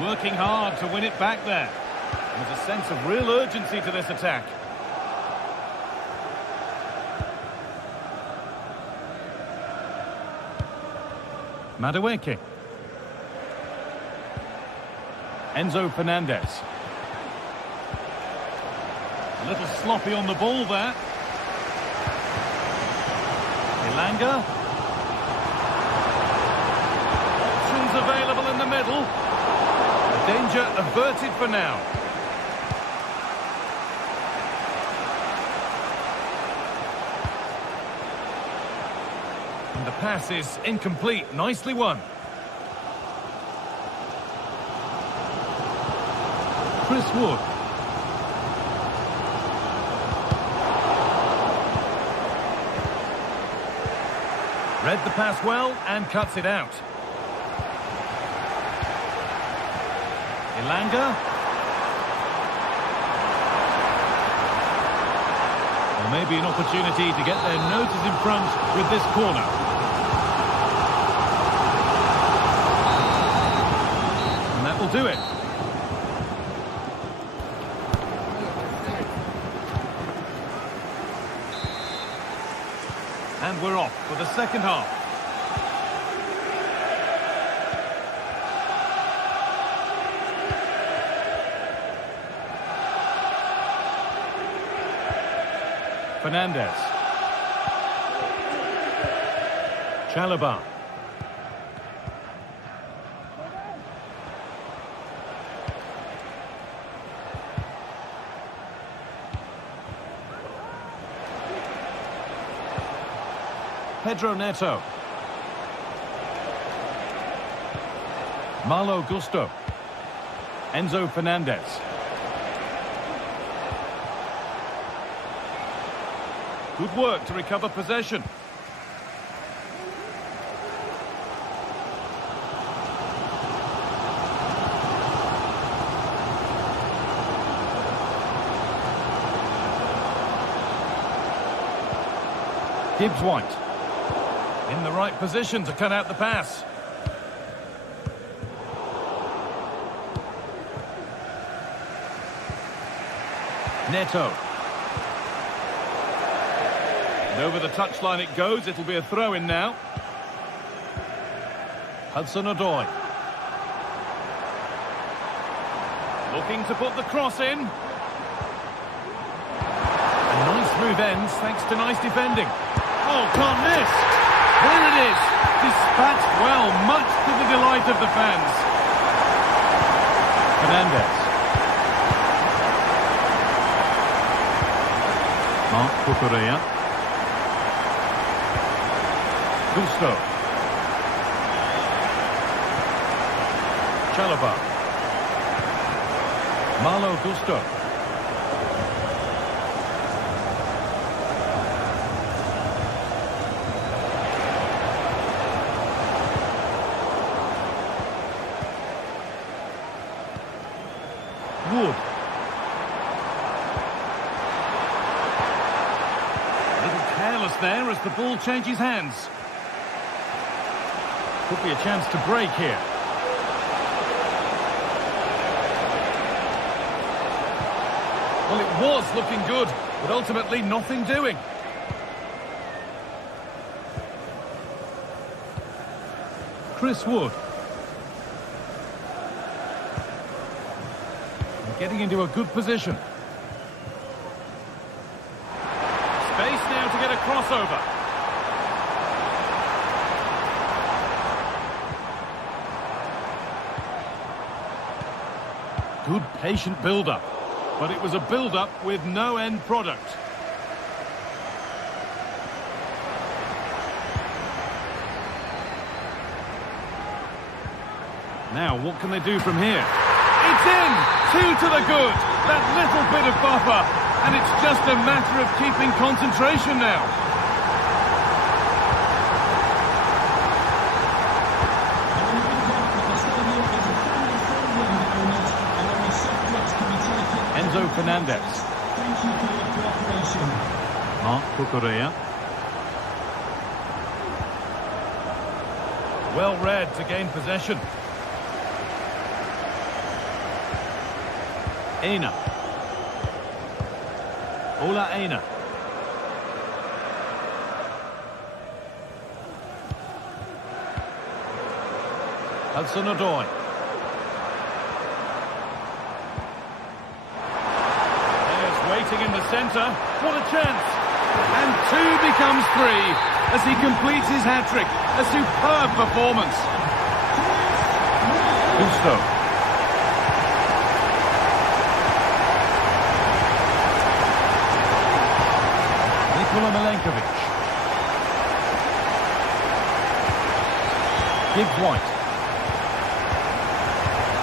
Working hard to win it back there. There's a sense of real urgency to this attack. Madueke. Enzo Fernandez. A little sloppy on the ball there. Elanga. Options available in the middle. Danger averted for now. And the pass is incomplete. Nicely won. Chris Wood. Read the pass well and cuts it out. Elanga. Well, maybe an opportunity to get their noses in front with this corner. And that will do it. And we're off for the second half. Fernandez. Chalobah. Pedro Neto. Malo Gusto. Enzo Fernandez. Good work to recover possession. Gibbs White. In the right position to cut out the pass. Neto. And over the touchline it goes. It'll be a throw-in now. Hudson-Odoi. Looking to put the cross in. A nice move ends thanks to nice defending. Oh, can't miss. There it is. Dispatched well, much to the delight of the fans. Fernandez. Mark Cucurella. Gusto. Chalobah. Malo Gusto. Wood. A little careless there as the ball changes hands. Could be a chance to break here. Well, it was looking good, but ultimately nothing doing. Chris Wood. Getting into a good position. Space now to get a crossover. Good patient build-up. But it was a build-up with no end product. Now, what can they do from here? It's in! 2 to the good. That little bit of buffer. And it's just a matter of keeping concentration now. Enzo Fernandez. Thank you for your cooperation. Mark Cucurella. Well read to gain possession. Aina. Ola Aina. Hudson-Odoi. There's waiting in the centre. What a chance! And 2 becomes 3 as he completes his hat-trick. A superb performance. Gusto. Milenkovic. Gibbs White.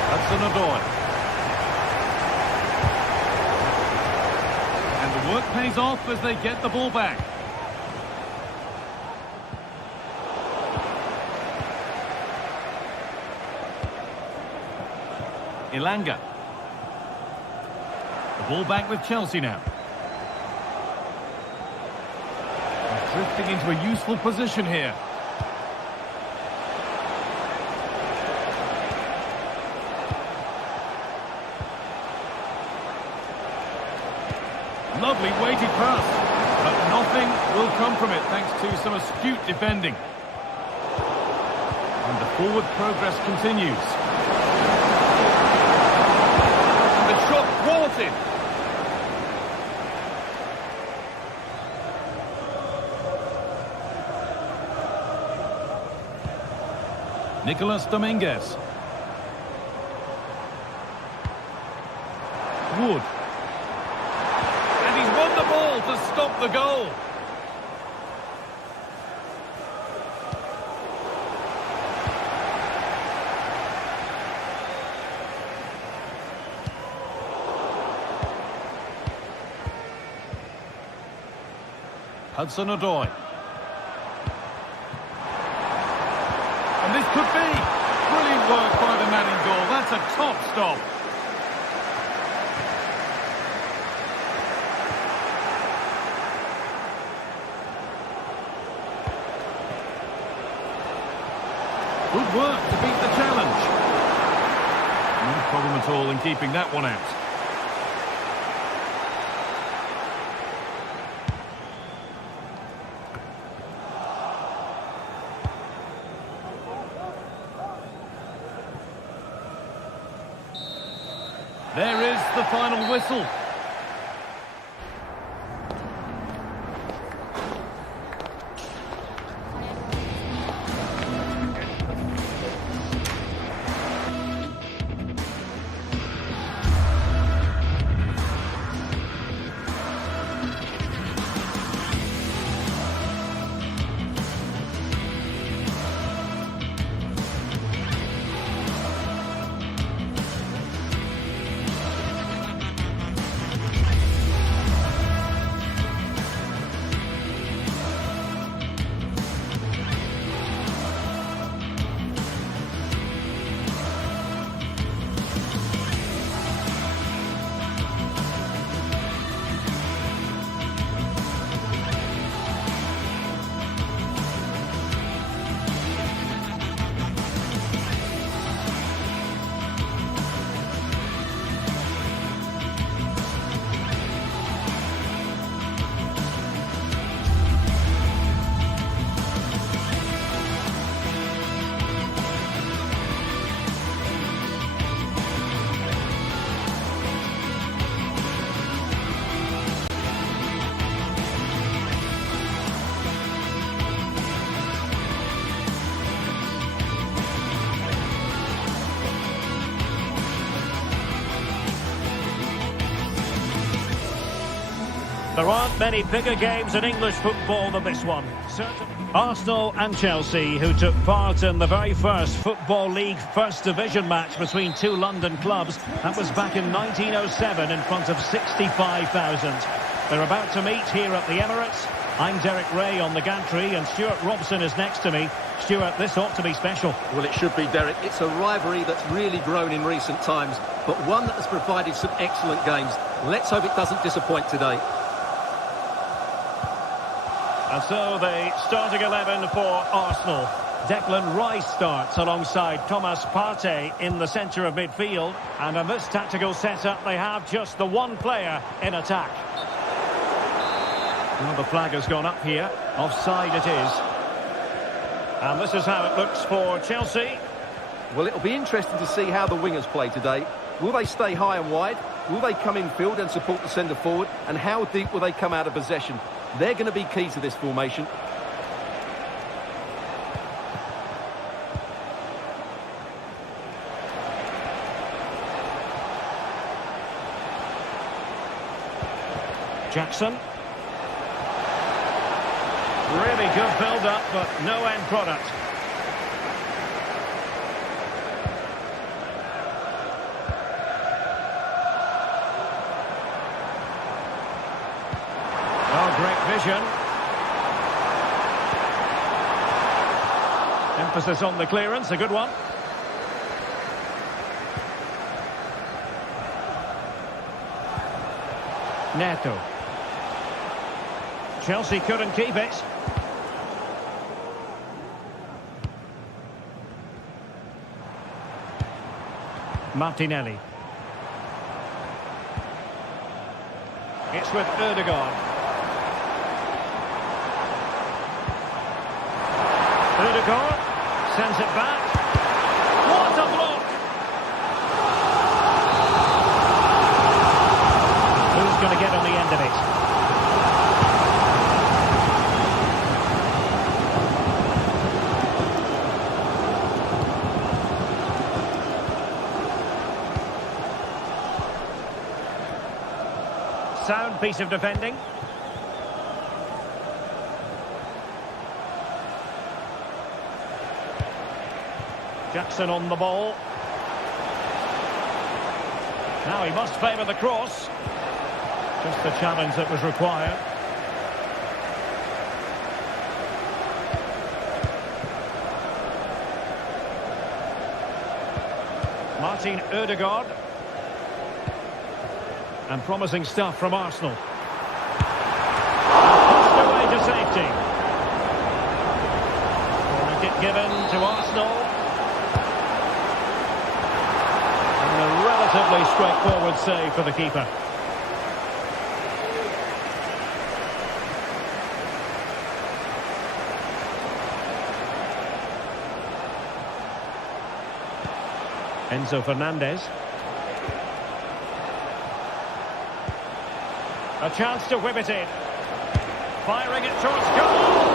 Hudson-Odoi. And the work pays off as they get the ball back. Ilanga. The ball back with Chelsea now. Drifting into a useful position here. Lovely weighted pass, but nothing will come from it thanks to some astute defending. And the forward progress continues. And the shot quality. Nicolas Dominguez. Wood. And he's won the ball to stop the goal. Hudson-Odoi. And this could be brilliant work by the man in goal. That's a top stop. Good work to beat the challenge. No problem at all in keeping that one out. There is the final whistle. There aren't many bigger games in English football than this one. Arsenal and Chelsea, who took part in the very first Football League First Division match between two London clubs. That was back in 1907 in front of 65,000. They're about to meet here at the Emirates. I'm Derek Ray on the gantry and Stuart Robson is next to me. Stuart, this ought to be special. Well, it should be, Derek. It's a rivalry that's really grown in recent times, but one that has provided some excellent games. Let's hope it doesn't disappoint today. And so the starting 11 for Arsenal. Declan Rice starts alongside Thomas Partey in the centre of midfield. And in this tactical setup, they have just the one player in attack. Well, the flag has gone up here. Offside it is. And this is how it looks for Chelsea. Well, it'll be interesting to see how the wingers play today. Will they stay high and wide? Will they come in field and support the centre forward? And how deep will they come out of possession? They're going to be key to this formation. Jackson. Really good build-up, but no end product. Oh, great vision. Emphasis on the clearance, a good one. Neto. Chelsea couldn't keep it. Martinelli. It's with Ødegaard. Ødegaard sends it back. What a block! Who's going to get on the end of it? Sound piece of defending. Jackson on the ball. Now he must favour the cross. Just the challenge that was required. Martin Ødegaard. And promising stuff from Arsenal. Pushed away to safety. Corner kick given to Arsenal. And a relatively straightforward save for the keeper. Enzo Fernandez. A chance to whip it in. Firing it towards goal.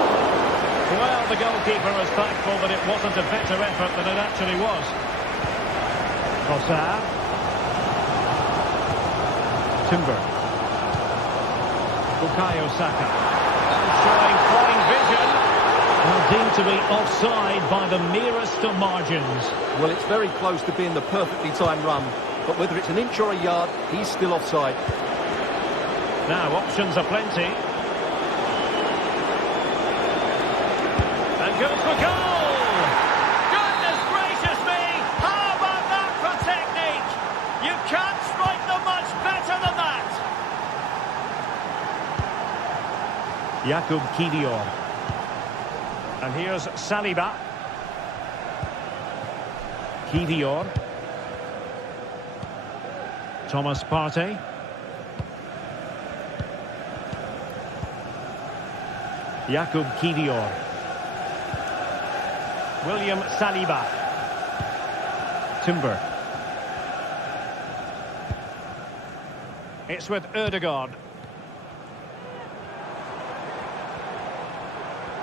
Well, the goalkeeper was thankful that it wasn't a better effort than it actually was. Trossard. Timber. Bukayo Saka. Showing fine vision. Well, deemed to be offside by the merest of margins. Well, it's very close to being the perfectly timed run. But whether it's an inch or a yard, he's still offside. Now, options are plenty. And goes for goal! Goodness gracious me! How about that for technique? You can't strike them much better than that! Jakub Kiwior. And here's Saliba. Kiwior. Thomas Partey. Jakub Kiwior. William Saliba. Timber. It's with Ødegaard.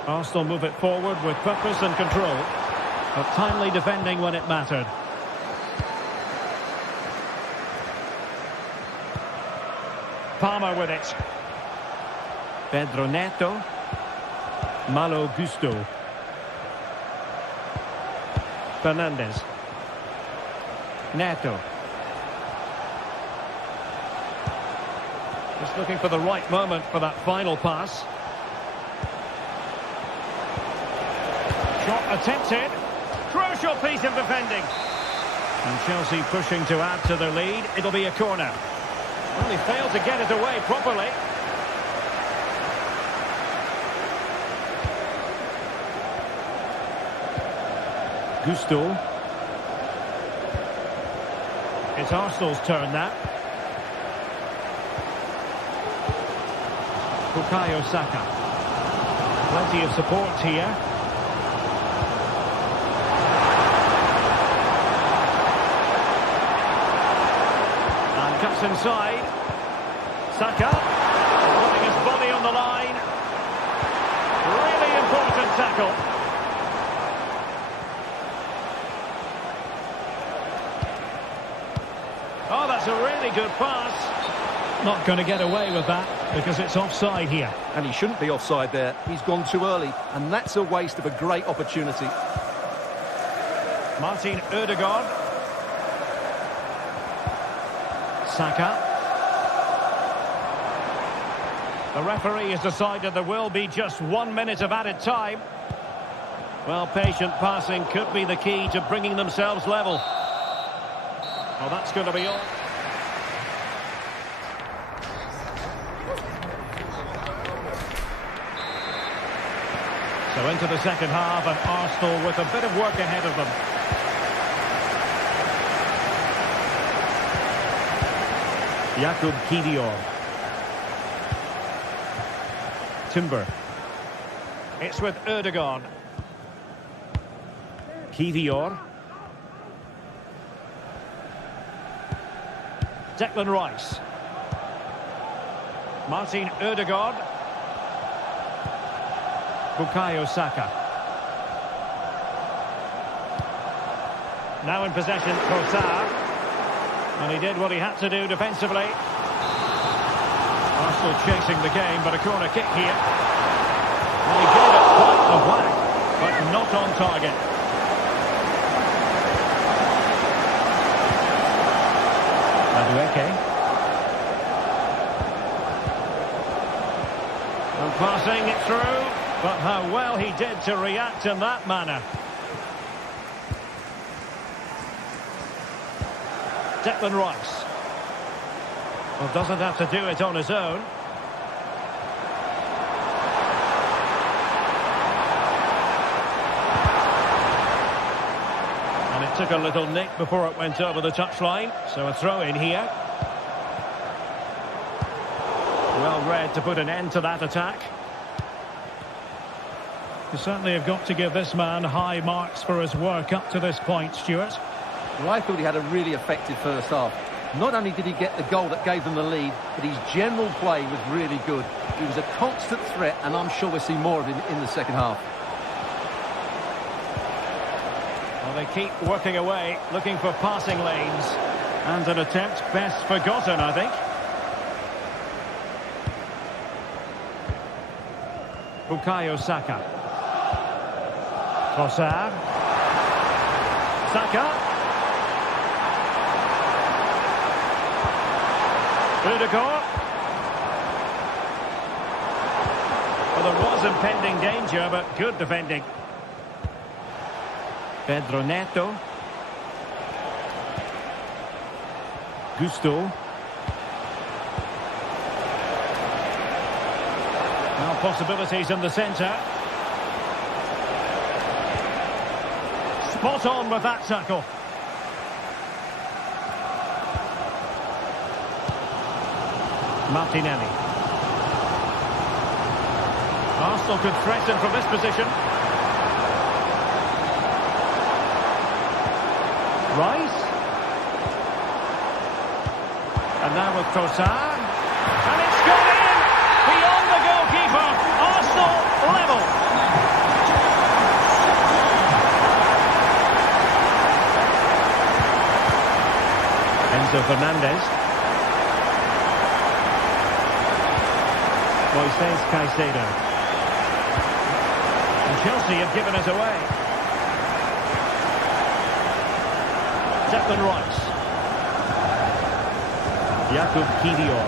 Arsenal move it forward with purpose and control, but timely defending when it mattered. Palmer with it. Pedro Neto. Malo Gusto. Fernandez. Neto. Just looking for the right moment for that final pass. Shot attempted. Crucial piece of defending. And Chelsea pushing to add to their lead. It'll be a corner. Well, he failed to get it away properly. Gusto. It's Arsenal's turn now. Bukayo Saka. Plenty of support here. And cuts inside. Saka. Putting his body on the line. Really important tackle. Oh, that's a really good pass. Not going to get away with that because it's offside here. And he shouldn't be offside there. He's gone too early, and that's a waste of a great opportunity. Martin Ødegaard. Saka. The referee has decided there will be just 1 minute of added time. Well, patient passing could be the key to bringing themselves level. Well, that's going to be all. So into the second half, and Arsenal with a bit of work ahead of them. Jakub Kivior. Timber. It's with Ødegaard. Kivior. Declan Rice. Martin Ødegaard. Bukayo Saka. Now in possession, Trossard. And he did what he had to do defensively. Arsenal chasing the game, but a corner kick here. And he gave it quite a whack, but not on target. Madueke. And passing it through, but how well he did to react in that manner. Declan Rice. Well, doesn't have to do it on his own. And it took a little nick before it went over the touchline. So a throw in here. Well read to put an end to that attack. You certainly have got to give this man high marks for his work up to this point, Stuart. Well, I thought he had a really effective first half. Not only did he get the goal that gave them the lead, but his general play was really good. He was a constant threat, and I'm sure we'll see more of him in the second half. Well, they keep working away, looking for passing lanes. And an attempt best forgotten, I think. Bukayo Saka. Trossard. Saka. Ødegaard. Well, there was impending danger, but good defending. Pedro Neto. Gusto. Now possibilities in the centre. Spot on with that tackle. Martinelli. Arsenal could threaten from this position. Rice. And now with Trossard. And it's gone in! Beyond the goalkeeper. Arsenal level. Enzo Fernandez. Moises Caicedo. And Chelsea have given it away. Declan Rice. Jakub Kivior.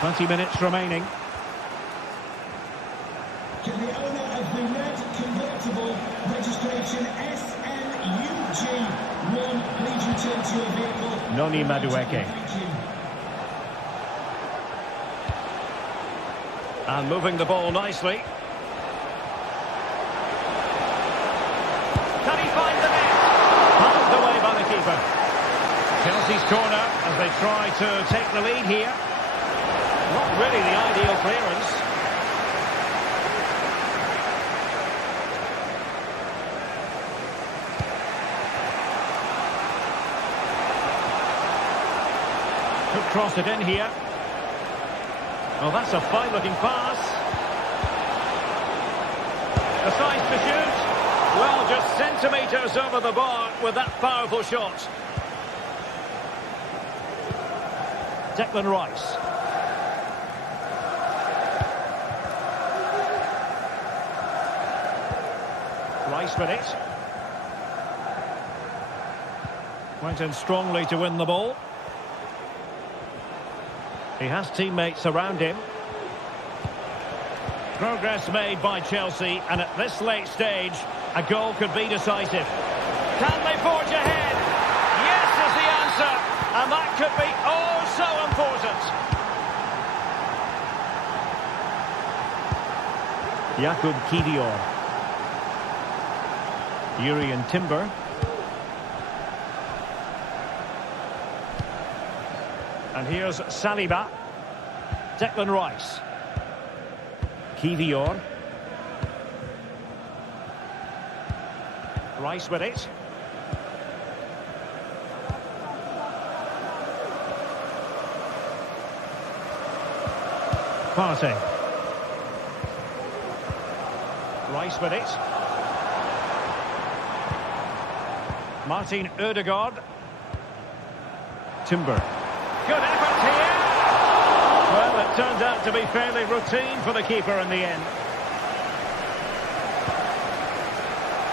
Twenty minutes remaining. To the owner of the red convertible, registration SNUG1, please return Return to your vehicle. Noni Madueke. And moving the ball nicely. Can he find the net? Pulled away by the keeper. Chelsea's corner as they try to take the lead here. Not really the ideal clearance. Could cross it in here. Oh, that's a fine-looking pass. The size to shoot. Well, just centimetres over the bar with that powerful shot. Declan Rice. Rice with it. Went in strongly to win the ball. He has teammates around him. Progress made by Chelsea, and at this late stage, a goal could be decisive. Can they forge ahead? Yes is the answer, and that could be oh so important. Jakub Kivior. Jurriën Timber. And here's Saliba. Declan Rice. Kivior. Rice with it. Partey. Rice with it. Martin Ødegaard. Timber. Good effort here. Well, it turned out to be fairly routine for the keeper in the end.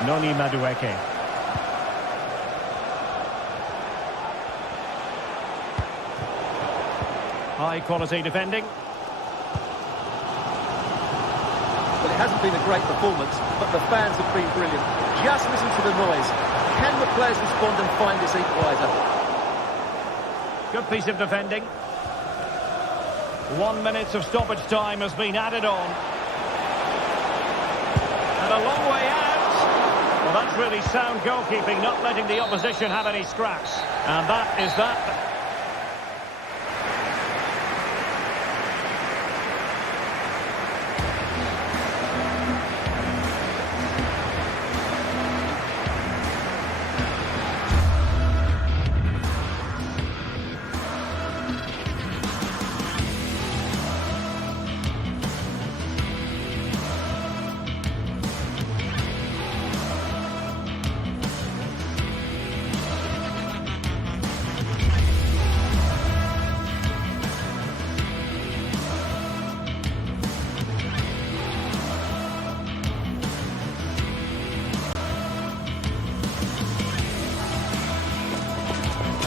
Noni Madueke. High quality defending. Well, it hasn't been a great performance, but the fans have been brilliant. Just listen to the noise. Can the players respond and find this equaliser? Good piece of defending. 1 minute of stoppage time has been added on. And a long way out. Well, that's really sound goalkeeping, not letting the opposition have any scraps. And that is that.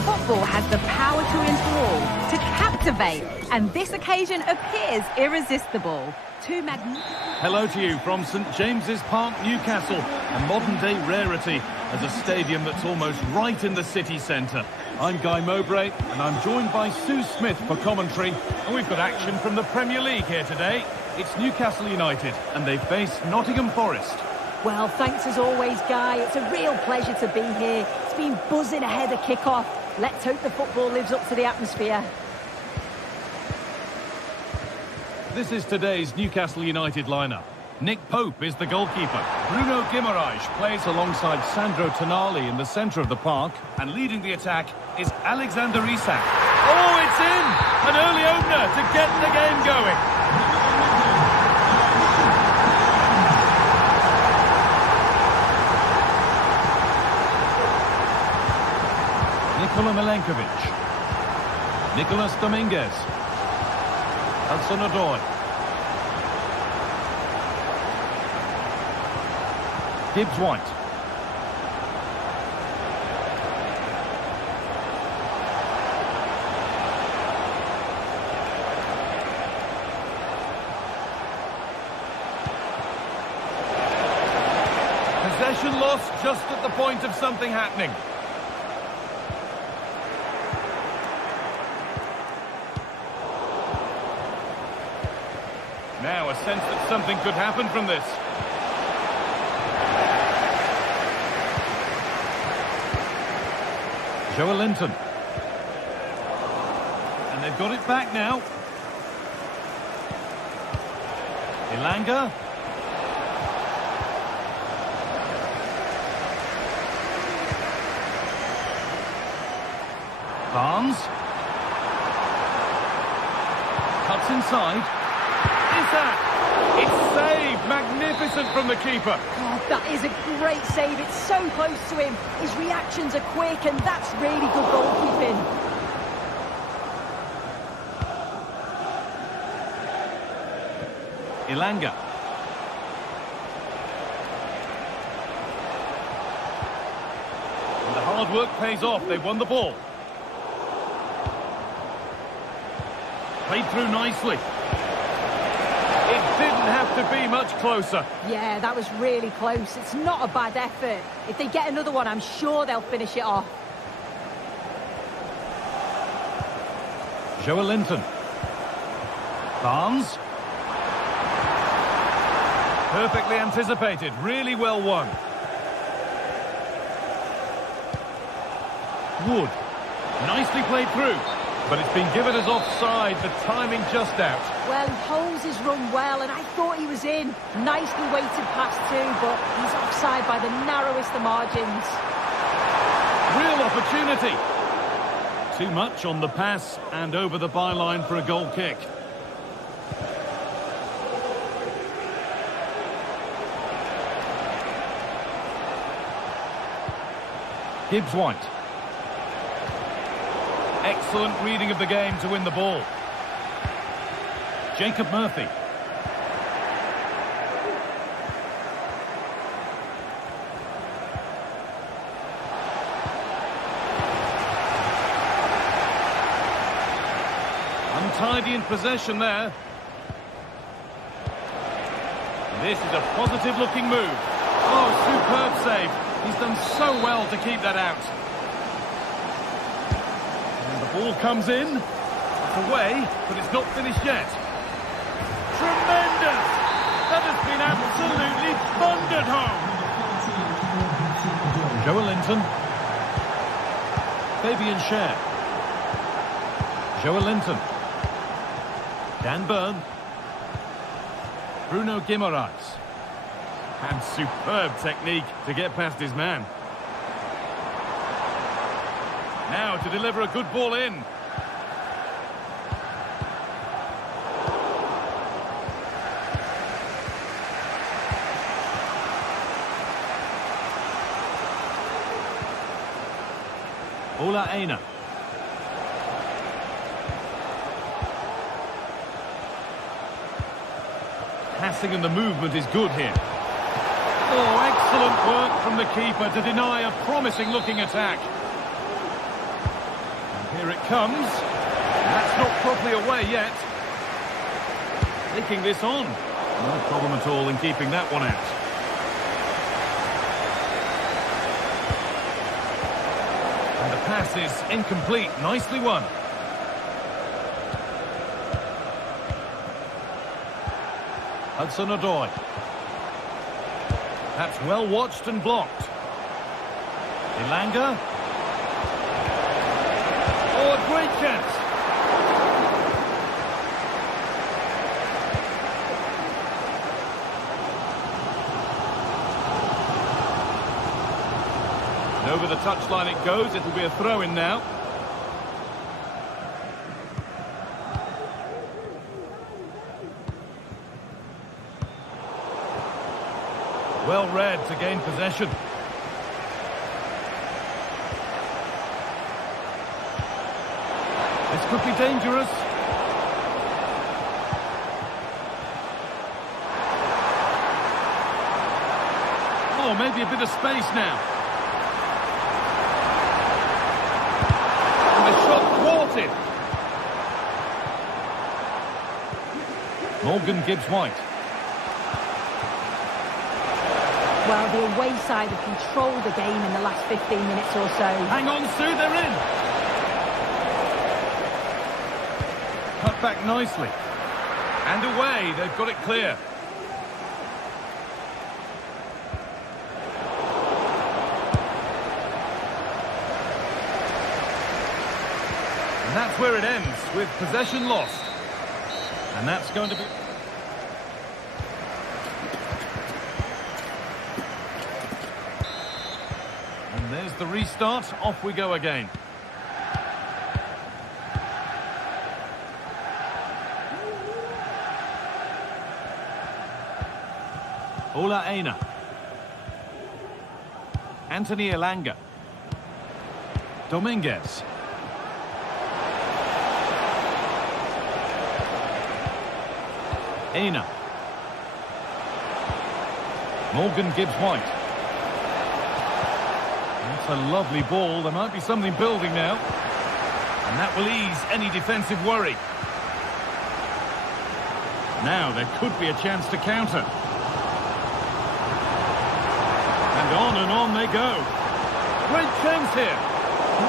Football has the power to enthrall, to captivate, and this occasion appears irresistible. Hello to you from St James's Park, Newcastle, a modern-day rarity as a stadium that's almost right in the city centre. I'm Guy Mowbray, and I'm joined by Sue Smith for commentary, and we've got action from the Premier League here today. It's Newcastle United, and they face Nottingham Forest. Well, thanks as always, Guy. It's a real pleasure to be here. It's been buzzing ahead of kick-off. Let's hope the football lives up to the atmosphere. This is today's Newcastle United lineup. Nick Pope is the goalkeeper. Bruno Guimaraes plays alongside Sandro Tonali in the centre of the park. And leading the attack is Alexander Isak. Oh, it's in! An early opener to get the game going. Nikola Milenkovic. Nicolas Dominguez. Hudson-Odoi. Gibbs-White. Possession lost just at the point of something happening. Now a sense that something could happen from this. Joelinton. And they've got it back now. Elanga. Barnes. Cuts inside. Is that? It's saved. Magnificent from the keeper. Oh, that is a great save. It's so close to him. His reactions are quick, and that's really good goalkeeping. Elanga. And the hard work pays off. They've won the ball. Played through nicely. It didn't have to be much closer. Yeah, that was really close. It's not a bad effort. If they get another one, I'm sure they'll finish it off. Joelinton. Barnes. Perfectly anticipated. Really well won. Wood. Nicely played through. But it's been given as offside, the timing just out. Well, he holds his run well, and I thought he was in. Nicely weighted pass too, but he's offside by the narrowest of margins. Real opportunity. Too much on the pass and over the byline for a goal kick. Gibbs-White. Excellent reading of the game to win the ball. Jacob Murphy. Untidy in possession there. This is a positive-looking move. Oh, superb save. He's done so well to keep that out. Ball comes in, it's away, but it's not finished yet. Tremendous! That has been absolutely thundered home. Joelinton. Fabian Schär. Joelinton. Dan Burn. Bruno Guimaraes. And superb technique to get past his man. Now to deliver a good ball in. Ola Aina. Passing and the movement is good here. Oh, excellent work from the keeper to deny a promising looking attack. Here it comes. That's not properly away yet. Taking this on. No problem at all in keeping that one out. And the pass is incomplete. Nicely won. Hudson-Odoi. That's well watched and blocked. Elanga. Oh, a great chance. And over the touchline it goes. It'll be a throw-in now. Well read to gain possession. This could be dangerous. Oh, maybe a bit of space now. And the shot thwarted. Morgan Gibbs-White. Well, the away side have controlled the game in the last 15 minutes or so. Hang on, Sue, they're in. Cut back nicely. And away, they've got it clear. And that's where it ends, with possession lost. And that's going to be... And there's the restart. Off we go again. Ola Aina. Anthony Elanga. Dominguez. Aina. Morgan Gibbs-White. That's a lovely ball. There might be something building now. And that will ease any defensive worry. Now there could be a chance to counter. And on they go. Great chance here.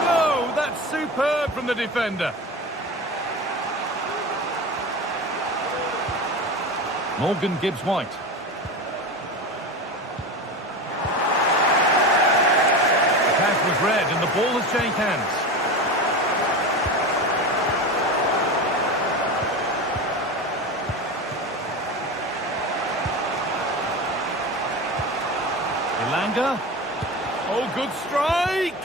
No, that's superb from the defender. Morgan Gibbs-White. The pass was read and the ball has changed hands. Elanga. Oh, good strike!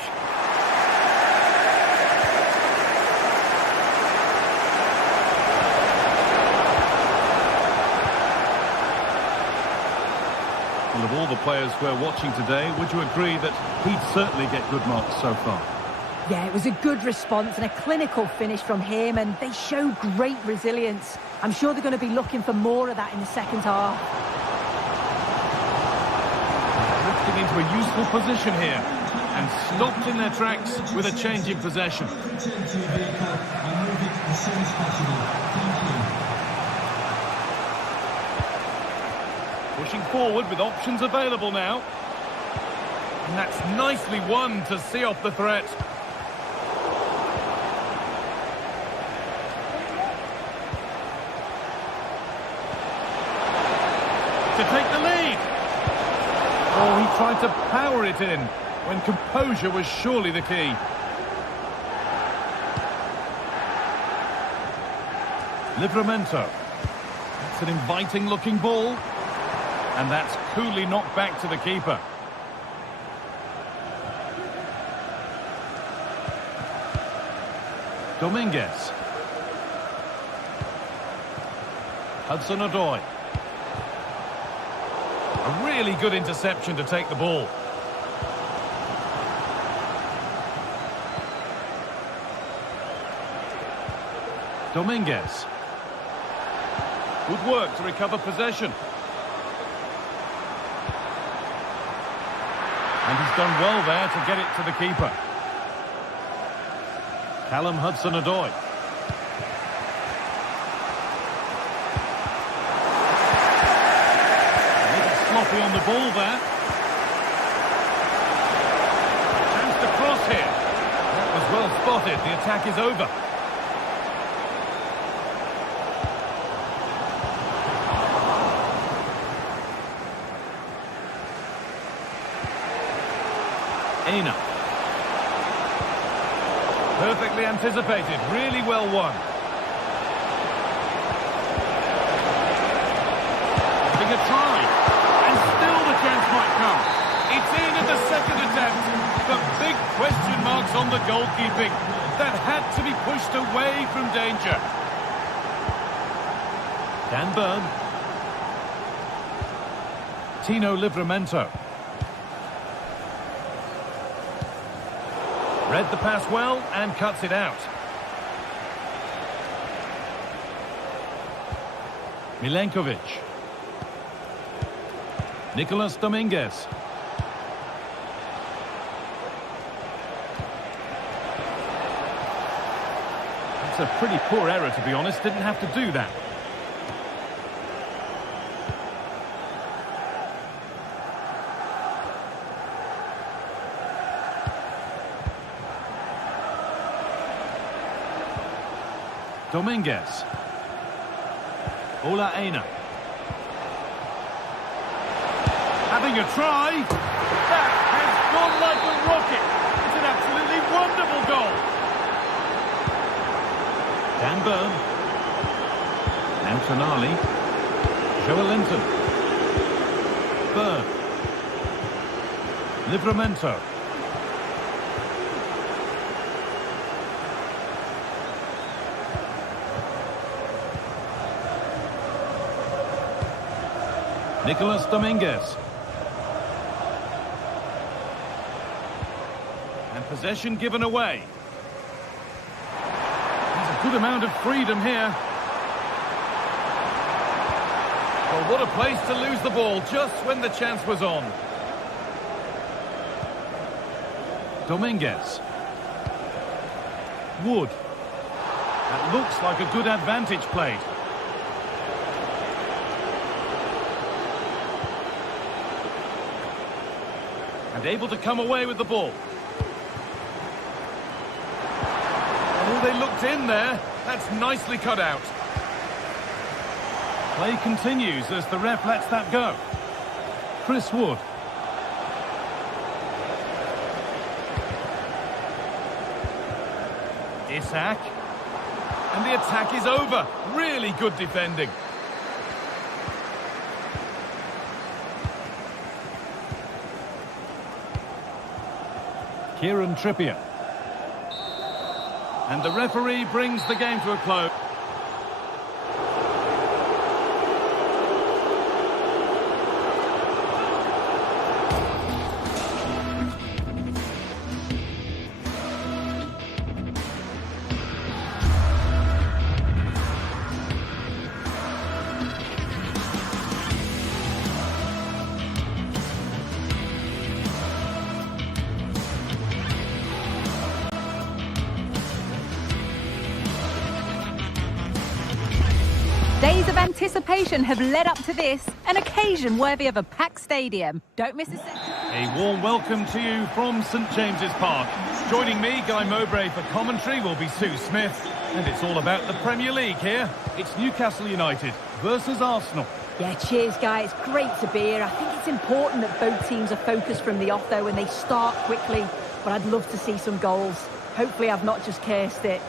Well, of all the players we're watching today, would you agree that he'd certainly get good marks so far? Yeah, it was a good response and a clinical finish from him, and they show great resilience. I'm sure they're going to be looking for more of that in the second half. Drifting into a useful position here and stopped in their tracks with a change in possession. Pushing forward with options available now. And that's nicely won to see off the threat. To take the lead. Oh, he tried to power it in when composure was surely the key. Livramento. It's an inviting looking ball. And that's coolly knocked back to the keeper. Dominguez. Hudson-Odoi. A really good interception to take the ball. Dominguez. Good work to recover possession. And he's done well there to get it to the keeper. Callum Hudson-Odoi. A little sloppy on the ball there. Chance to cross here. That was well spotted. The attack is over. Aina. Perfectly anticipated, really well won. Having a try, and still the chance might come. It's in at the second attempt, but big question marks on the goalkeeping. That had to be pushed away from danger. Dan Burn. Tino Livramento. Read the pass well and cuts it out. Milenkovic. Nicolas Dominguez. That's a pretty poor error, to be honest. Didn't have to do that. Dominguez. Ola Aina. Having a try. That has gone like a rocket. It's an absolutely wonderful goal. Dan Burn. Antonali. Joelinton. Burn. Livramento. Nicolas Dominguez. And possession given away. There's a good amount of freedom here. Well, what a place to lose the ball just when the chance was on. Dominguez. Wood. That looks like a good advantage played. And able to come away with the ball. Oh, they looked in there. That's nicely cut out. Play continues as the ref lets that go. Chris Wood. Isak. And the attack is over. Really good defending. Kieran Trippier. And the referee brings the game to a close. Days of anticipation have led up to this, an occasion worthy of a packed stadium. Don't miss a second. A warm welcome to you from St James's Park. Joining me, Guy Mowbray, for commentary will be Sue Smith. And it's all about the Premier League here. It's Newcastle United versus Arsenal. Yeah, cheers, Guy. It's great to be here. I think it's important that both teams are focused from the off, though, and they start quickly. But I'd love to see some goals. Hopefully I've not just cursed it.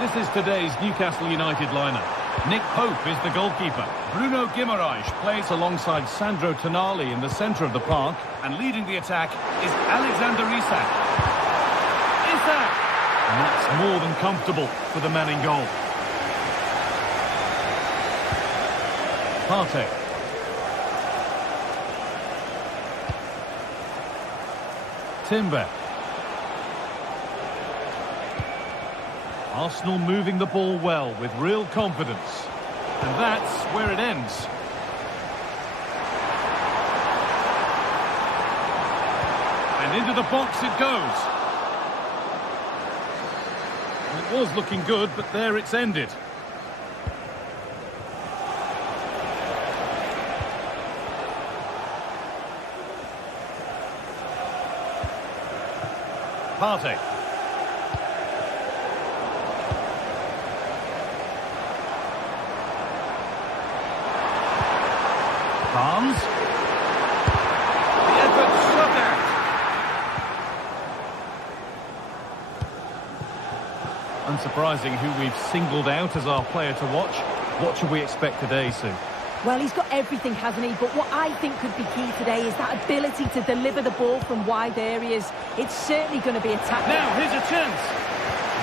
This is today's Newcastle United lineup. Nick Pope is the goalkeeper. Bruno Guimaraes plays alongside Sandro Tonali in the centre of the park. And leading the attack is Alexander Isak. Isak! And that's more than comfortable for the man in goal. Partey. Timber. Arsenal moving the ball well with real confidence. And that's where it ends. And into the box it goes. It was looking good, but there it's ended. Partey. Barnes. The effort shut out. Unsurprising who we've singled out as our player to watch. What should we expect today, Sue? Well, he's got everything, hasn't he? But what I think could be key today is that ability to deliver the ball from wide areas. It's certainly going to be a tackle. Now, here's a chance.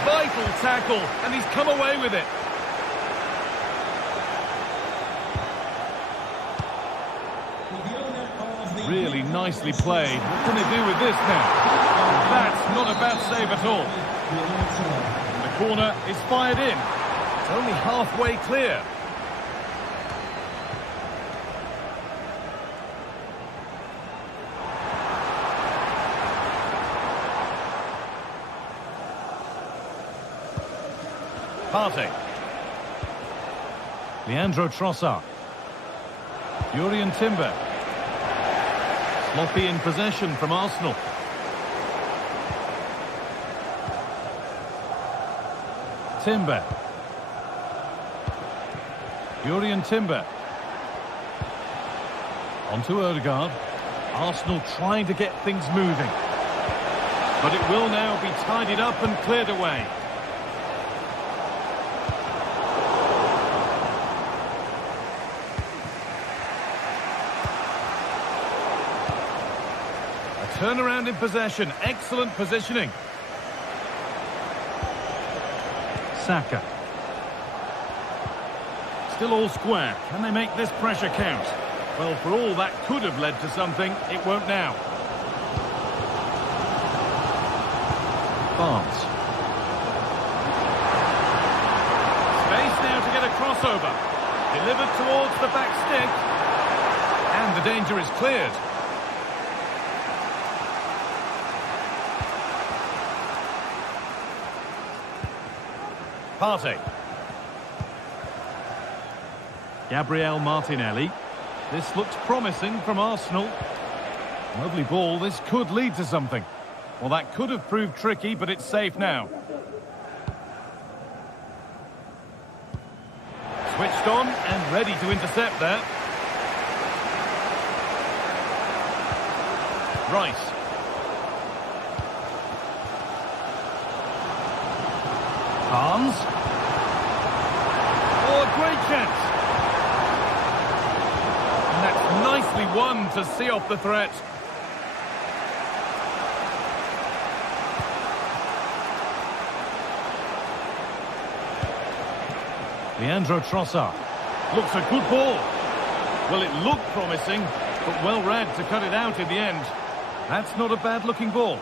Vital tackle, and he's come away with it. Really nicely played. What can they do with this now? That's not a bad save at all. The corner is fired in. It's only halfway clear. Partey. Leandro Trossard. Jurrien Timber. Sloppy in possession from Arsenal. Timber. Timber. On to Odegaard. Arsenal trying to get things moving. But it will now be tidied up and cleared away. A turnaround in possession. Excellent positioning. Saka. Still all square. Can they make this pressure count? Well, for all that could have led to something, it won't now. Barnes. Space now to get a crossover. Delivered towards the back stick. And the danger is cleared. Partey. Gabriel Martinelli. This looks promising from Arsenal. Lovely ball. This could lead to something. Well, that could have proved tricky, but it's safe now. Switched on and ready to intercept there. Rice. Barnes. Oh, a great chance. And that's nicely won to see off the threat. Leandro Trossard. Looks a good ball. Well, it looked promising, but well read to cut it out in the end. That's not a bad-looking ball.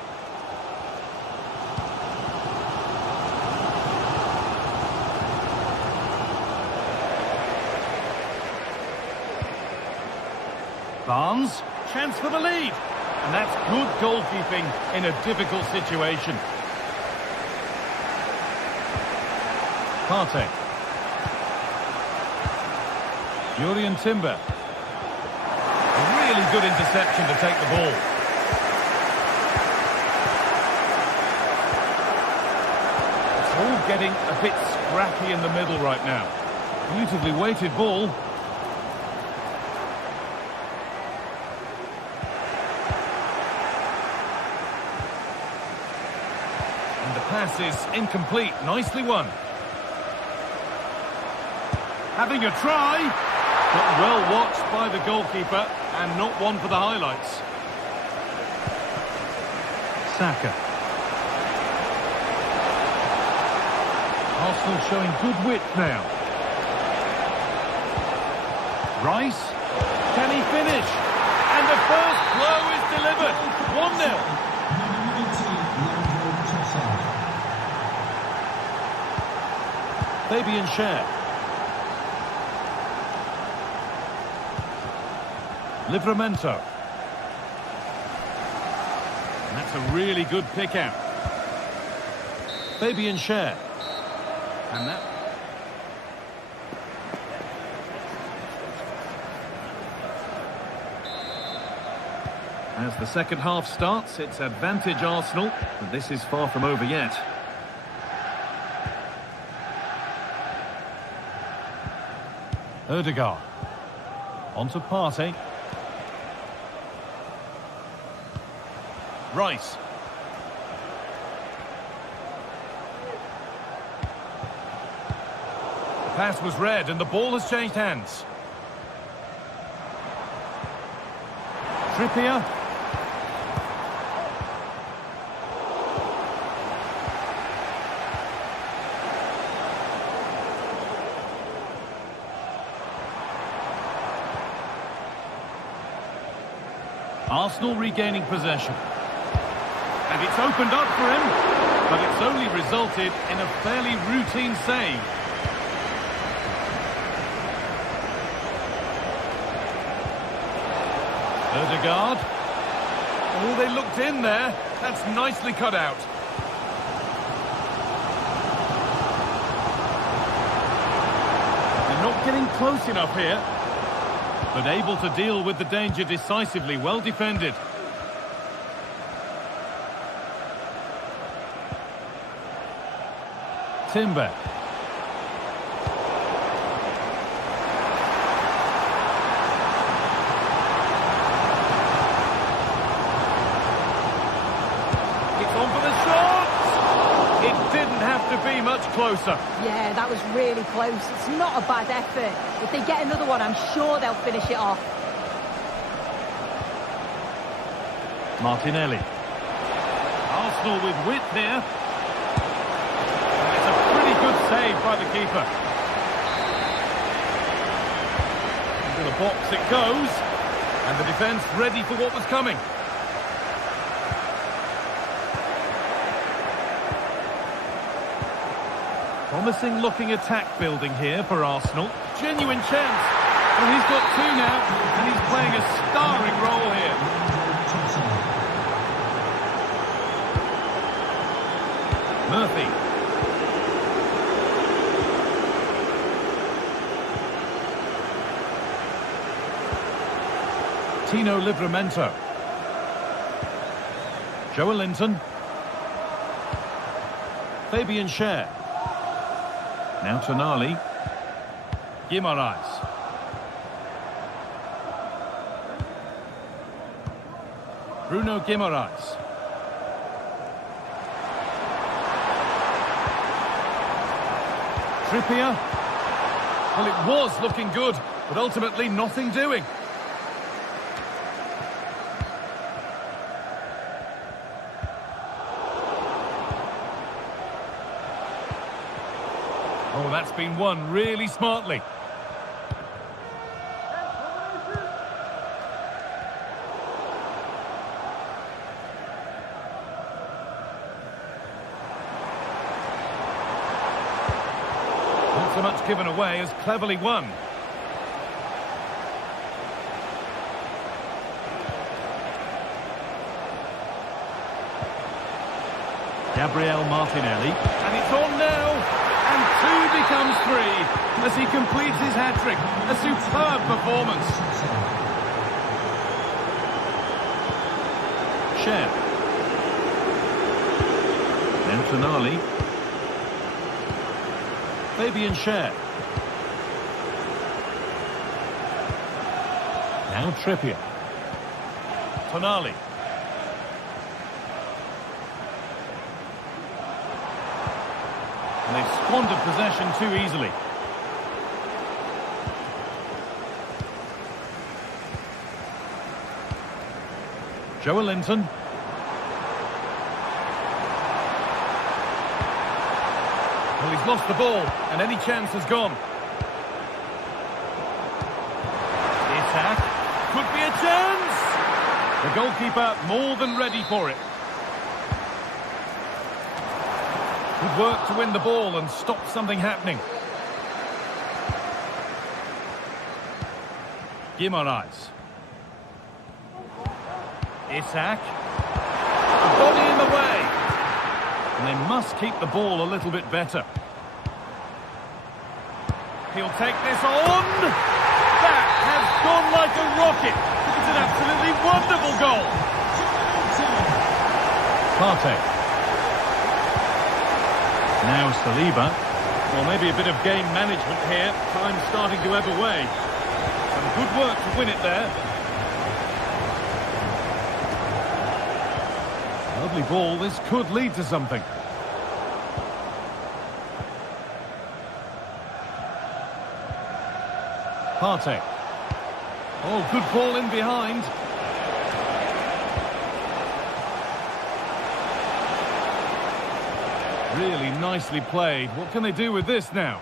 Barnes, chance for the lead. And that's good goalkeeping in a difficult situation. Partey. Timber. A really good interception to take the ball. It's all getting a bit scrappy in the middle right now. Beautifully weighted ball. And the pass is incomplete. Nicely won. Having a try, but well watched by the goalkeeper and not one for the highlights. Saka. Arsenal showing good width now. Rice. Can he finish? And the first blow is delivered. 1-0. Fabian Schär. Livramento. And that's a really good pick out. Fabian Schär. And that... As the second half starts, it's advantage Arsenal, but this is far from over yet. Odegaard. On to Partey. Rice. The pass was read and the ball has changed hands. Trippier. Arsenal regaining possession. And it's opened up for him, but it's only resulted in a fairly routine save. Odegaard. Oh, they looked in there. That's nicely cut out. They're not getting close enough here, but able to deal with the danger decisively. Well defended. Timber. be much closer. Yeah, that was really close. It's not a bad effort. If they get another one, I'm sure they'll finish it off. Martinelli. Arsenal with width here. It's a pretty good save by the keeper. Into the box it goes. And the defence ready for what was coming. Promising looking attack building here for Arsenal. Genuine chance. Well, he's got two now, and he's playing a starring role here. Murphy. Tino Livramento. Joelinton. Fabian Schär. Now Tonali. Guimaraes. Bruno Guimaraes. Trippier. Well, it was looking good, but ultimately nothing doing. Oh, that's been won really smartly. Not so much given away as cleverly won. Gabriel Martinelli. And it's on now. And two becomes three as he completes his hat-trick. A superb performance. Schär. Then Tonali. Fabian Schär. Now Trippier. Tonali. And they've squandered possession too easily. Joelinton. Well, he's lost the ball, and any chance has gone. The attack could be a chance. The goalkeeper more than ready for it. Good work to win the ball and stop something happening. Guimaraes. Isak. The body in the way. And they must keep the ball a little bit better. He'll take this on. That has gone like a rocket. It's an absolutely wonderful goal. Partey. Now Saliba. Well, maybe a bit of game management here. Time starting to ebb away. Some good work to win it there. Lovely ball. This could lead to something. Partey. Oh, good ball in behind. Really nicely played. What can they do with this now?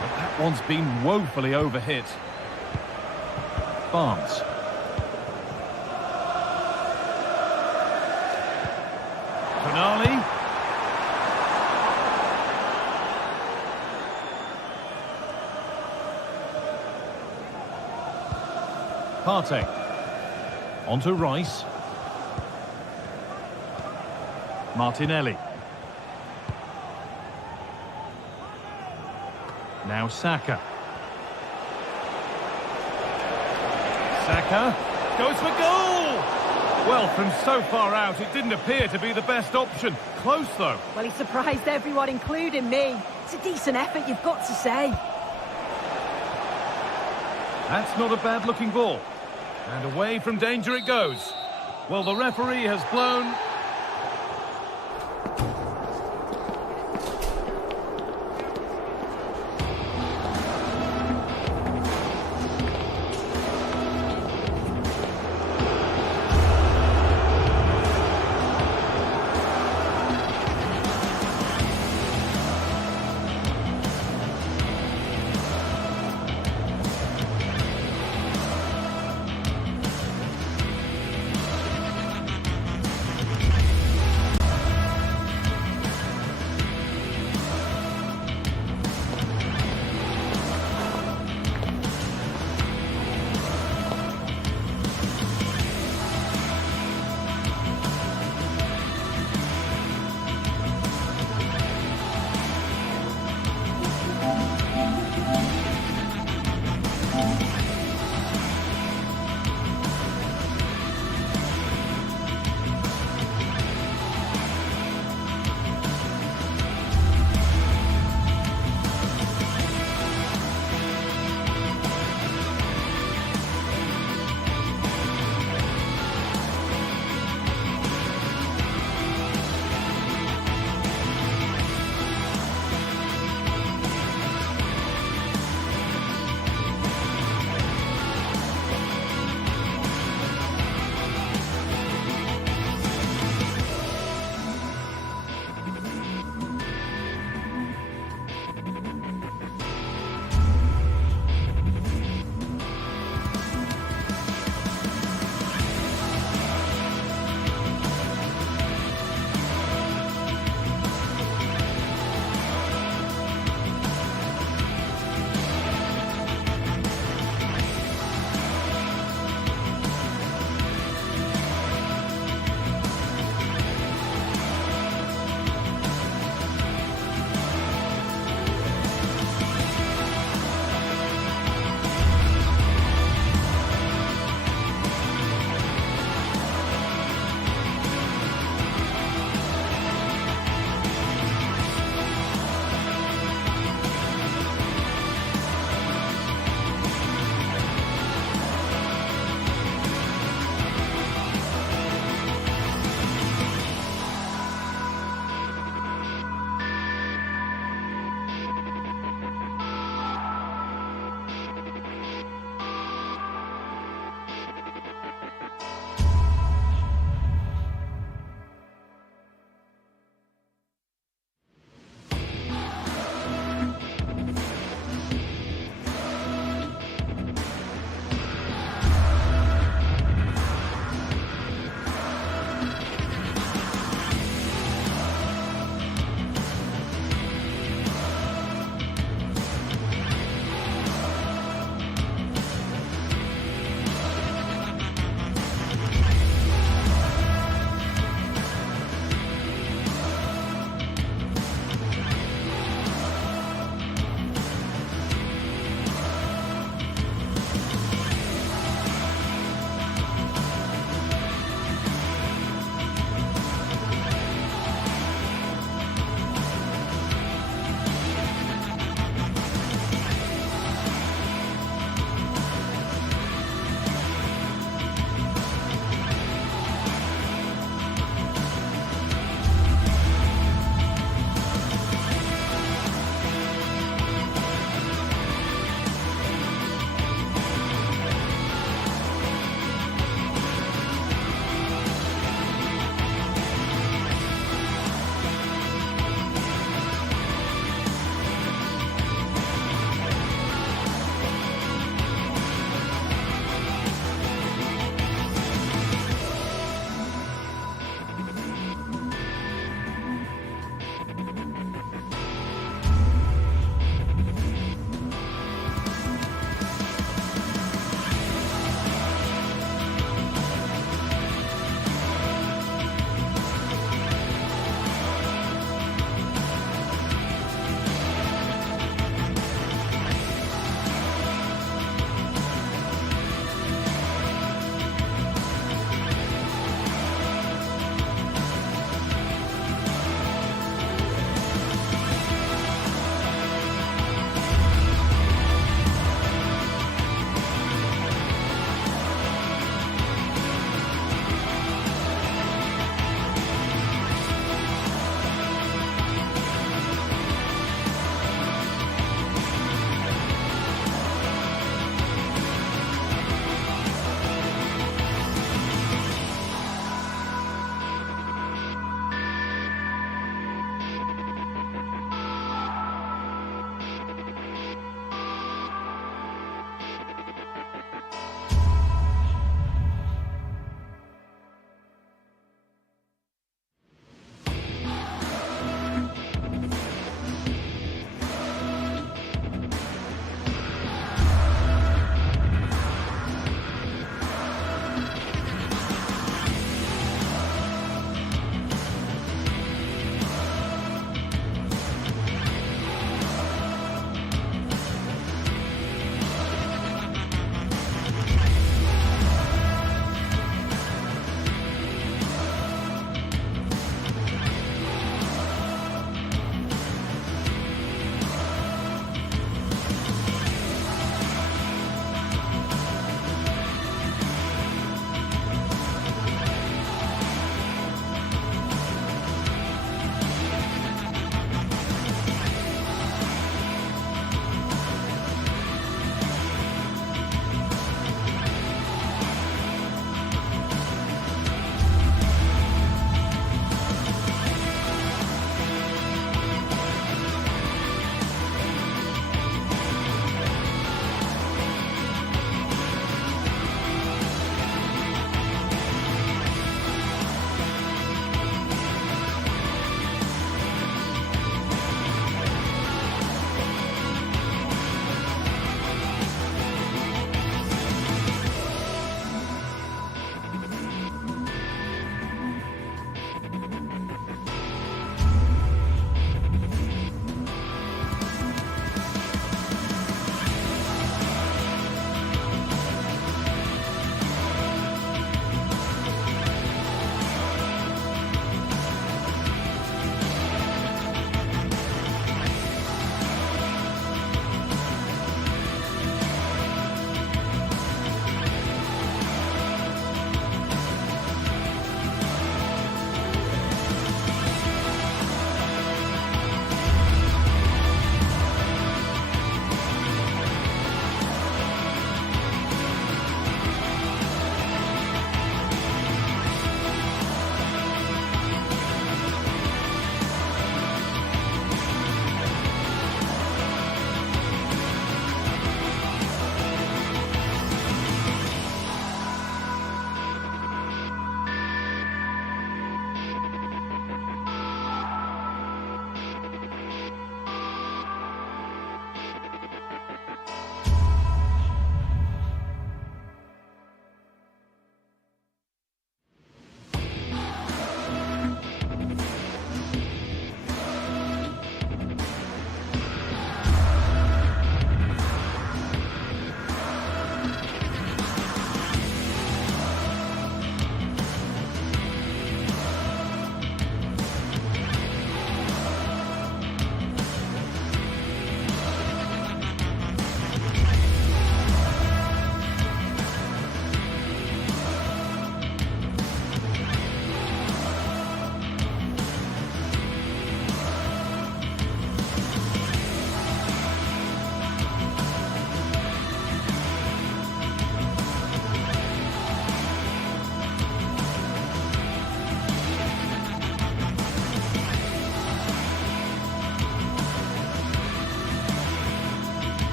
But that one's been woefully overhit. Barnes. Tonali. Partey. On to Rice. Martinelli. Now Saka. Saka goes for goal! Well, from so far out, it didn't appear to be the best option. Close, though. Well, he surprised everyone, including me. It's a decent effort, you've got to say. That's not a bad-looking ball. And away from danger it goes. Well, the referee has blown...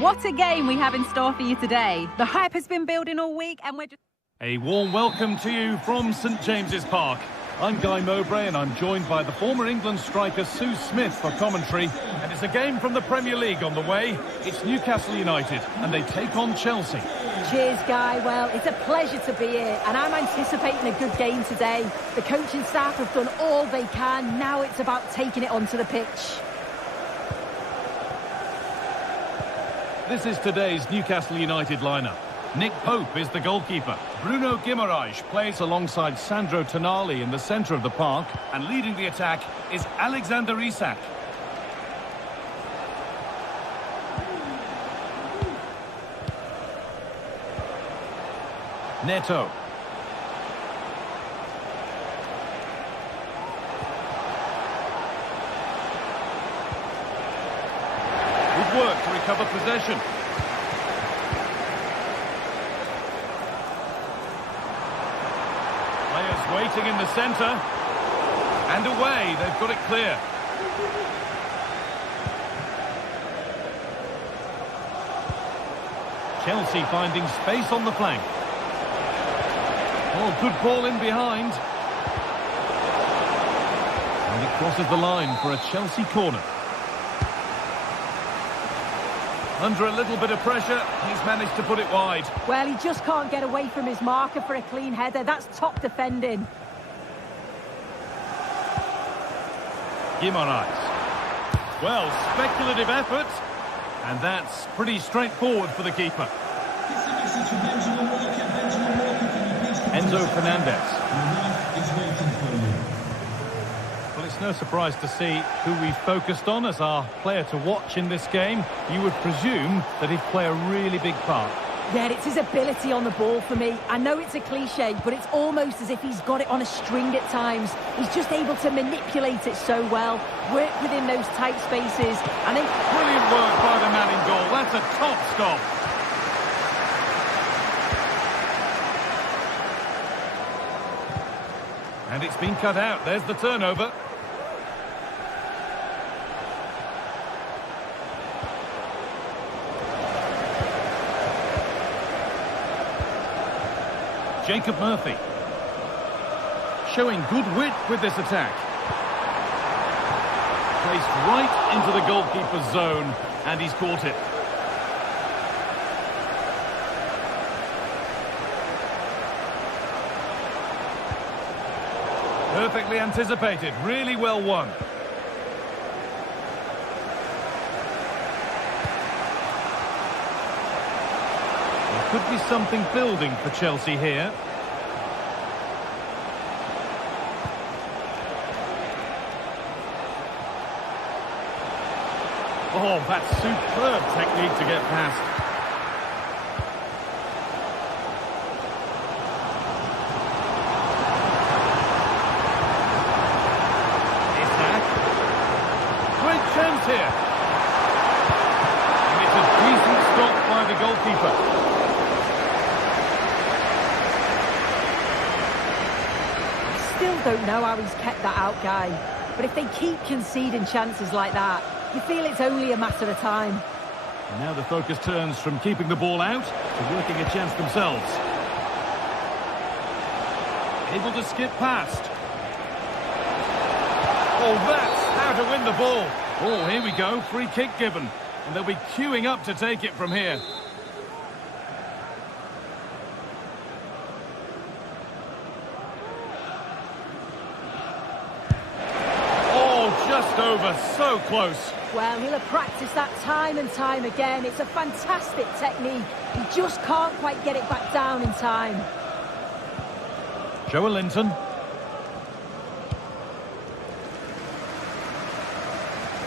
What a game we have in store for you today. The hype has been building all week and we're just... A warm welcome to you from St James's Park. I'm Guy Mowbray and I'm joined by the former England striker Sue Smith for commentary. And it's a game from the Premier League on the way. It's Newcastle United and they take on Chelsea. Cheers, Guy. Well, it's a pleasure to be here and I'm anticipating a good game today. The coaching staff have done all they can. Now it's about taking it onto the pitch. This is today's Newcastle United lineup. Nick Pope is the goalkeeper. Bruno Guimaraes plays alongside Sandro Tonali in the centre of the park. And leading the attack is Alexander Isak. Neto. Good work to recover possession. Players waiting in the centre. And away, they've got it clear. Chelsea finding space on the flank. Oh, good ball in behind. And it crosses the line for a Chelsea corner. Under a little bit of pressure, he's managed to put it wide. Well, he just can't get away from his marker for a clean header. That's top defending. Guimaraes. Well, speculative effort. And that's pretty straightforward for the keeper. Enzo Fernandez. Well, it's no surprise to see who we focused on as our player to watch in this game. You would presume that he'd play a really big part. Yeah, it's his ability on the ball for me. I know it's a cliche, but it's almost as if he's got it on a string at times. He's just able to manipulate it so well, work within those tight spaces, and then... Brilliant work by the man in goal. That's a top stop. And it's been cut out. There's the turnover. Jacob Murphy. Showing good wit with this attack. Placed right into the goalkeeper's zone. And he's caught it. Perfectly anticipated, really well won. There could be something building for Chelsea here. Oh, that's superb technique to get past. Chance here. And it's a decent stop by the goalkeeper. I still don't know how he's kept that out, Guy. But if they keep conceding chances like that, you feel it's only a matter of time. And now the focus turns from keeping the ball out to working a chance themselves. Able to skip past. Oh, that's how to win the ball. Oh, here we go, free kick given. And they'll be queuing up to take it from here. Oh, just over, so close. Well, he'll have practiced that time and time again. It's a fantastic technique. He just can't quite get it back down in time. Joe Linton.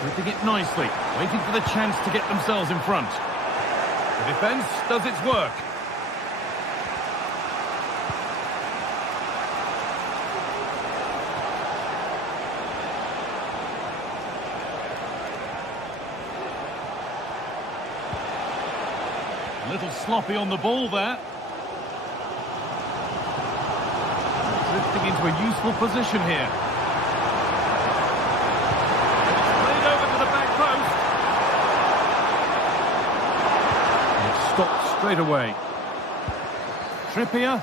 Gripping it nicely, waiting for the chance to get themselves in front. The defence does its work. A little sloppy on the ball there. Drifting into a useful position here. straight away. Trippier.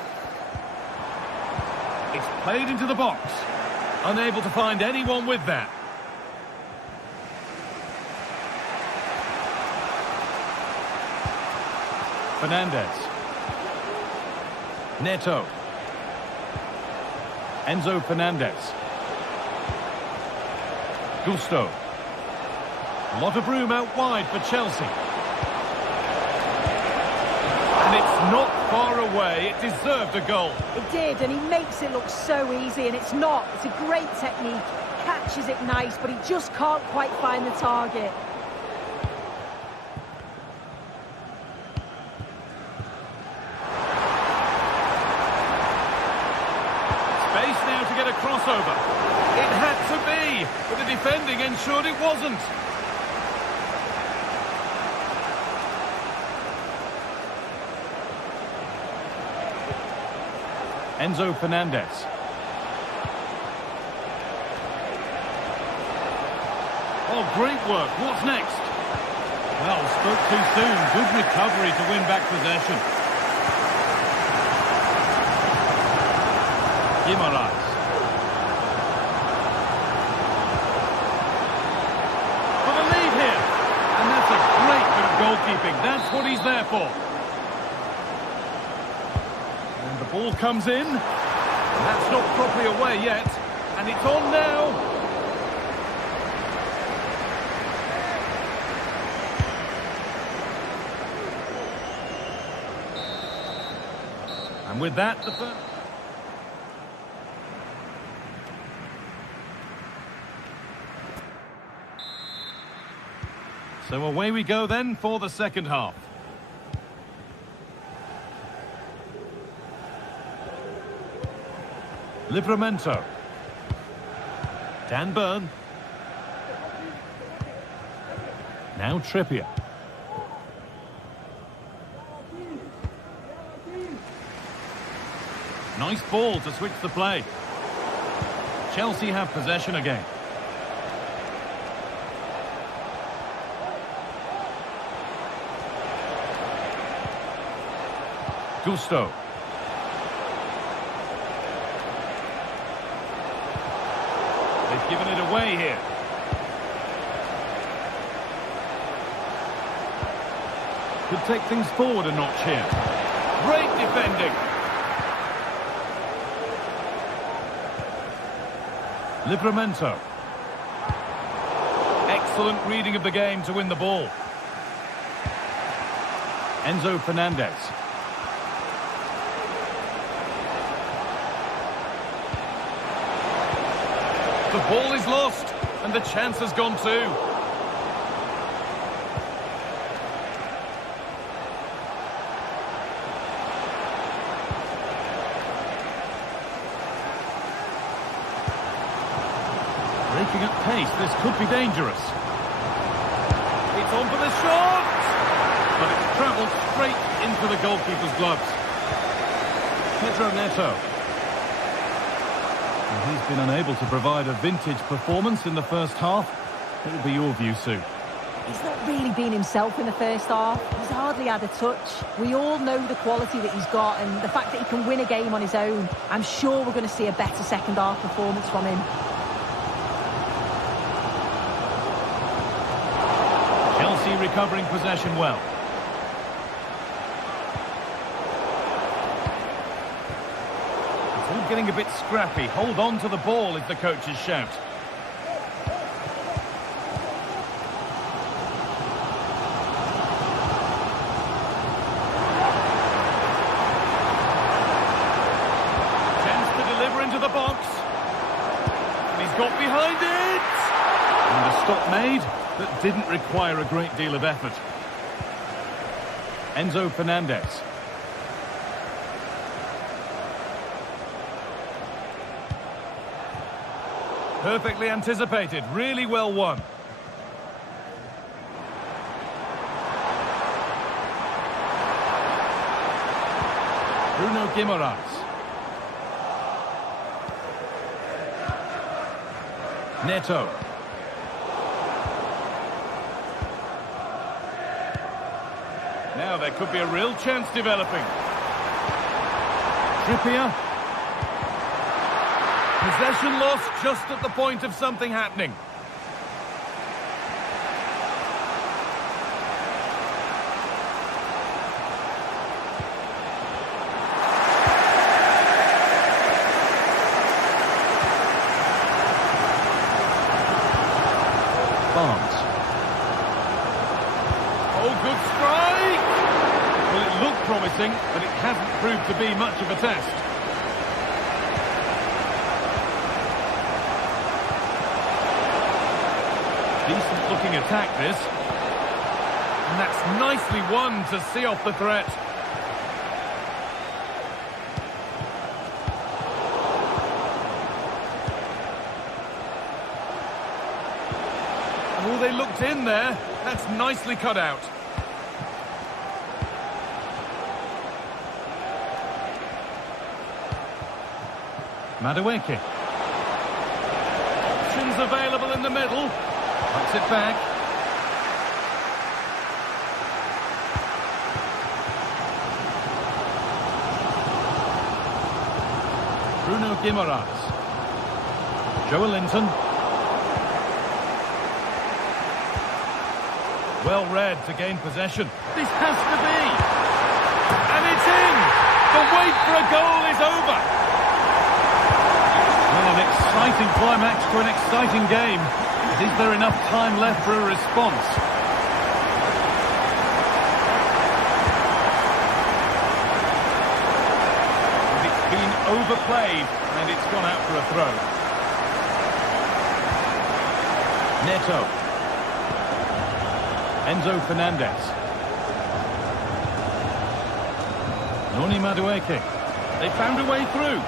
It's played into the box. Unable to find anyone with that. Fernandez. Neto. Enzo Fernandez. Gusto. A lot of room out wide for Chelsea. And it's not far away. It deserved a goal. It did, and he makes it look so easy, and it's not. It's a great technique. Catches it nice, but he just can't quite find the target. Space now to get a crossover. It had to be, but the defending ensured it wasn't. Enzo Fernandez. Oh, great work. What's next? Well, spoke too soon. Good recovery to win back possession. Guimaraes. For the lead here. And that's a great bit of goalkeeping. That's what he's there for. And the ball comes in. And that's not properly away yet. And it's on now. And with that, the first... So away we go then for the second half. Livramento. Dan Burn. Now Trippier. Nice ball to switch the play. Chelsea have possession again. Gusto. They've given it away here. Could take things forward a notch here. Great defending. Livramento. Excellent reading of the game to win the ball. Enzo Fernandez. The ball is lost, and the chance has gone too. Breaking at pace, this could be dangerous. It's on for the shot! But it's travelled straight into the goalkeeper's gloves. Pedro Neto. And he's been unable to provide a vintage performance in the first half. What will be your view, Sue? He's not really been himself in the first half. He's hardly had a touch. We all know the quality that he's got and the fact that he can win a game on his own. I'm sure we're going to see a better second half performance from him. Chelsea recovering possession well. It's all getting a bit scrappy. Hold on to the ball is the coach's shout. Chance to deliver into the box. And he's got behind it. And a stop made that didn't require a great deal of effort. Enzo Fernandez. Perfectly anticipated, really well won. Bruno Guimaraes. Neto. Now there could be a real chance developing. Trippier. Possession lost just at the point of something happening. Oh, good strike! Well, it looked promising, but it hasn't proved to be much of a test. Decent looking attack, this. And that's nicely won to see off the threat. Oh, they looked in there. That's nicely cut out. Madueke. Options available in the middle. Puts it back. Bruno Guimaraes. Joelinton. Well read to gain possession. This has to be. And it's in. The wait for a goal is over. Well, an exciting climax to an exciting game. But is there enough time left for a response? It's been overplayed and it's gone out for a throw. Neto. Enzo Fernandez. Noni Madueke. They found a way through.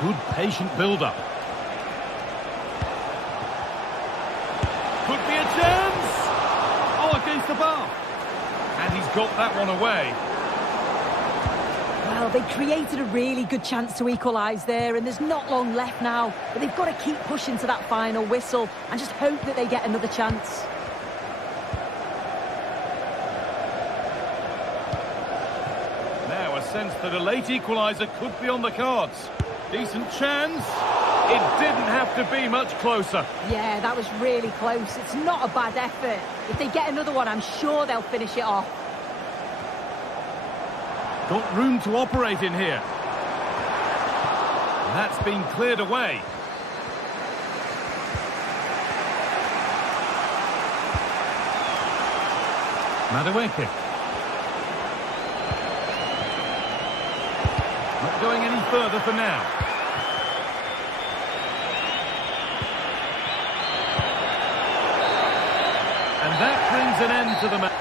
Good patient build-up. Could be a chance. Oh, against the bar. And he's got that one away. Well, they created a really good chance to equalise there, and there's not long left now. But they've got to keep pushing to that final whistle and just hope that they get another chance. Now a sense that a late equaliser could be on the cards. Decent chance. It didn't have to be much closer. Yeah, that was really close. It's not a bad effort. If they get another one, I'm sure they'll finish it off. Got room to operate in here. That's been cleared away. Madueke. Not going any further for now. And that brings an end to the match.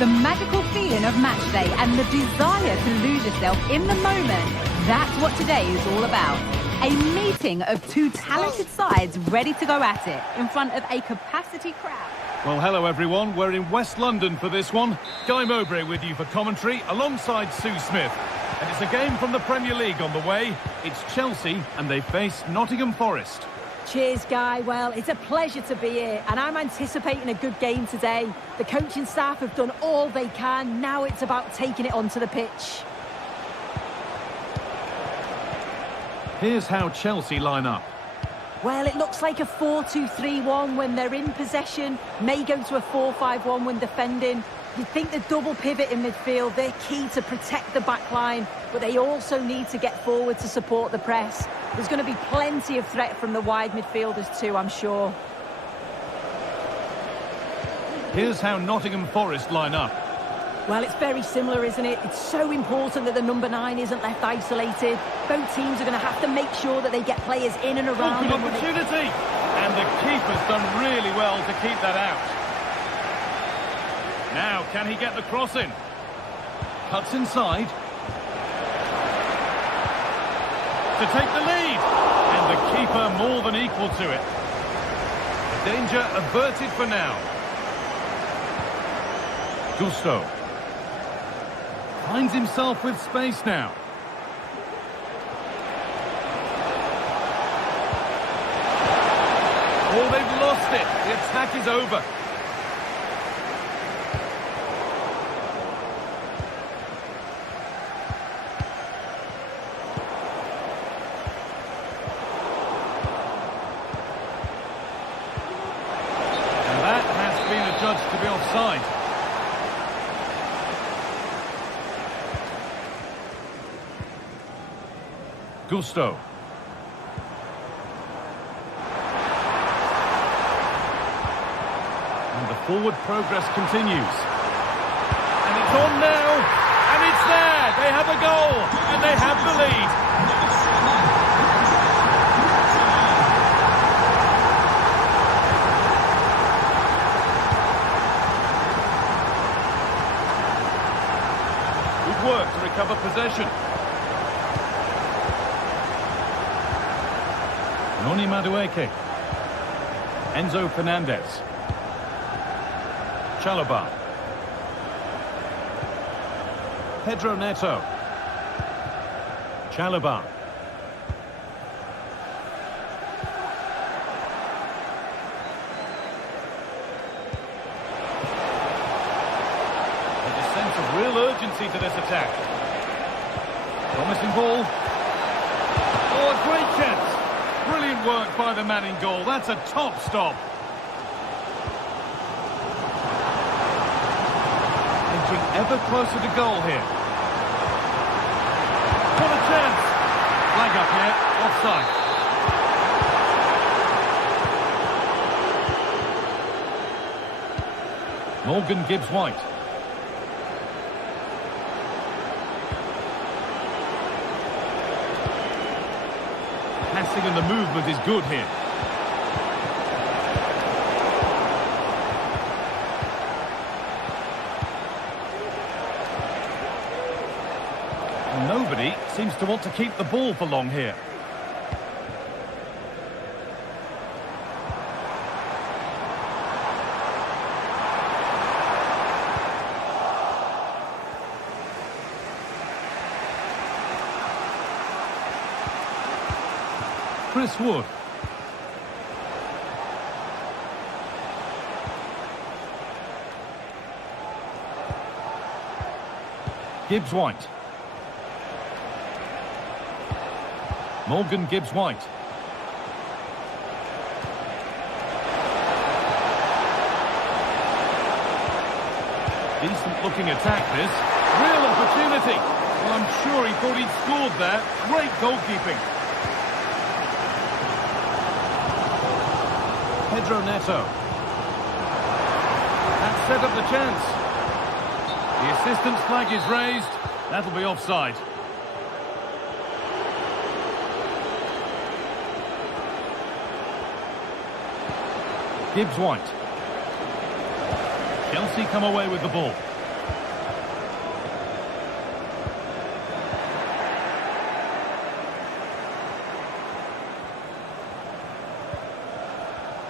The magical feeling of match day and the desire to lose yourself in the moment, that's what today is all about. A meeting of two talented sides ready to go at it in front of a capacity crowd. Well, hello everyone. We're in West London for this one. Guy Mowbray with you for commentary alongside Sue Smith. And it's a game from the Premier League on the way. It's Chelsea and they face Nottingham Forest. Cheers, Guy. Well, it's a pleasure to be here, and I'm anticipating a good game today. The coaching staff have done all they can. Now it's about taking it onto the pitch. Here's how Chelsea line up. Well, it looks like a 4-2-3-1 when they're in possession. May go to a 4-5-1 when defending. You think the double pivot in midfield, they're key to protect the back line, but they also need to get forward to support the press. There's going to be plenty of threat from the wide midfielders too, I'm sure. Here's how Nottingham Forest line up. Well, it's very similar, isn't it? It's so important that the number 9 isn't left isolated. Both teams are going to have to make sure that they get players in and around. Good opportunity! And the keeper's done really well to keep that out. Now, can he get the cross in? Cuts inside. To take the lead. And the keeper more than equal to it. The danger averted for now. Gusto. Finds himself with space now. Oh, they've lost it. The attack is over. And that has been adjudged to be offside. Gusto. And the forward progress continues. And it's on now. And it's there. They have a goal. And they have the lead. Good work to recover possession. Noni Madueke. Enzo Fernandez. Chalobah. Pedro Neto. Chalobah. There's a sense of real urgency to this attack. Promising ball. Oh, a great chance. Brilliant work by the man in goal. That's a top stop. Inching ever closer to goal here. What a chance. Flag up here. Offside. Morgan Gibbs-White. Passing and the movement is good here. Nobody seems to want to keep the ball for long here. Chris Wood. Gibbs-White. Morgan Gibbs-White. Decent looking attack this. Real opportunity. Well, I'm sure he thought he'd scored there. Great goalkeeping. Pedro Neto. That set up the chance. The assistant's flag is raised. That'll be offside. Gibbs-White. Chelsea come away with the ball.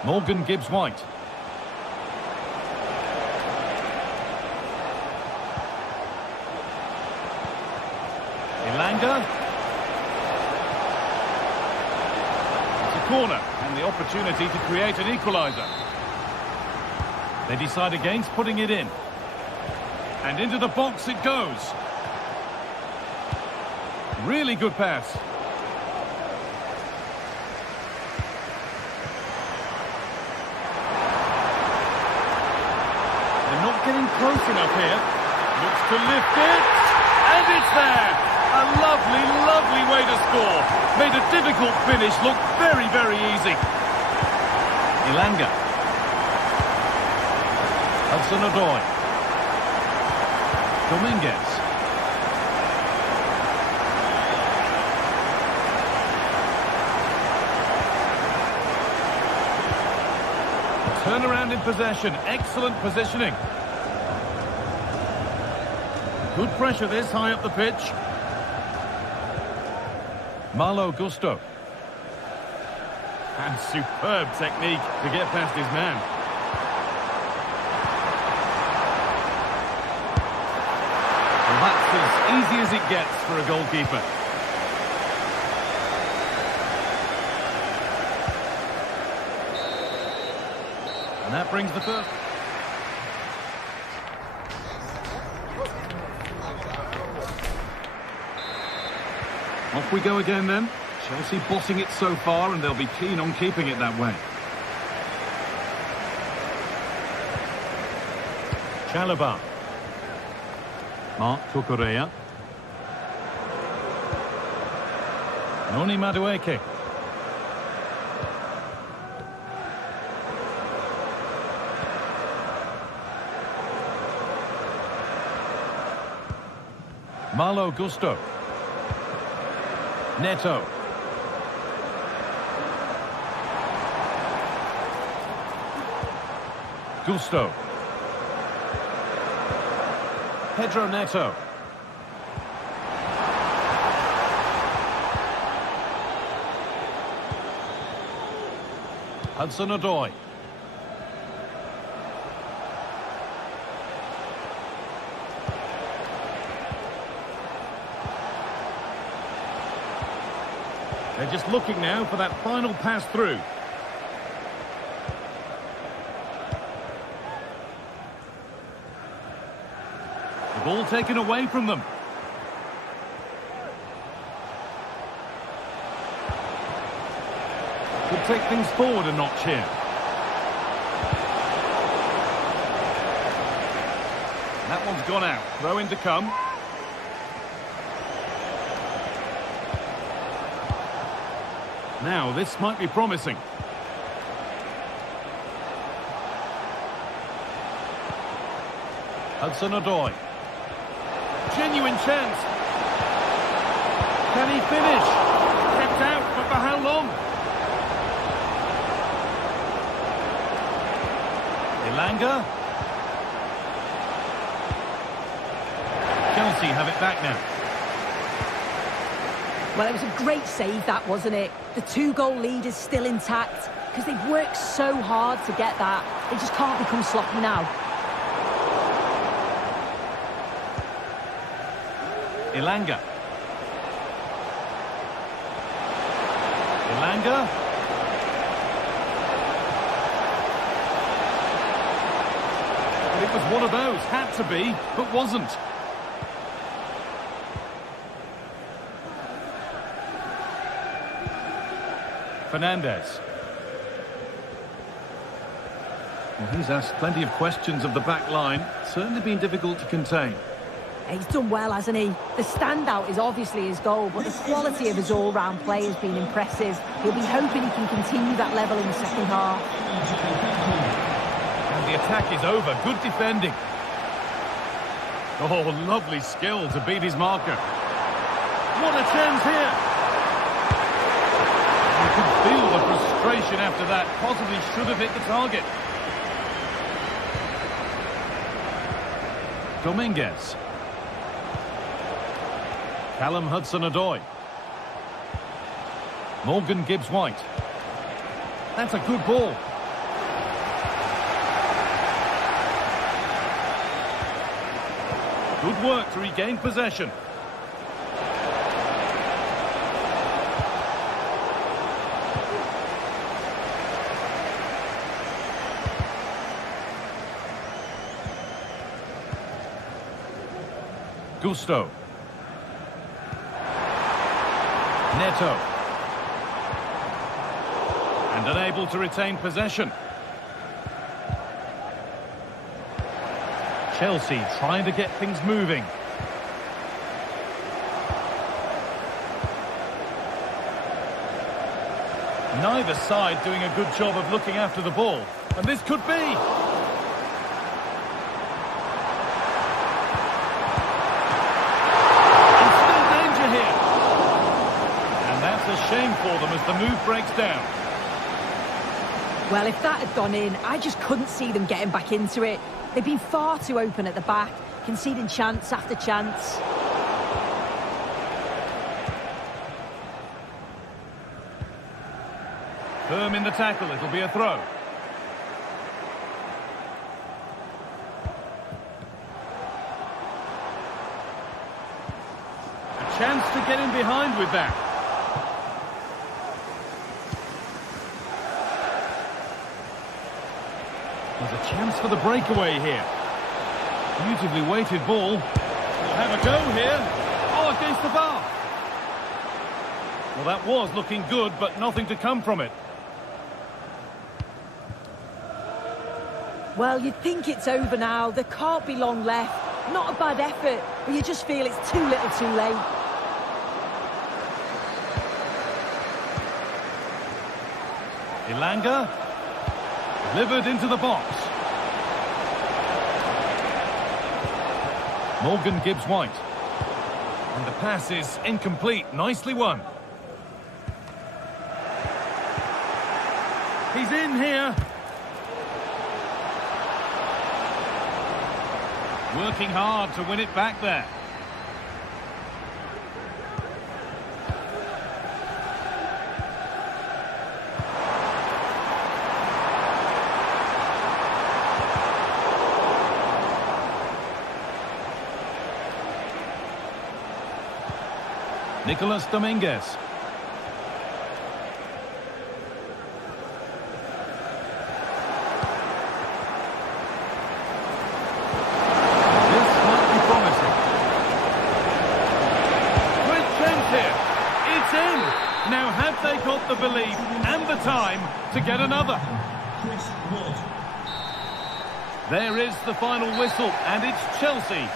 Morgan Gibbs-White. Elanga. It's a corner and the opportunity to create an equaliser. They decide against putting it in. And into the box it goes. Really good pass. They're not getting close enough here. Looks to lift it. And it's there. A lovely, lovely way to score. Made a difficult finish look very, very easy. Elanga. Hudson-Odoi. Dominguez. Turnaround in possession. Excellent positioning. Good pressure this high up the pitch. Malo Gusto. And superb technique to get past his man. Well, that's as easy as it gets for a goalkeeper. And that brings the first. Off we go again then. Chelsea bossing it so far and they'll be keen on keeping it that way. Chalobah. Mark Cucurella. Noni Madueke. Malo Gusto. Neto. Gusto. Pedro Neto. Hudson-Odoi. They're just looking now for that final pass through. The ball taken away from them. Could take things forward a notch here. That one's gone out. Throw in to come. Now, this might be promising. Hudson-Odoi. Genuine chance. Can he finish? Kept out, but for how long? Elanga. Chelsea have it back now. Well, it was a great save, that, wasn't it? The 2-goal lead is still intact because they've worked so hard to get that. They just can't become sloppy now. Elanga. Elanga. But it was one of those. Had to be, but wasn't. Fernandez. Well, he's asked plenty of questions of the back line. Certainly been difficult to contain. He's done well, hasn't he? The standout is obviously his goal, but the quality of his all-round play has been impressive. He'll be hoping he can continue that level in the second half. And the attack is over. Good defending. Oh, lovely skill to beat his marker. What a chance here. You can feel the frustration after that. Possibly should have hit the target. Dominguez. Callum Hudson-Odoi. Morgan Gibbs-White. That's a good ball. Good work to regain possession. Gusto. Neto. And unable to retain possession. Chelsea trying to get things moving. Neither side doing a good job of looking after the ball. And this could be. And still danger here. And that's a shame for them as the move breaks down. Well, if that had gone in, I just couldn't see them getting back into it. They've been far too open at the back, conceding chance after chance. Firm in the tackle, it'll be a throw. A chance to get in behind with that. There's a chance for the breakaway here. Beautifully weighted ball. We'll have a go here. Oh, against the bar. Well, that was looking good, but nothing to come from it. Well, you'd think it's over now. There can't be long left. Not a bad effort, but you just feel it's too little too late. Ilanga. Delivered into the box. Morgan Gibbs-White. And the pass is incomplete. Nicely won. He's in here. Working hard to win it back there. Nicolas Dominguez. This might be promising. Great chance here. It's in. Now have they got the belief and the time to get another? There is the final whistle, and it's Chelsea.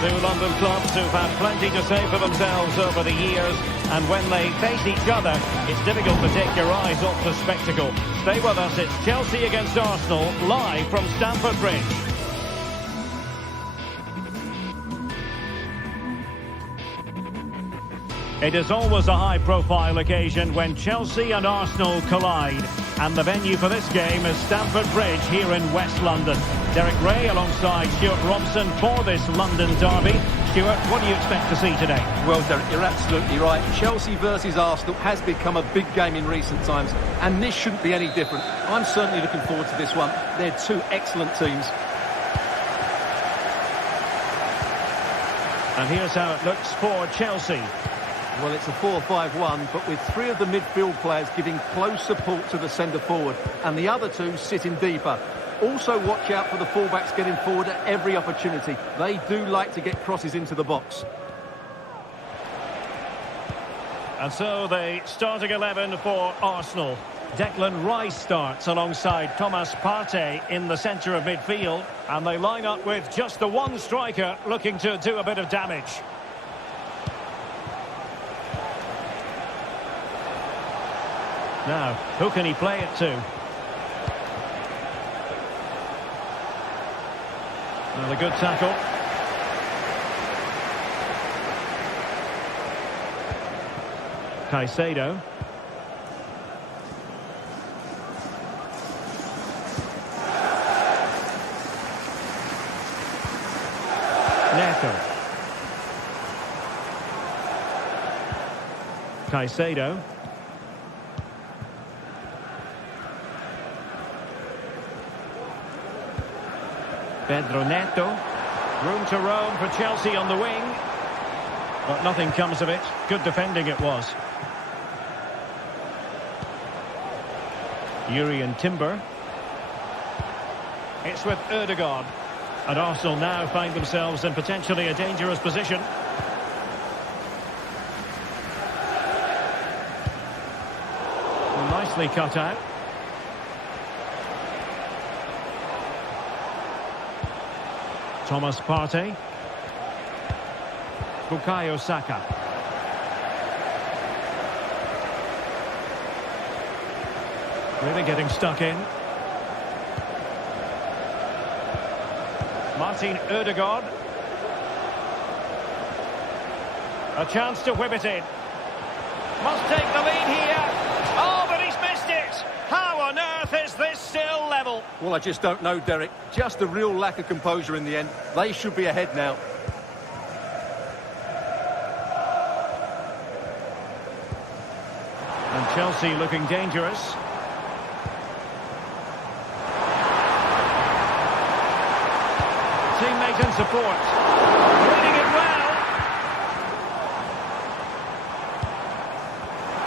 Two London clubs who've had plenty to say for themselves over the years, and when they face each other, it's difficult to take your eyes off the spectacle. Stay with us, it's Chelsea against Arsenal, live from Stamford Bridge. It is always a high-profile occasion when Chelsea and Arsenal collide. And the venue for this game is Stamford Bridge here in West London. Derek Ray alongside Stuart Robson for this London derby. Stuart, what do you expect to see today? Well, Derek, you're absolutely right. Chelsea versus Arsenal has become a big game in recent times, and this shouldn't be any different. I'm certainly looking forward to this one. They're two excellent teams. And here's how it looks for Chelsea. Well, it's a 4-5-1, but with three of the midfield players giving close support to the centre forward, and the other two sitting deeper. Also watch out for the fullbacks getting forward at every opportunity. They do like to get crosses into the box. And so the starting 11 for Arsenal. Declan Rice starts alongside Thomas Partey in the centre of midfield. And they line up with just the one striker looking to do a bit of damage. Now, who can he play it to? Well, a good tackle. Caicedo. Neto. Caicedo. Pedro Neto. Room to roam for Chelsea on the wing. But nothing comes of it. Good defending it was. Urian Timber. It's with Ødegaard. And Arsenal now find themselves in potentially a dangerous position. Well, nicely cut out. Thomas Partey. Bukayo Saka. Really getting stuck in. Martin Ødegaard. A chance to whip it in. Must take the lead here. Oh, but he's missed it. How on earth is this still level? Well, I just don't know, Derek. Just a real lack of composure in the end. They should be ahead now. And Chelsea looking dangerous. Teammate and support. Reading it well.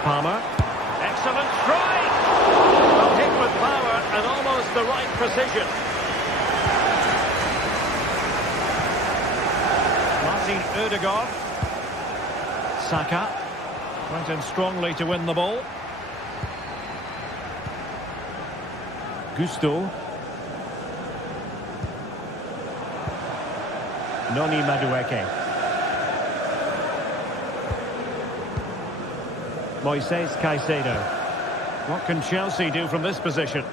Palmer. Excellent strike. Well, hit with power and almost the right precision. Martin Ødegaard. Saka. Went in strongly to win the ball. Gusto. Noni Madueke. Moises Caicedo. What can Chelsea do from this position?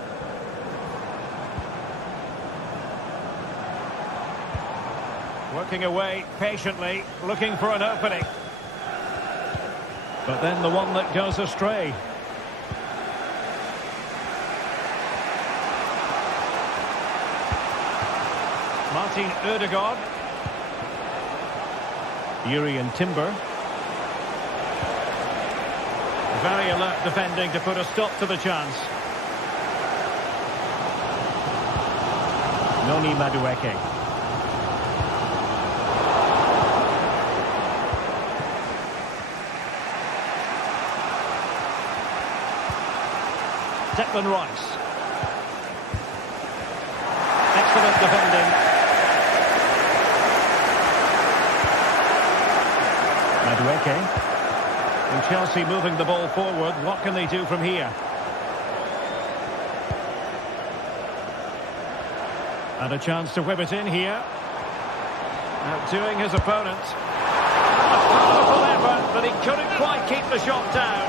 Working away patiently, looking for an opening. But then the one that goes astray. Martin Ødegaard. Urian Timber. Very alert defending to put a stop to the chance. Noni Madueke. Declan Rice. Excellent defending. Madueke. And Chelsea moving the ball forward. What can they do from here? And a chance to whip it in here. Outdoing his opponent. A powerful effort, but he couldn't quite keep the shot down.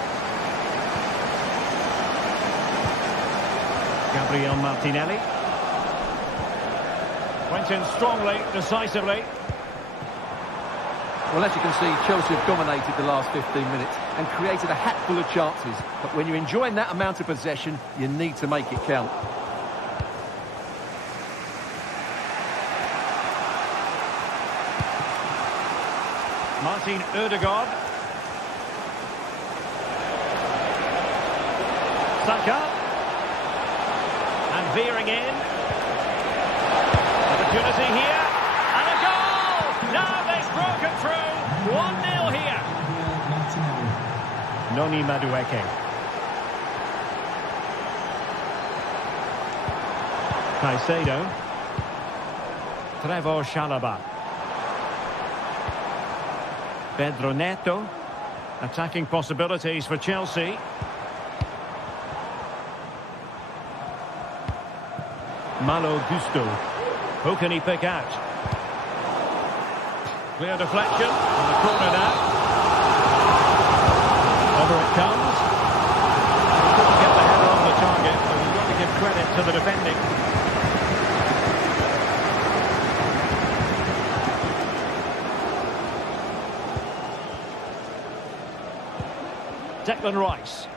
Gabriel Martinelli. Went in strongly, decisively. Well, as you can see, Chelsea have dominated the last 15 minutes and created a hatful of chances. But when you're enjoying that amount of possession, you need to make it count. Martin Ødegaard. Saka. And veering in. Opportunity here. And a goal! Now they've broken through. 1-0 here. Noni Madueke. Caicedo. Trevor Chalobah. Pedro Neto. Attacking possibilities for Chelsea. Malo Gusto. Who can he pick out? Clear deflection. On the corner now. Over it comes. He couldn't get the header on the target, but we've got to give credit to the defending. Declan Rice.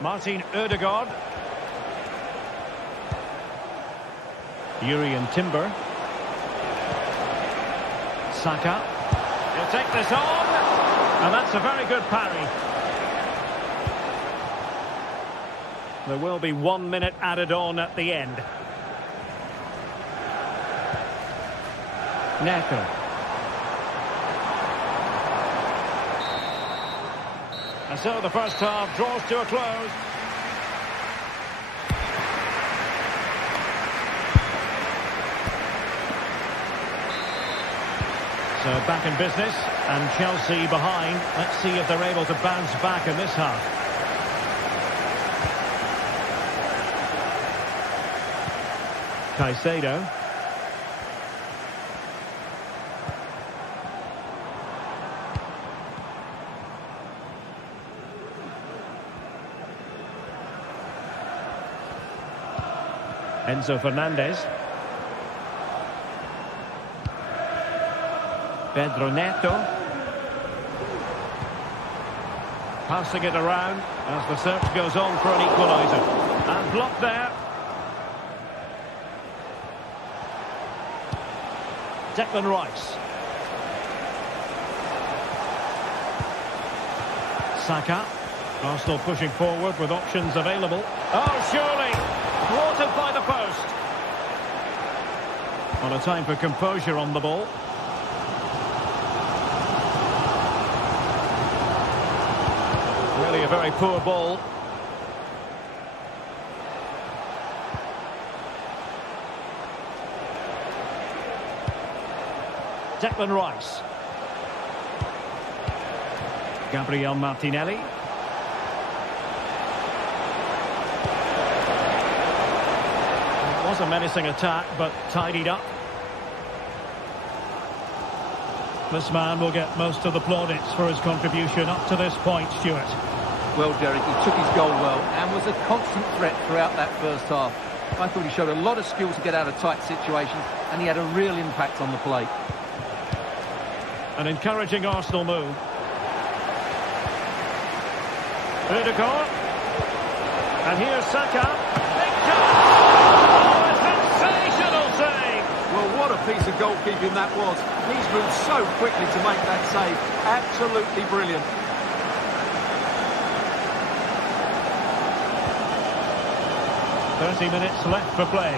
Martin Ødegaard. Jurriën Timber. Saka. He'll take this on. And that's a very good parry. There will be 1 minute added on at the end. Neto. And so the first half draws to a close. So back in business, and Chelsea behind. Let's see if they're able to bounce back in this half. Caicedo. Enzo Fernandez. Pedro Neto. Passing it around as the search goes on for an equaliser. And blocked there. Declan Rice. Saka. Arsenal pushing forward with options available. Oh, surely! Thwarted by the post. On a time for composure on the ball. Really a very poor ball. Declan Rice. Gabriel Martinelli. It was a menacing attack, but tidied up. This man will get most of the plaudits for his contribution up to this point, Stuart. Well, Derek, he took his goal well and was a constant threat throughout that first half. I thought he showed a lot of skill to get out of tight situations, and he had a real impact on the plate. An encouraging Arsenal move. Ødegaard. And here's Saka. Big chance! Oh, a sensational save! Well, what a piece of goalkeeping that was. He's moved so quickly to make that save. Absolutely brilliant. .30 minutes left for play.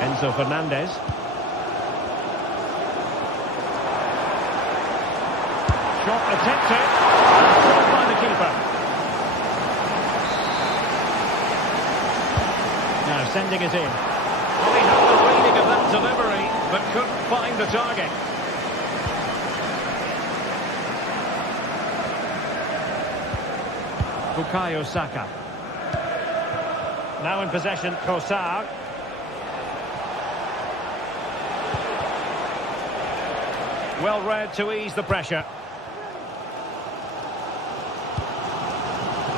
Enzo Fernandez. Shot attempted. Caught by the keeper. Now sending it in. Well, he had the reading of that delivery, but couldn't find the target. Bukayo Saka. Now in possession, Trossard. Well read to ease the pressure.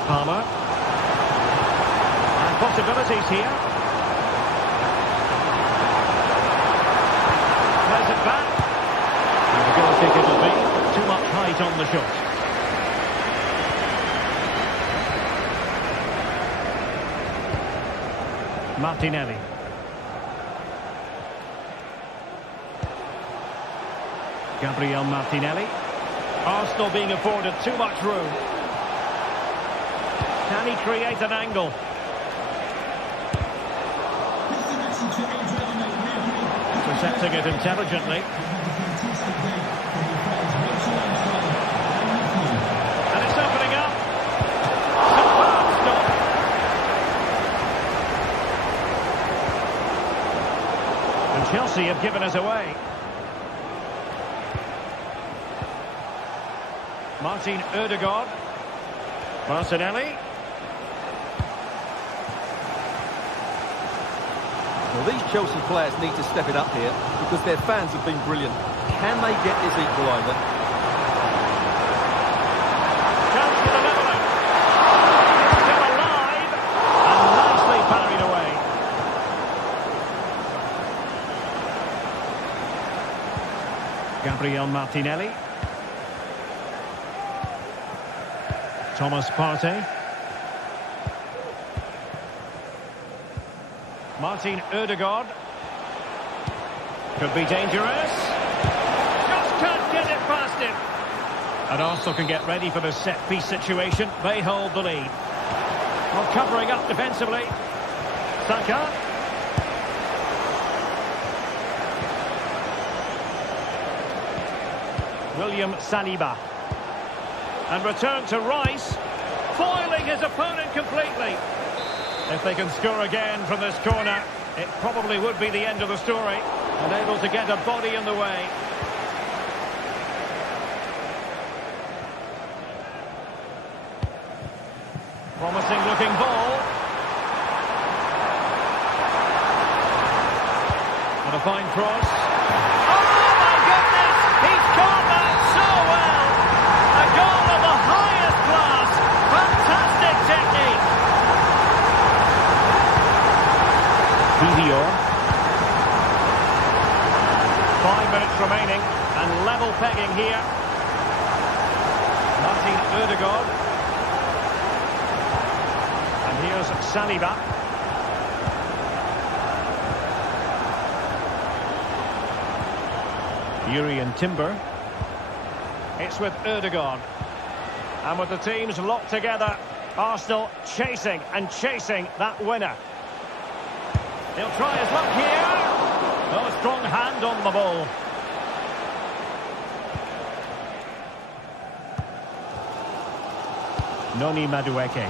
Palmer. And possibilities here. Plays it back. And the goal kick it'll be. Too much height on the shot. Martinelli. Gabriel Martinelli. Arsenal being afforded too much room. Can he create an angle? Intercepting it intelligently. Chelsea have given us away. Martin Ødegaard. Martinelli. Well, these Chelsea players need to step it up here because their fans have been brilliant. Can they get this equaliser? Chance for the leveller. Still alive and nicely parried away. Gabriel Martinelli. Thomas Partey. Martin Ødegaard. Could be dangerous. Just can't get it past him. And Arsenal can get ready for the set-piece situation. They hold the lead. Well, covering up defensively. Saka. William Saliba. And return to Rice. Foiling his opponent completely. If they can score again from this corner, it probably would be the end of the story. Unable to get a body in the way. Promising looking ball. And a fine cross. Oh my goodness! He's caught that so well! A goal of the highest class. Fantastic technique. Vivior. 5 minutes remaining and level pegging here. Martin Ødegaard. And here's Saliba. Jurrien Timber. It's with Ødegaard. And with the teams locked together, Arsenal chasing and chasing that winner. He'll try his luck here. Oh, strong hand on the ball. Noni Madueke.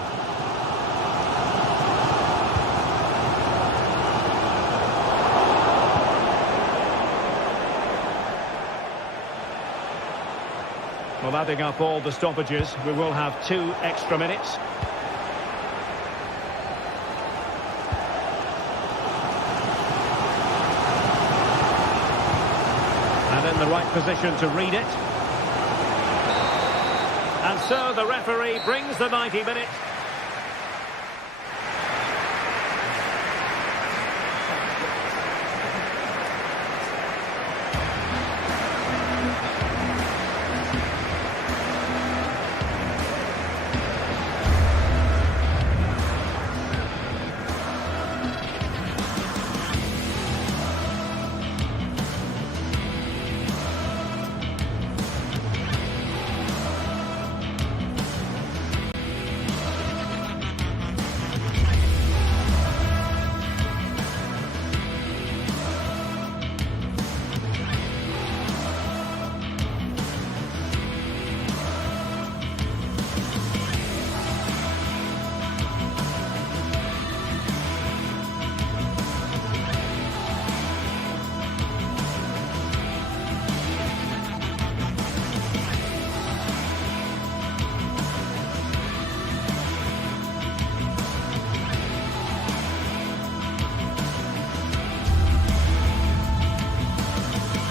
Well, adding up all the stoppages, we will have 2 extra minutes. And in the right position to read it. And so the referee brings the 90 minutes.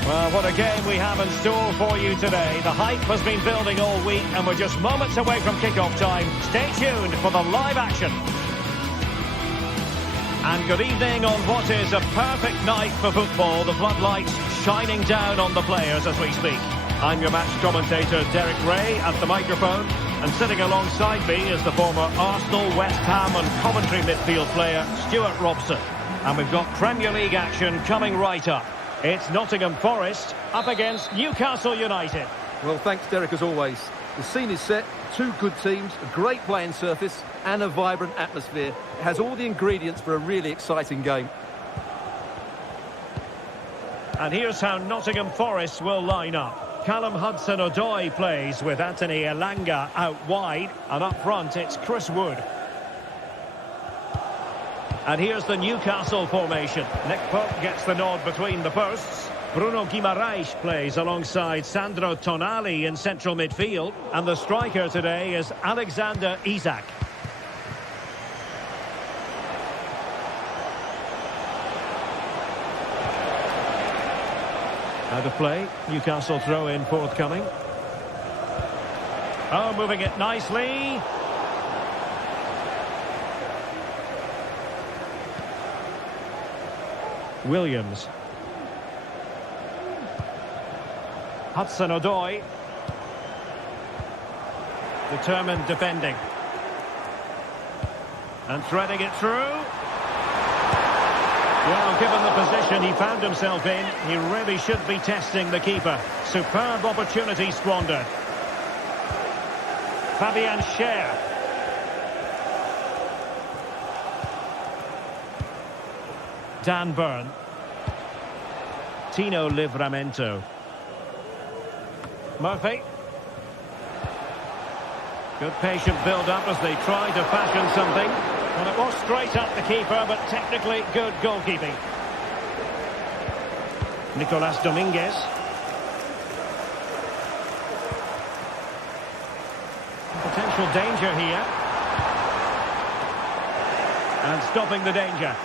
Well, what a game we have in store for you today. The hype has been building all week and we're just moments away from kick-off time. Stay tuned for the live action. And good evening on what is a perfect night for football. The floodlights shining down on the players as we speak. I'm your match commentator Derek Ray at the microphone. And sitting alongside me is the former Arsenal, West Ham and Coventry midfield player Stuart Robson. And we've got Premier League action coming right up. It's Nottingham Forest up against Newcastle United. Well, thanks, Derek, as always. The scene is set, 2 good teams, a great playing surface and a vibrant atmosphere. It has all the ingredients for a really exciting game. And here's how Nottingham Forest will line up. Callum Hudson-Odoi plays with Anthony Elanga out wide. And up front, it's Chris Wood. And here's the Newcastle formation. Nick Pope gets the nod between the posts. Bruno Guimaraes plays alongside Sandro Tonali in central midfield. And the striker today is Alexander Isak. Out of play. Newcastle throw in forthcoming. Oh, moving it nicely. Williams. Hudson-Odoi. Determined defending. And threading it through. Well, given the position he found himself in, he really should be testing the keeper. Superb opportunity squandered. Fabian Schär. Dan Burn. Tino Livramento. Murphy. Good patient build-up as they try to fashion something. Well, it was straight up the keeper, but technically good goalkeeping. Nicolas Dominguez. Potential danger here. And stopping the danger.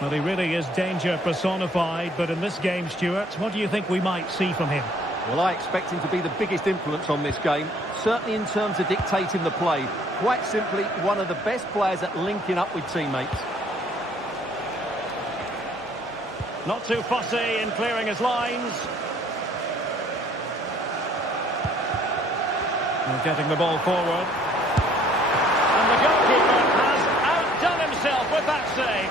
Well, he really is danger personified, but in this game, Stuart, what do you think we might see from him? Well, I expect him to be the biggest influence on this game, certainly in terms of dictating the play. Quite simply, one of the best players at linking up with teammates. Not too fussy in clearing his lines. And getting the ball forward. And the goalkeeper has outdone himself with that save.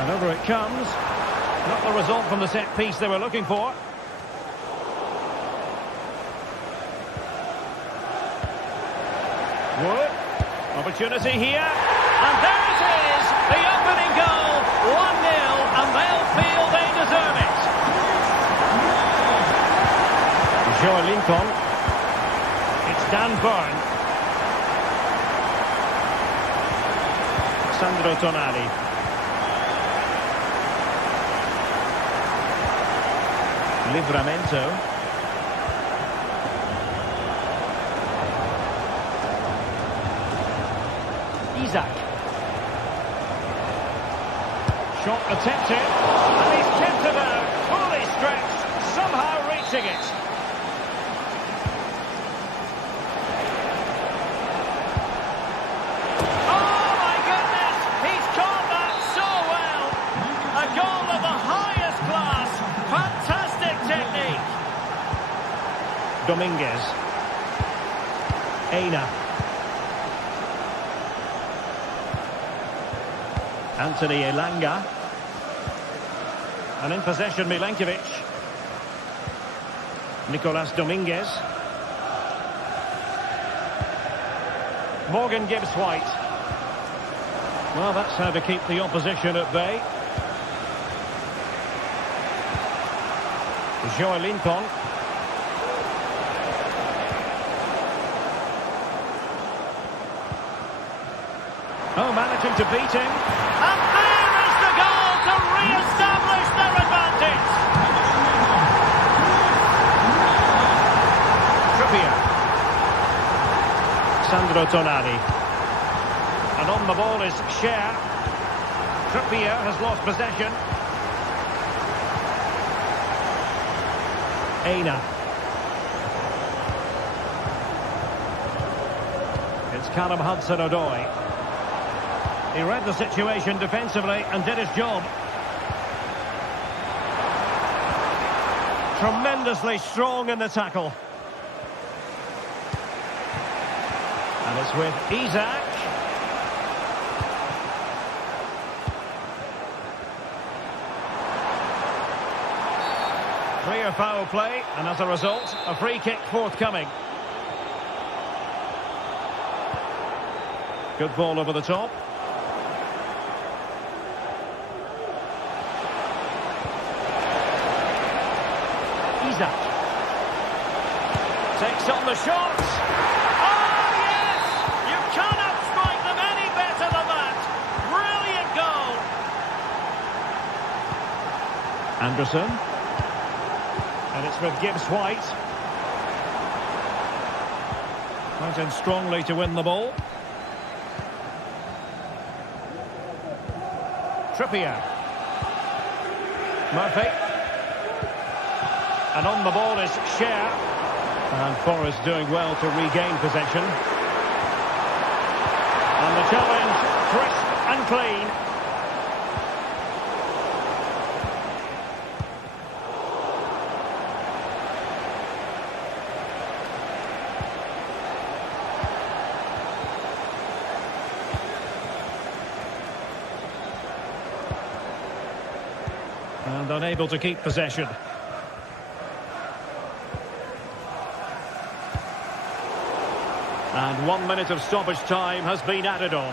And over it comes. Not the result from the set piece they were looking for. Wood. Opportunity here. And there it is. The opening goal. 1-0. And they'll feel they deserve it. Joe Lincoln. It's Dan Burn. Sandro Tonali. Livramento. Isak. Shot attempted. And he's tipped it out. Fully stretched. Somehow reaching it. Oh my goodness! He's caught that so well. A goal of the highest class. Fantastic technique. Dominguez. Aina. Anthony Elanga. And in possession, Milenkovic. Nicolas Dominguez. Morgan Gibbs-White. Well, that's how to keep the opposition at bay. Joe Lincoln. Oh, managing to beat him. And there is the goal to re-establish their advantage. Trippier. Sandro Tonali. And on the ball is Schär. Trippier has lost possession. Aina. It's Callum Hudson-Odoi. He read the situation defensively and did his job. Tremendously strong in the tackle. And it's with Isak. Clear foul play, and as a result, a free kick forthcoming. Good ball over the top. Isak. takes on the shot. Oh, yes! You cannot strike them any better than that. Brilliant goal. Anderson. And it's with Gibbs-White. Went in strongly to win the ball. Trippier. Murphy. And on the ball is Cher. And Forest doing well to regain possession. And the challenge, crisp and clean. And unable to keep possession. And 1 minute of stoppage time has been added on.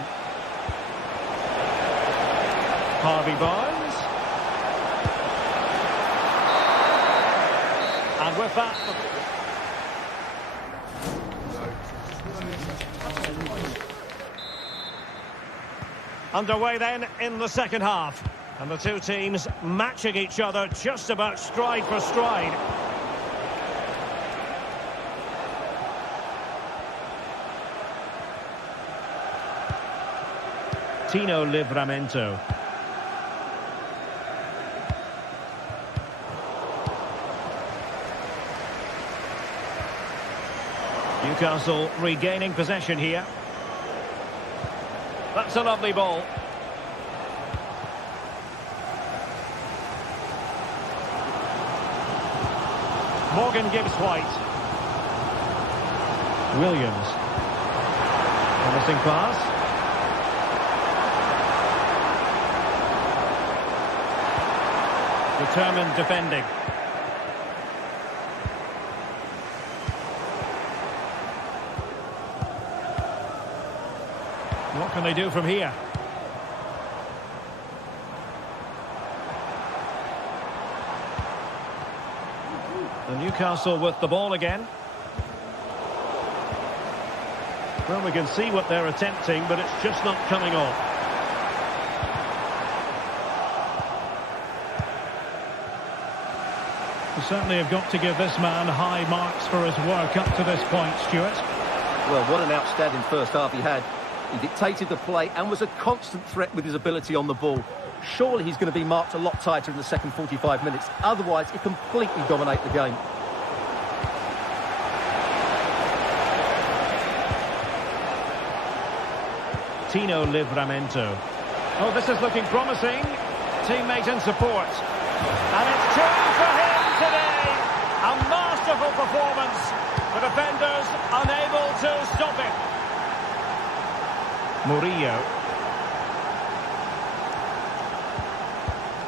Harvey Barnes. And with that... Underway then in the second half. And the two teams matching each other just about stride for stride. Tino Livramento. Newcastle regaining possession here. That's a lovely ball. Morgan Gibbs-White. Williams. Promising pass. Determined defending. What can they do from here? The Newcastle with the ball again. Well, we can see what they're attempting, but it's just not coming off. We certainly have got to give this man high marks for his work up to this point, Stuart. Well, what an outstanding first half he had. He dictated the play and was a constant threat with his ability on the ball. Surely he's going to be marked a lot tighter in the second 45 minutes. Otherwise, he completely dominate the game. Tino Livramento. Oh, this is looking promising. Teammate and support. And it's two for him today. A masterful performance. The defenders unable to stop it. Murillo.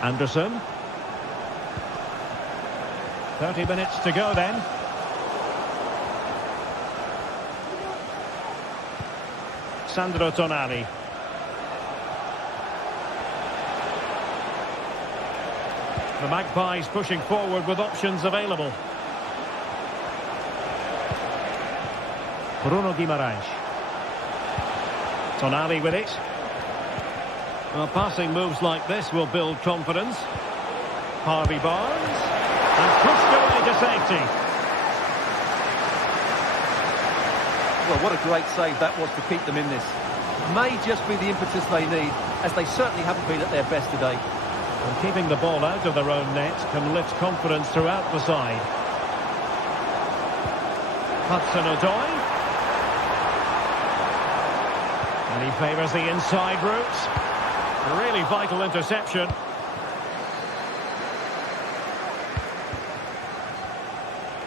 Anderson. 30 minutes to go then. Sandro Tonali. The Magpies pushing forward with options available. Bruno Guimaraes. Tonali with it. Well, passing moves like this will build confidence. Harvey Barnes. And pushed away to safety. Well, what a great save that was to keep them in this. May just be the impetus they need, as they certainly haven't been at their best today. And keeping the ball out of their own net can lift confidence throughout the side. Hudson-Odoi. And he favours the inside route. A really vital interception.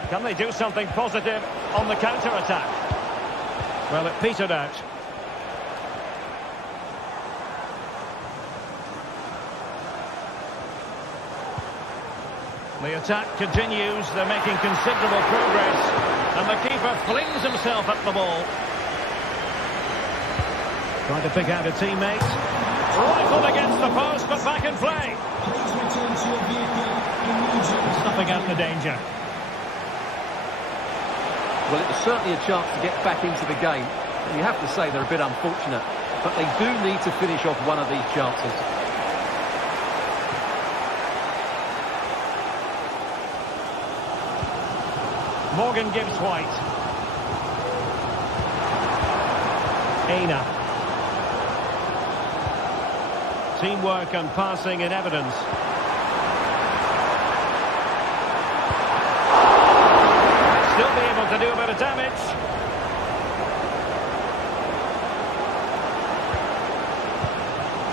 Can they do something positive on the counter-attack? Well, it petered out. The attack continues. They're making considerable progress. And the keeper flings himself at the ball. Trying to pick out a teammate. Rifled against the post, but back in play. Snuffing out the danger. Well, it was certainly a chance to get back into the game. And you have to say they're a bit unfortunate. But they do need to finish off one of these chances. Morgan gives White. Aina. Teamwork and passing in evidence. Still be able to do a bit of damage.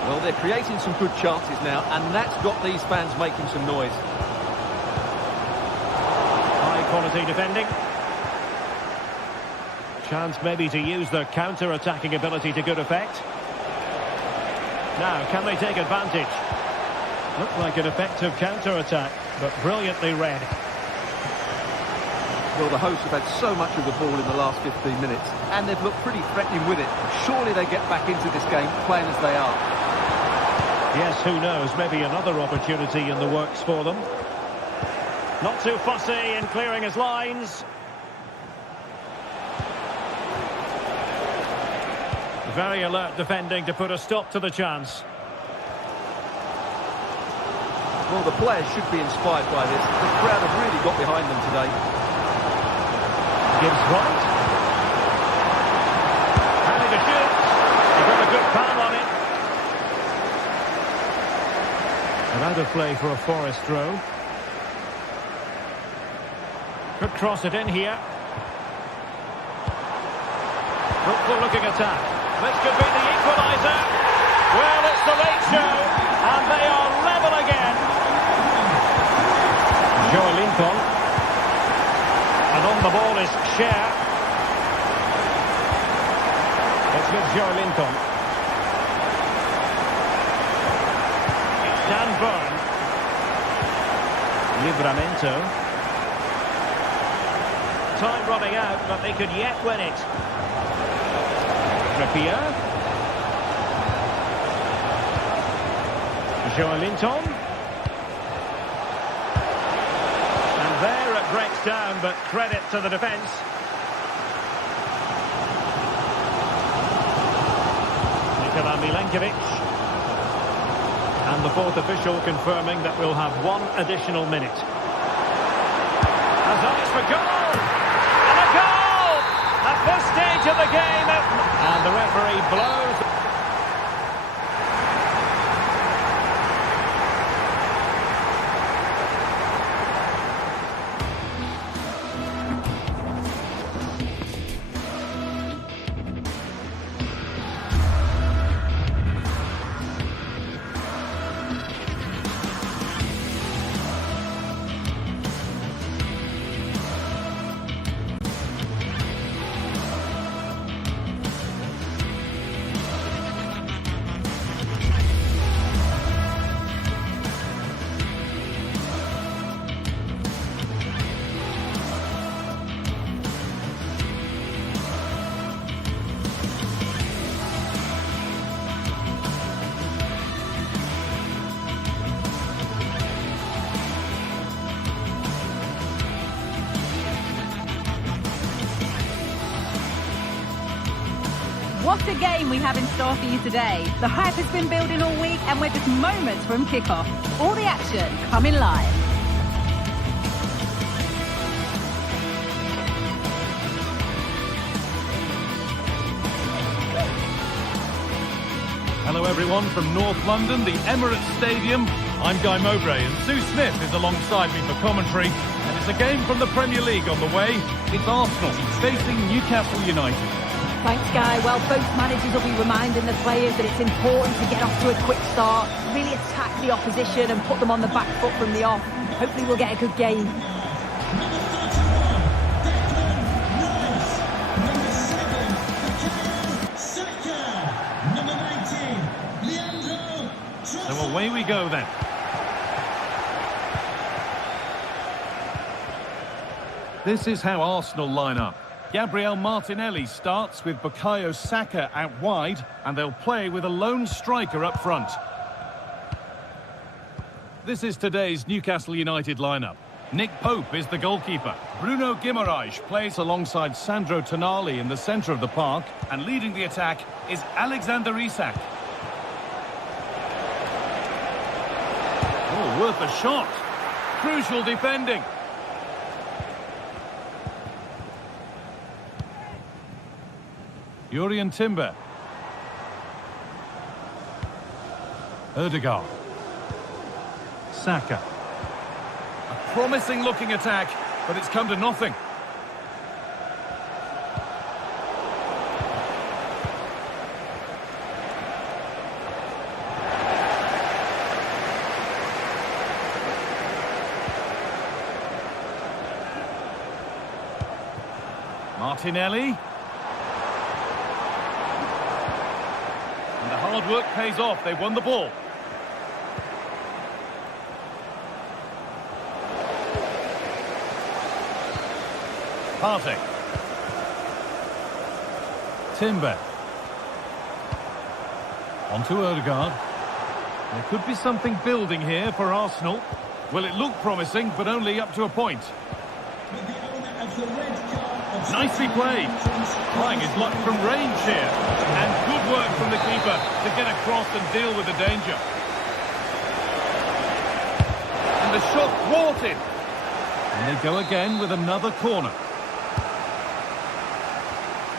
Well, they're creating some good chances now, and that's got these fans making some noise. High quality defending. Chance maybe to use their counter-attacking ability to good effect. Now, can they take advantage? Looked like an effective counter-attack, but brilliantly read. Well, the hosts have had so much of the ball in the last 15 minutes, and they've looked pretty threatening with it. Surely they get back into this game playing as they are. Yes, who knows, maybe another opportunity in the works for them. Not too fussy in clearing his lines. Very alert defending to put a stop to the chance. Well, the players should be inspired by this. The crowd have really got behind them today. Gives right. Having to shoot. He got a good palm on it. And out of play for a Forest throw. Could cross it in here. Hopeful looking attack. This could be the equaliser. Well, it's the late show, and they are level again. Joe Lincoln. And on the ball is Cher. It's with Joe Lincoln. It's Dan Burn. Livramento. Time running out, but they could yet win it. Trippier. Joelinton. And there it breaks down, but credit to the defence. Nikola Milenkovic. And the fourth official confirming that we'll have one additional minute. As eyes for goal! And a goal! At this stage of the game, and the referee blows. What a game we have in store for you today. The hype has been building all week and we're just moments from kickoff. All the action coming live. Hello everyone from North London, the Emirates Stadium. I'm Guy Mowbray and Sue Smith is alongside me for commentary. And it's a game from the Premier League on the way. It's Arsenal facing Newcastle United. Thanks, Guy. Well, both managers will be reminding the players that it's important to get off to a quick start, really attack the opposition and put them on the back foot from the off. Hopefully we'll get a good game. So away we go then. This is how Arsenal line up. Gabriel Martinelli starts with Bukayo Saka out wide, and they'll play with a lone striker up front. This is today's Newcastle United lineup. Nick Pope is the goalkeeper. Bruno Guimaraes plays alongside Sandro Tonali in the centre of the park, and leading the attack is Alexander Isak. Oh, worth a shot. Crucial defending. Jurrien Timber. Ødegaard. Saka. A promising looking attack, but it's come to nothing. Martinelli. And the hard work pays off. They've won the ball. Partey. Timber. On to Ødegaard. There could be something building here for Arsenal. Well, it looked promising, but only up to a point. With the owner of the red card. Nicely played. Trying his luck from range here. And good work from the keeper to get across and deal with the danger. And the shot thwarted. And they go again with another corner.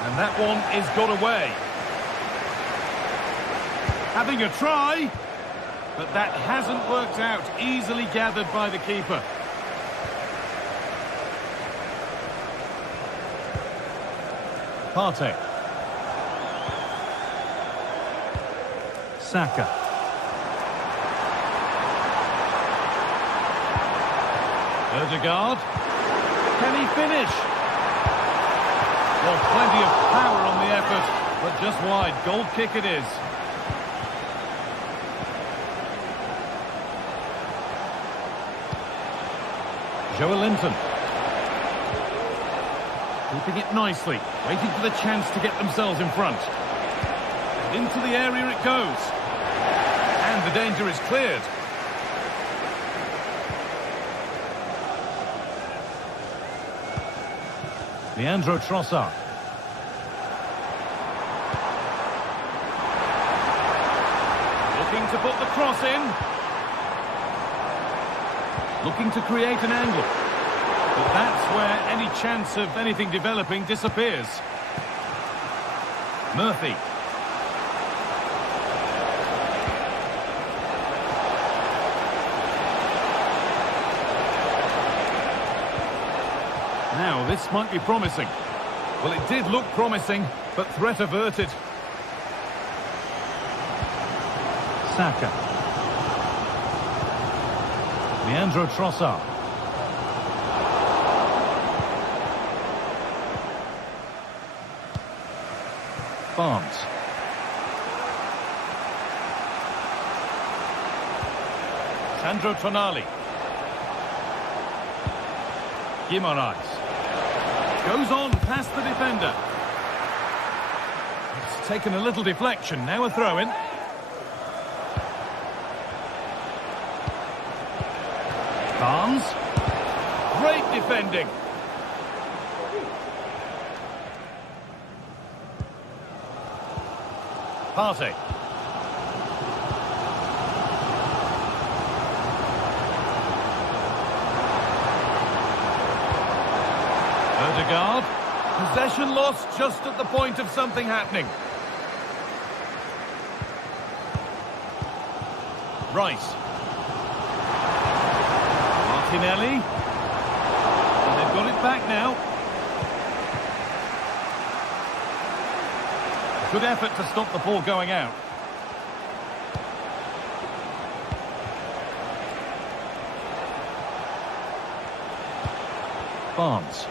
And that one is got away. Having a try. But that hasn't worked out. Easily gathered by the keeper. Partey. Saka. Ødegaard. Can he finish? Well, plenty of power on the effort, but just wide. Goal kick it is. Joelinton. Keeping it nicely, waiting for the chance to get themselves in front. And into the area it goes. And the danger is cleared. Leandro Trossard. Looking to put the cross in. Looking to create an angle. But that's where any chance of anything developing disappears. Murphy. Now, this might be promising. Well, it did look promising, but threat averted. Saka. Leandro Trossard. Barnes. Sandro Tonali. Guimaraes. Goes on past the defender. It's taken a little deflection. Now a throw-in. Barnes. Great defending. Partey. Ødegaard. Possession lost just at the point of something happening. Rice. Martinelli. And they've got it back now. Good effort to stop the ball going out. Barnes.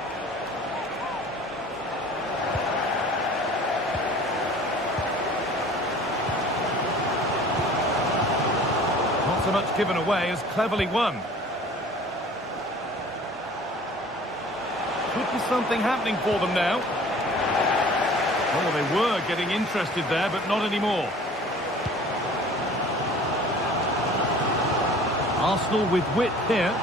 Not so much given away as cleverly won. Could be something happening for them now. Oh, they were getting interested there, but not anymore. Arsenal with width here.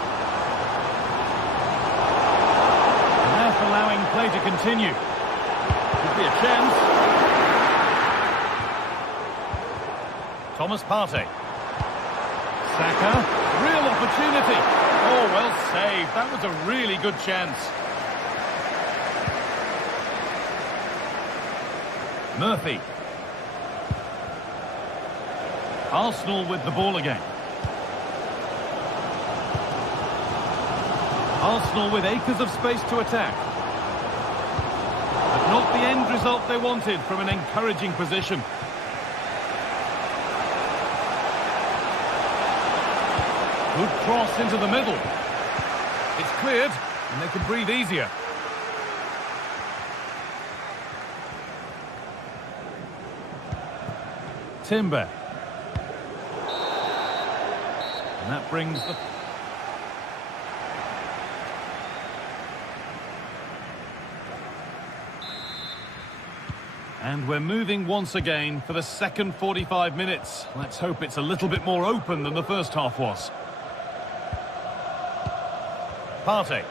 to continue. Could be a chance. Thomas Partey. Saka. Real opportunity. Oh, well saved. That was a really good chance. Murphy. Arsenal with the ball again. Arsenal with acres of space to attack. But not the end result they wanted from an encouraging position. Good cross into the middle. It's cleared, and they can breathe easier. Timber. And that brings the... And we're moving once again for the second 45 minutes. Let's hope it's a little bit more open than the first half was. Partey.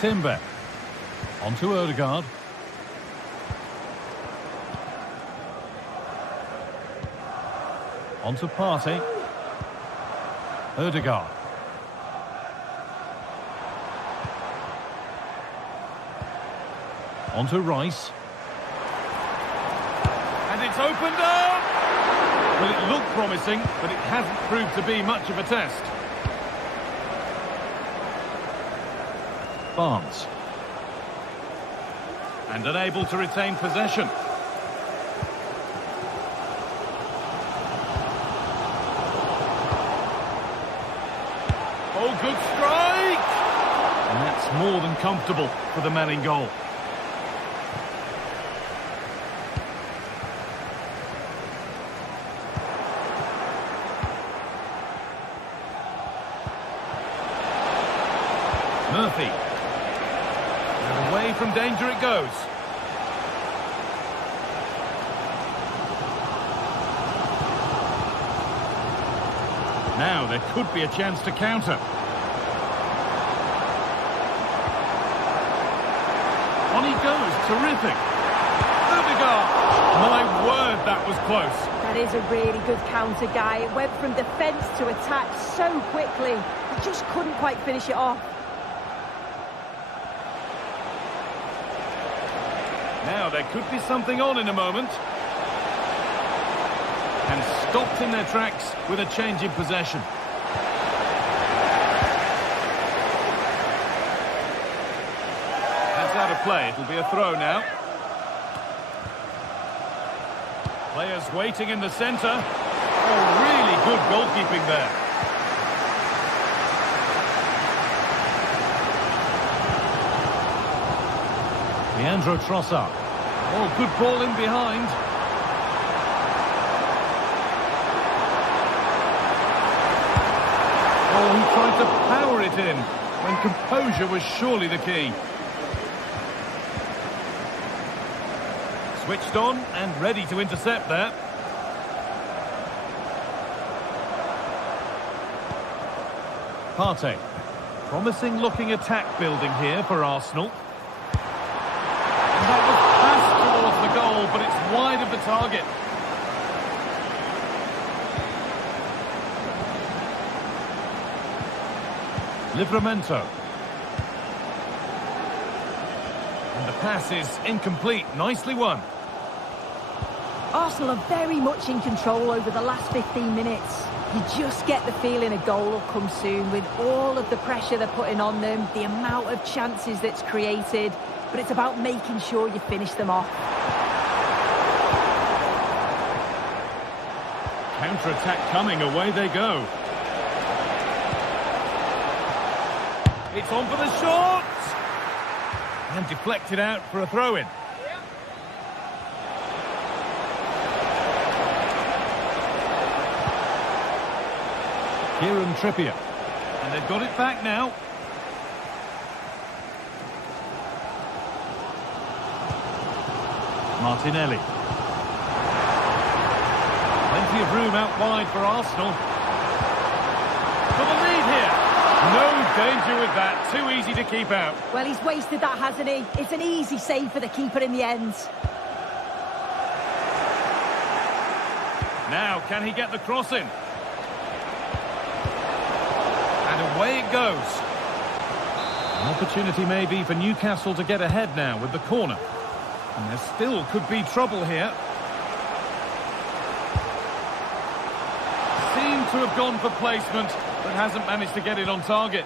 Timber. On to Odegaard. On to Partey. Odegaard. On to Rice. And it's opened up! Well, it looked promising, but it hasn't proved to be much of a test. Barnes. And unable to retain possession. Oh, good strike! And that's more than comfortable for the man in goal. Murphy. And away from danger it goes. Now there could be a chance to counter. On he goes, terrific. Odegaard. My word, that was close. That is a really good counter, Guy. It went from defence to attack so quickly. He just couldn't quite finish it off. Now there could be something on in a moment. And stopped in their tracks with a change in possession. That's out of play. It'll be a throw now. Players waiting in the centre. Oh, really good goalkeeping there. Leandro Trossard. Oh, good ball in behind. Oh, he tried to power it in when composure was surely the key. Switched on and ready to intercept there. Partey. Promising looking attack building here for Arsenal. And that was passed towards the goal, but it's wide of the target. Livramento. And the pass is incomplete. Nicely won. Arsenal are very much in control over the last 15 minutes. You just get the feeling a goal will come soon with all of the pressure they're putting on them, the amount of chances that's created, but it's about making sure you finish them off. Counter-attack coming, away they go. It's on for the shot! And deflected out for a throw-in. Kieran Trippier. And they've got it back now. Martinelli. Plenty of room out wide for Arsenal. For the lead here. No danger with that. Too easy to keep out. Well, he's wasted that, hasn't he? It's an easy save for the keeper in the end. Now, can he get the cross in? And away it goes. An opportunity maybe for Newcastle to get ahead now with the corner. And there still could be trouble here. Seemed to have gone for placement, but hasn't managed to get it on target.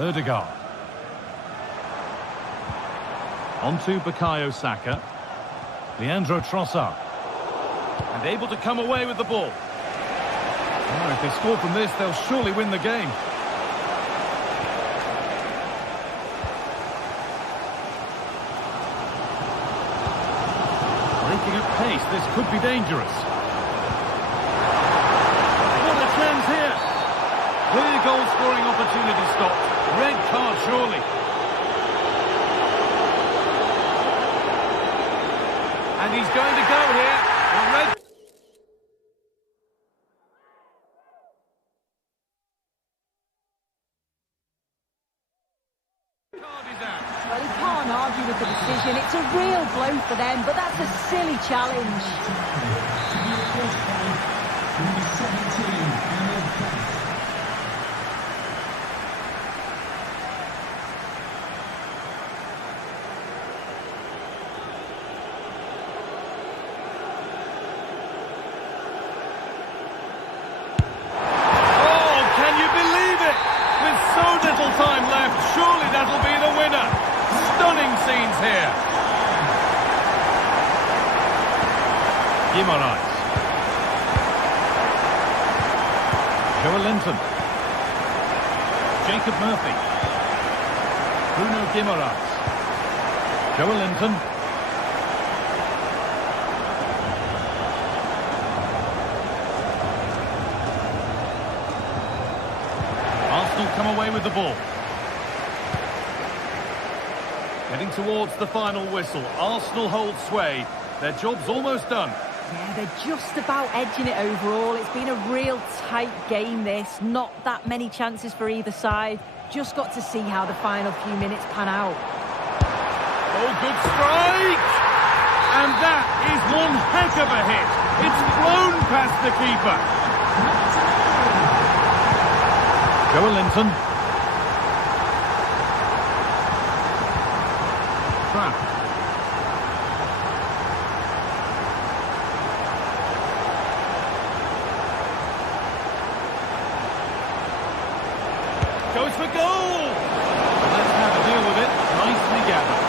Odegaard. On to Bukayo Saka. Leandro Trossard. And able to come away with the ball. Oh, if they score from this, they'll surely win the game. Breaking at pace, this could be dangerous. What a chance here. Clear goal-scoring opportunity stopped. Red card, surely. And he's going to go here. The red... card is out. Well, he can't argue with the decision. It's a real blow for them, but that's a silly challenge. Number 17. Time left, surely that'll be the winner. Stunning scenes here. Guimaraes. Joelinton. Jacob Murphy. Bruno Guimaraes. Joelinton. Arsenal come away with the ball. Heading towards the final whistle. Arsenal hold sway. Their job's almost done. Yeah, they're just about edging it overall. It's been a real tight game, this. Not that many chances for either side. Just got to see how the final few minutes pan out. Oh, good strike! And that is one heck of a hit. It's flown past the keeper. Joelinton. Trap. Goes for goal! Let's have a deal with it. Nicely gathered.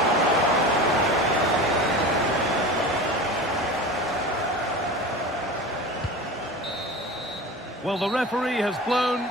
Well, the referee has blown.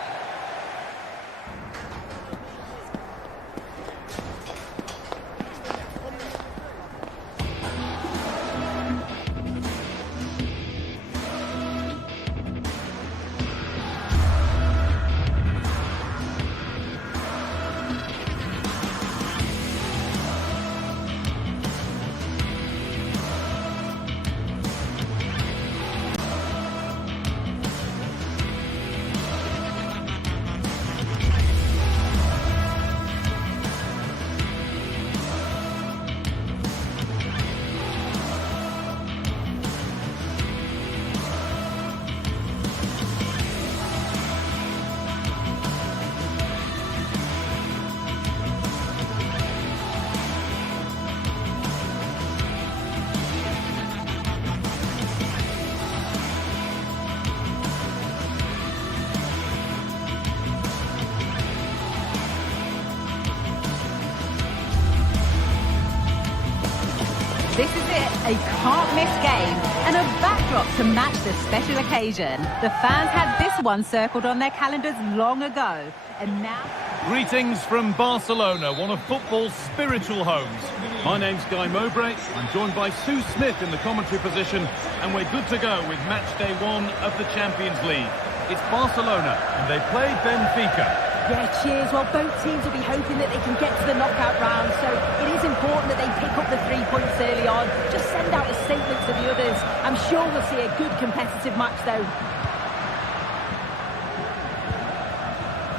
This is it, a can't-miss game and a backdrop to match the special occasion. The fans had this one circled on their calendars long ago, and now... Greetings from Barcelona, one of football's spiritual homes. My name's Guy Mowbray. I'm joined by Sue Smith in the commentary position, and we're good to go with match day 1 of the Champions League. It's Barcelona, and they play Benfica. Yeah, cheers. Well, both teams will be hoping that they can get to the knockout round, so it is important that they pick up the 3 points early on. Just send out a statement to the others. I'm sure we'll see a good competitive match, though.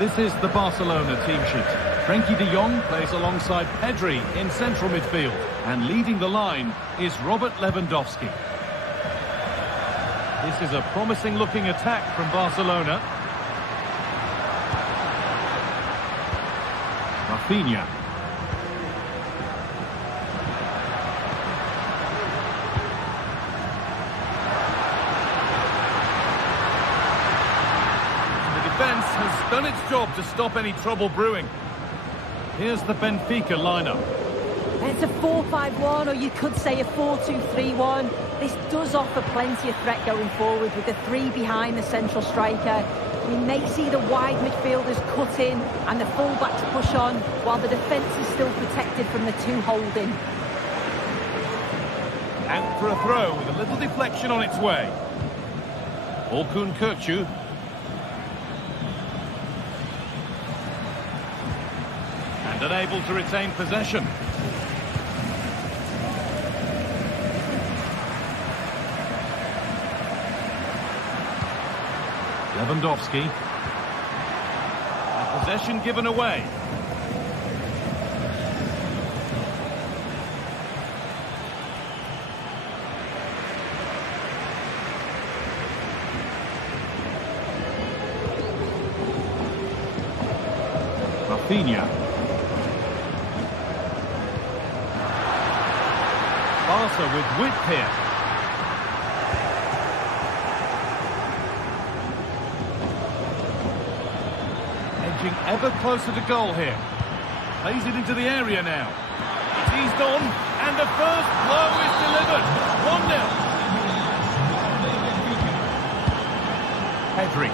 This is the Barcelona team sheet. Frenkie de Jong plays alongside Pedri in central midfield. And leading the line is Robert Lewandowski. This is a promising-looking attack from Barcelona. Rafinha. The defence has done its job to stop any trouble brewing. Here's the Benfica lineup. It's a 4-5-1, or you could say a 4-2-3-1. This does offer plenty of threat going forward with the 3 behind the central striker. We may see the wide midfielders cut in and the full-backs push on, while the defence is still protected from the 2 holding. Out for a throw with a little deflection on its way. Orkun Kökçü. And unable to retain possession. Lewandowski. And possession given away. Rafinha. Barca with width here. Edging ever closer to goal here. Plays it into the area now. It's eased on, and the first blow is delivered. 1-0. Pedri.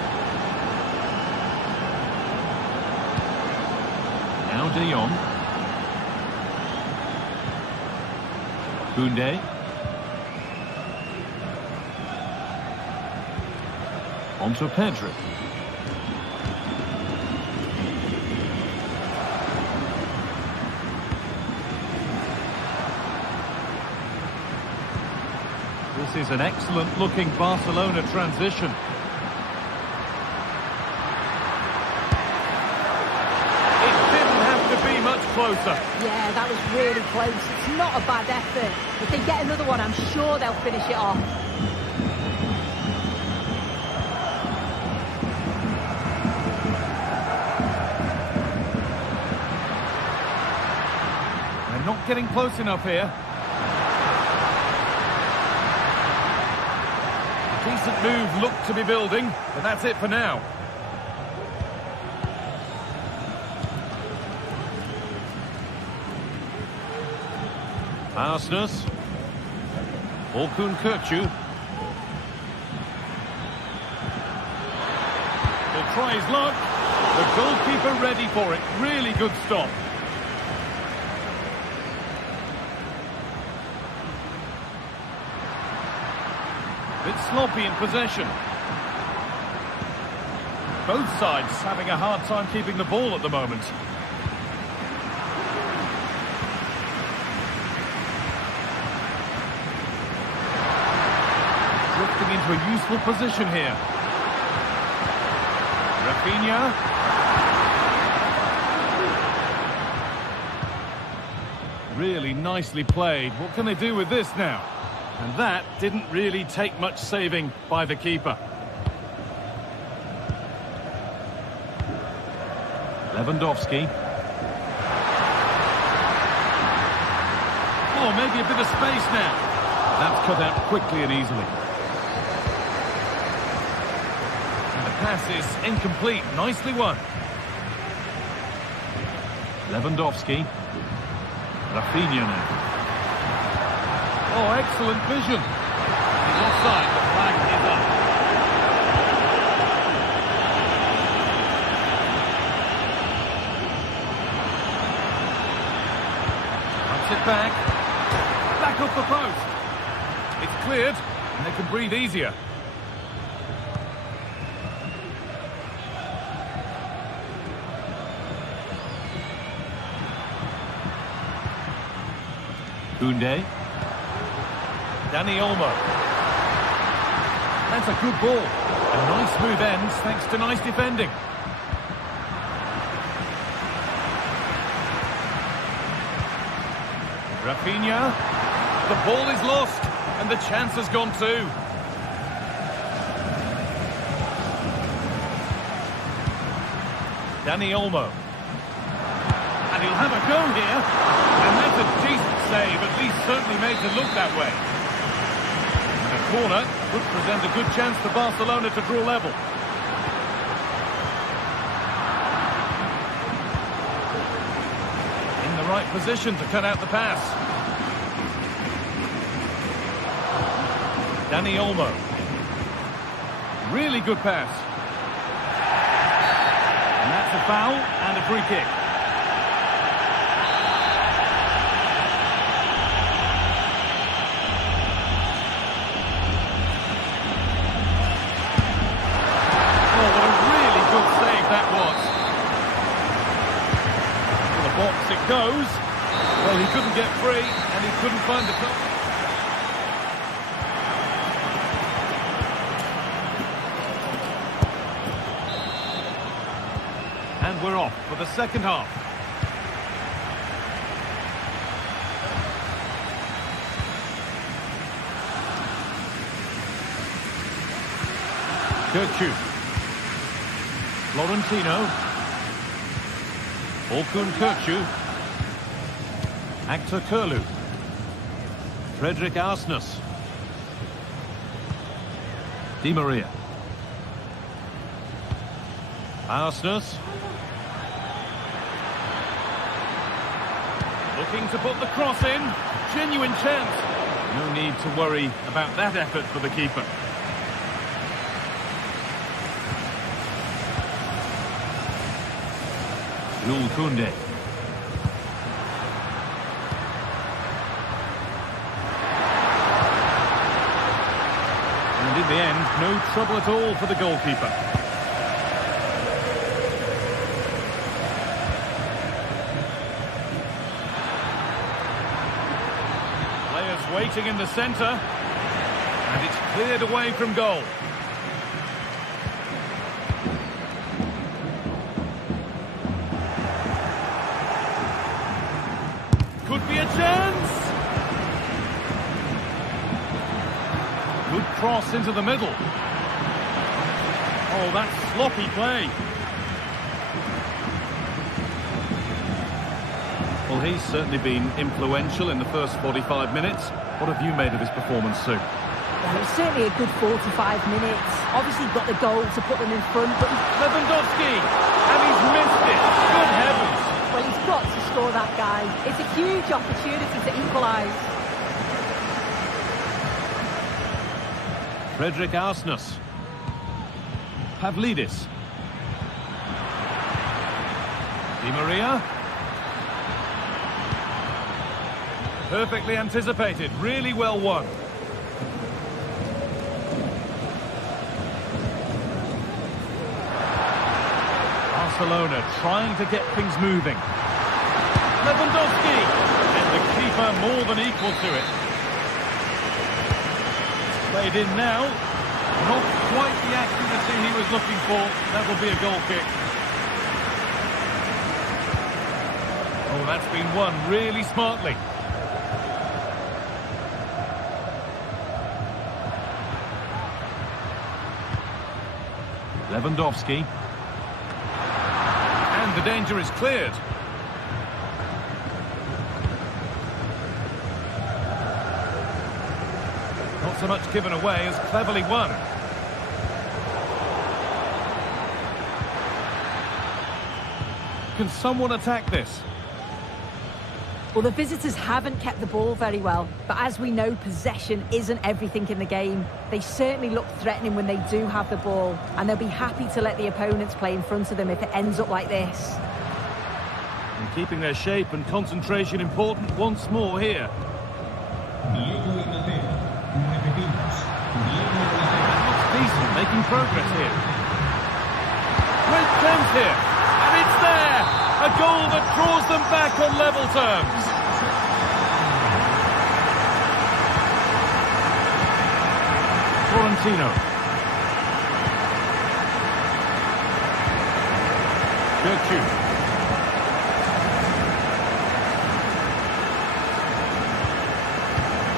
Now De Jong. Koundé. Onto Pedri. This is an excellent-looking Barcelona transition. It didn't have to be much closer. Yeah, that was really close. It's not a bad effort. If they get another one, I'm sure they'll finish it off. They're not getting close enough here. Decent move looked to be building, but that's it for now. Aston. Orkun Kökçü. He'll try his luck. The goalkeeper ready for it. Really good stop. Bit sloppy in possession. Both sides having a hard time keeping the ball at the moment. Drifting into a useful position here. Rafinha. Really nicely played. What can they do with this now? And that didn't really take much saving by the keeper. Lewandowski. Oh, maybe a bit of space now. That's cut out quickly and easily. And the pass is incomplete. Nicely won. Lewandowski. Rafinha now. Oh, excellent vision. He's offside. The flag is up. Puts it back. Back off the post. It's cleared, and they can breathe easier. Koundé. Dani Olmo. That's a good ball. A nice move ends thanks to nice defending. Rafinha. The ball is lost and the chance has gone too. Dani Olmo. And he'll have a go here. And that's a decent save, at least certainly made to look that way. And a corner would present a good chance for Barcelona to draw level. In the right position to cut out the pass. Dani Olmo. Really good pass. And that's a foul and a free kick. Oh, what a really good save that was. To the box it goes. Well, he couldn't get free and he couldn't find the top. And we're off for the second half. Kirchu. Florentino. Orkun Kirchu. Actor Kurlu. Frederick Arsnes. Di Maria. Arsnes. Looking to put the cross in. Genuine chance. No need to worry about that effort for the keeper. Jules Koundé. And in the end, no trouble at all for the goalkeeper. Waiting in the centre, and it's cleared away from goal. Could be a chance. Good cross into the middle. Oh, that's sloppy play. Well, he's certainly been influential in the first 45 minutes. What have you made of his performance, Sue? Well, it's certainly a good 45 minutes. Obviously got the goal to put them in front, but Lewandowski, and he's missed it. Good heavens. well, he's got to score that guy. It's a huge opportunity to equalise. Frederick Arsnes. Pavlidis. Di Maria. Perfectly anticipated, really well won. Barcelona trying to get things moving. Lewandowski, and the keeper more than equal to it. Played in now, not quite the accuracy he was looking for. That will be a goal kick. Oh, that's been won really smartly. Lewandowski. And the danger is cleared. Not so much given away as cleverly won. Can someone attack this? Well, the visitors haven't kept the ball very well, but as we know, possession isn't everything in the game. They certainly look threatening when they do have the ball, and they'll be happy to let the opponents play in front of them if it ends up like this. And keeping their shape and concentration important once more here. Looks decent, making progress here. Great chance here, and it's there! A goal that draws them back on level terms. Martino. Gertrude.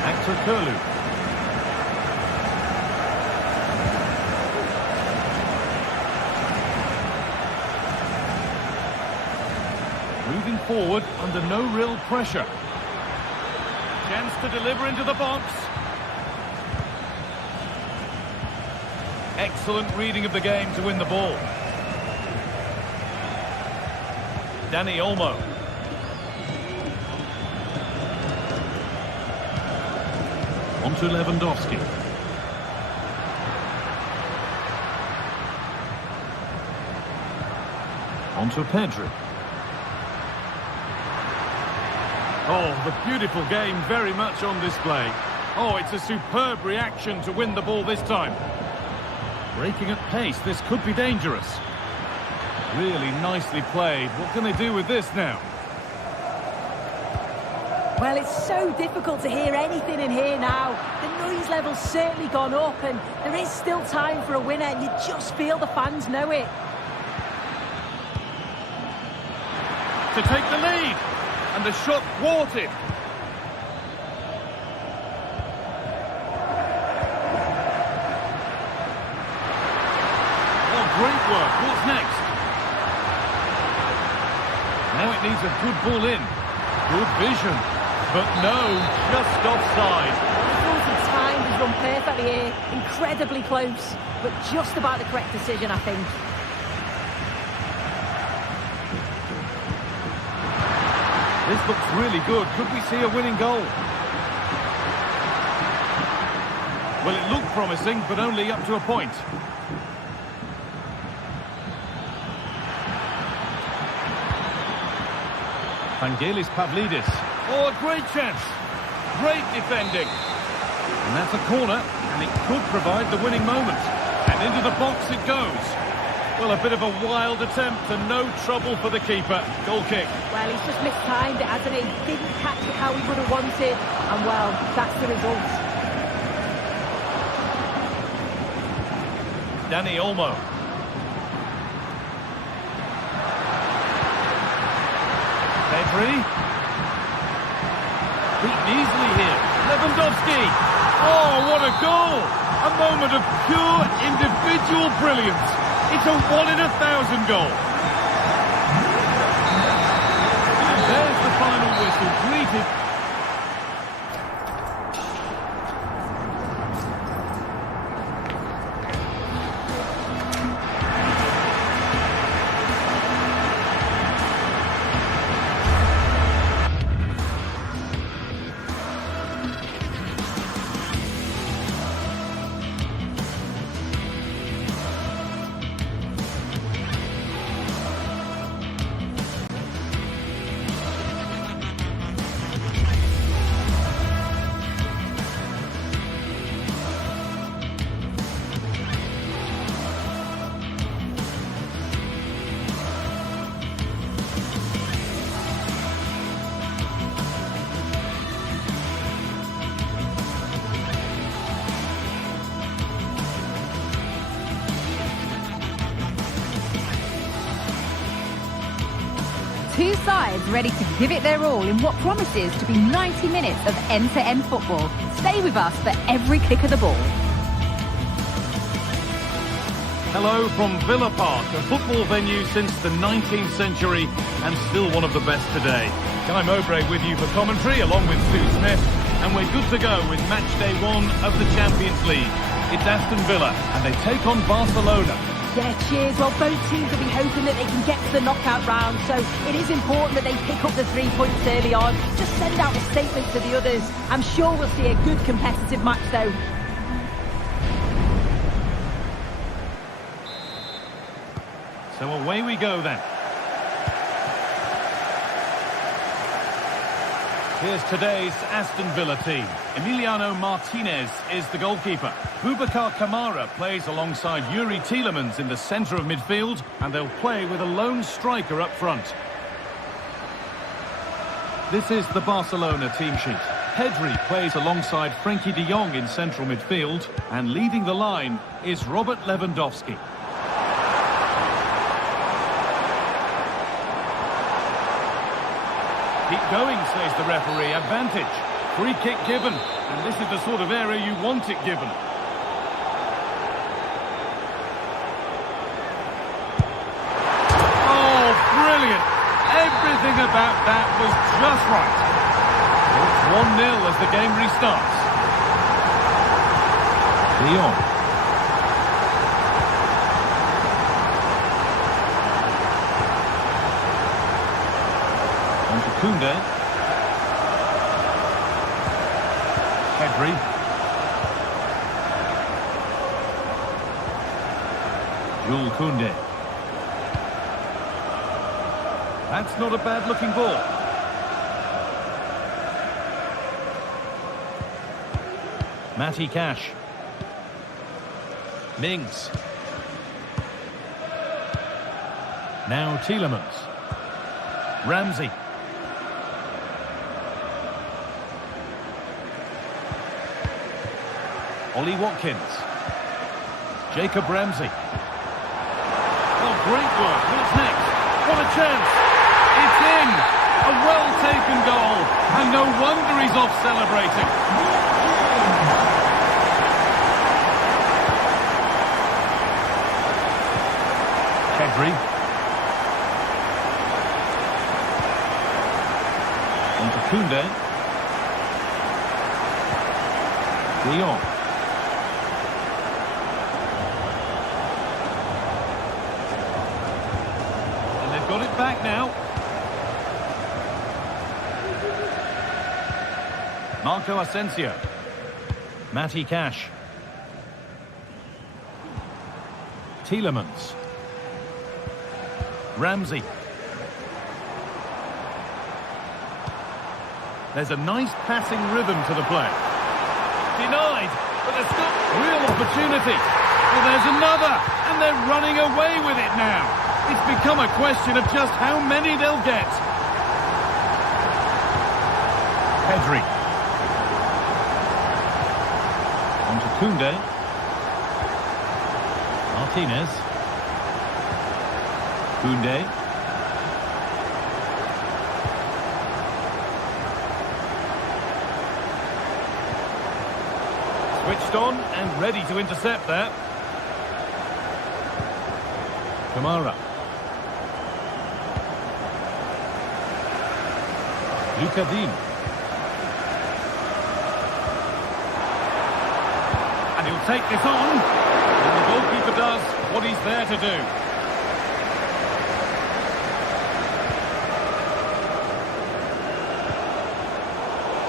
Actor Curlew. Moving forward under no real pressure. Chance to deliver into the box. Excellent reading of the game to win the ball. Dani Olmo. On to Lewandowski. On to Pedri. Oh, the beautiful game very much on display. Oh, it's a superb reaction to win the ball this time. Breaking at pace, this could be dangerous. Really nicely played. What can they do with this now? Well, it's so difficult to hear anything in here now. The noise level's certainly gone up, and there is still time for a winner, and you just feel the fans know it. To take the lead, and the shot thwarted. Oh, great work. What's next? Now it needs a good ball in. Good vision. But no, just offside. I thought the time has run perfectly here. Incredibly close, but just about the correct decision, I think. This looks really good. Could we see a winning goal? Well, it looked promising, but only up to a point. Vangelis Pavlidis. Oh, a great chance. Great defending. And that's a corner, and it could provide the winning moment. And into the box it goes. Well, a bit of a wild attempt and no trouble for the keeper. Goal kick. Well, he's just mistimed it, hasn't he? Didn't catch it how he would have wanted. And, well, that's the result. Dani Olmo. Pedri. Beaten easily here. Lewandowski. Oh, what a goal! A moment of pure individual brilliance. It's a 1 in 1,000 goal. And there's the final whistle. Greeted. Two sides ready to give it their all in what promises to be 90 minutes of end-to-end football. Stay with us for every kick of the ball. Hello from Villa Park, a football venue since the 19th century and still one of the best today. Guy Mowbray with you for commentary along with Stu Smith, and we're good to go with match day 1 of the Champions League. It's Aston Villa and they take on Barcelona. Yeah, cheers. Well, both teams will be hoping that they can get to the knockout round, so it is important that they pick up the 3 points early on. Just send out a statement to the others. I'm sure we'll see a good competitive match, though. So away we go then. Here's today's Aston Villa team. Emiliano Martinez is the goalkeeper. Boubacar Kamara plays alongside Yuri Tielemans in the centre of midfield, and they'll play with a lone striker up front. This is the Barcelona team sheet. Pedri plays alongside Frenkie de Jong in central midfield, and leading the line is Robert Lewandowski. Keep going, says the referee. Advantage. Free kick given, and this is the sort of area you want it given. Oh, brilliant! Everything about that was just right. It's 1-0 as the game restarts. Leon. On to Koundé. Pedri. Jules Koundé. That's not a bad-looking ball. Matty Cash. Mings. Now Tielemans. Ramsey. Ollie Watkins. Jacob Ramsey. Oh, great work. What's next? What a chance. It's in. A well-taken goal. And no wonder he's off celebrating. Pedri. On to Koundé. Leon. And they've got it back now. Marco Asensio. Matty Cash. Tielemans. Ramsey. There's a nice passing rhythm to the play. Denied, but there's still real opportunity. Well, there's another, and they're running away with it now. It's become a question of just how many they'll get. Pedri. On to Koundé. Martinez. Koundé. Switched on and ready to intercept that. Kamara. Luca Dean. And he'll take this on. And the goalkeeper does what he's there to do.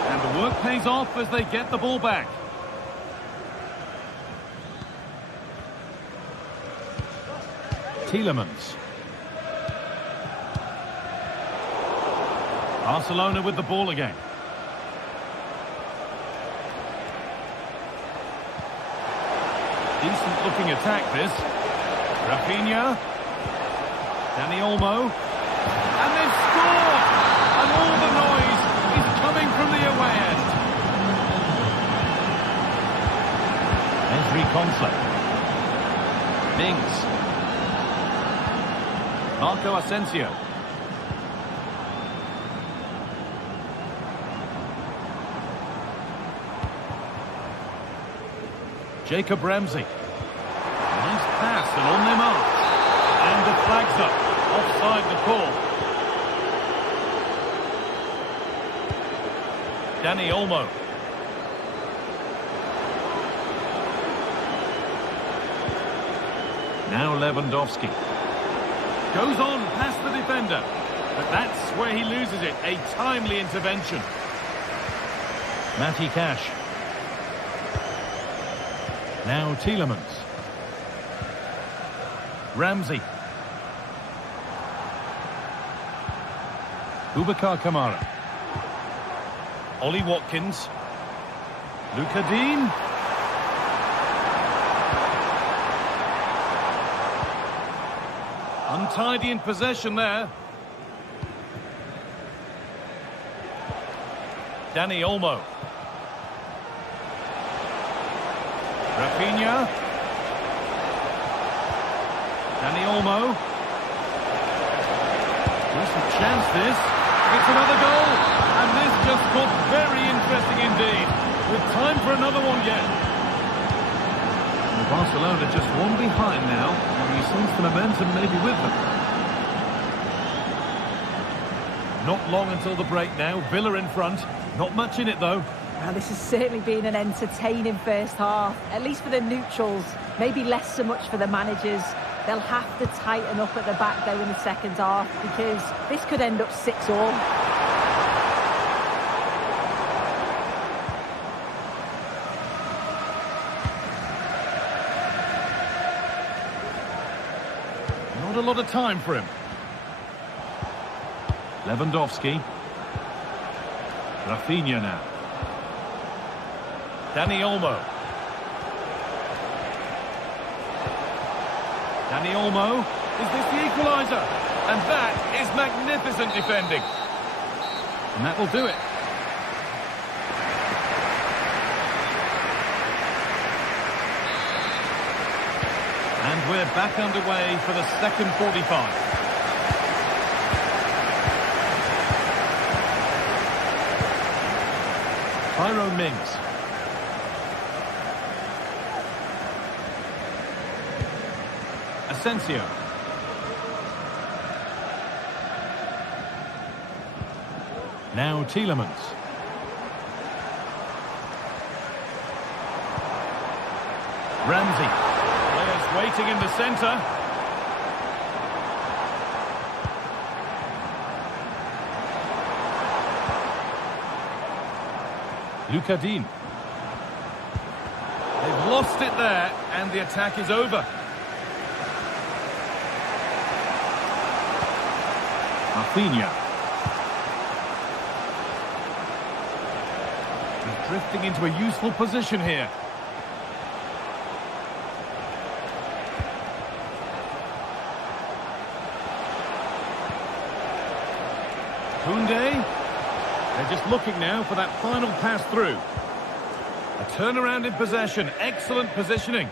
And the work pays off as they get the ball back. Tielemans. Barcelona with the ball again. Decent looking attack this. Rafinha. Dani Olmo. And they've scored! And all the noise is coming from the away end. Ezri Konsa. Mings. Marco Asensio. Jacob Ramsey. Nice pass and on their mark. And the flag's up. Offside the call. Dani Olmo. Now Lewandowski. Goes on past the defender. But that's where he loses it. A timely intervention. Matty Cash. Now Tielemans. Ramsey. Boubacar Kamara. Ollie Watkins. Luca Dean. Untidy in possession there. Dani Olmo. Rafinha. Dani Olmo. Decent chance this. It's another goal. And this just got very interesting indeed. With time for another one yet. And Barcelona just one behind now. And he seems the momentum maybe with them. Not long until the break now. Villa in front. Not much in it though. Now, this has certainly been an entertaining first half, at least for the neutrals. Maybe less so much for the managers. They'll have to tighten up at the back though in the second half, because this could end up 6-all. Not a lot of time for him. Lewandowski. Rafinha now. Dani Olmo. Dani Olmo. Is this the equaliser? And that is magnificent defending. And that will do it. And we're back underway for the second 45. Tyrone Mings. Asensio. Now Tielemans. Ramsey. Players waiting in the centre. Luca Dean. They've lost it there, and the attack is over. Rafinha. He's drifting into a useful position here. Koundé. They're just looking now for that final pass through. A turnaround in possession. Excellent positioning.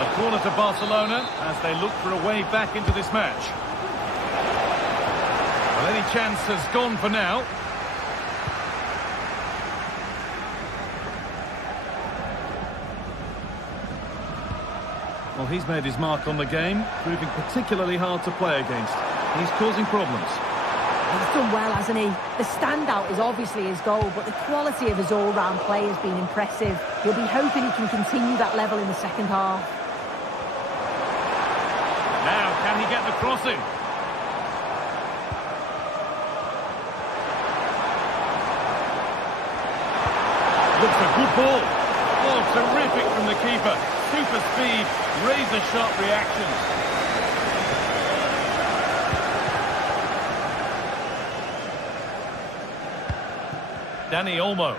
A corner to Barcelona as they look for a way back into this match. Well, any chance has gone for now. Well, he's made his mark on the game, proving particularly hard to play against. He's causing problems. He's done well, hasn't he? The standout is obviously his goal, but the quality of his all-round play has been impressive. He'll be hoping he can continue that level in the second half. Now, can he get the crossing? Looks a good ball. Oh, terrific from the keeper. Super speed, razor-sharp reactions. Dani Olmo.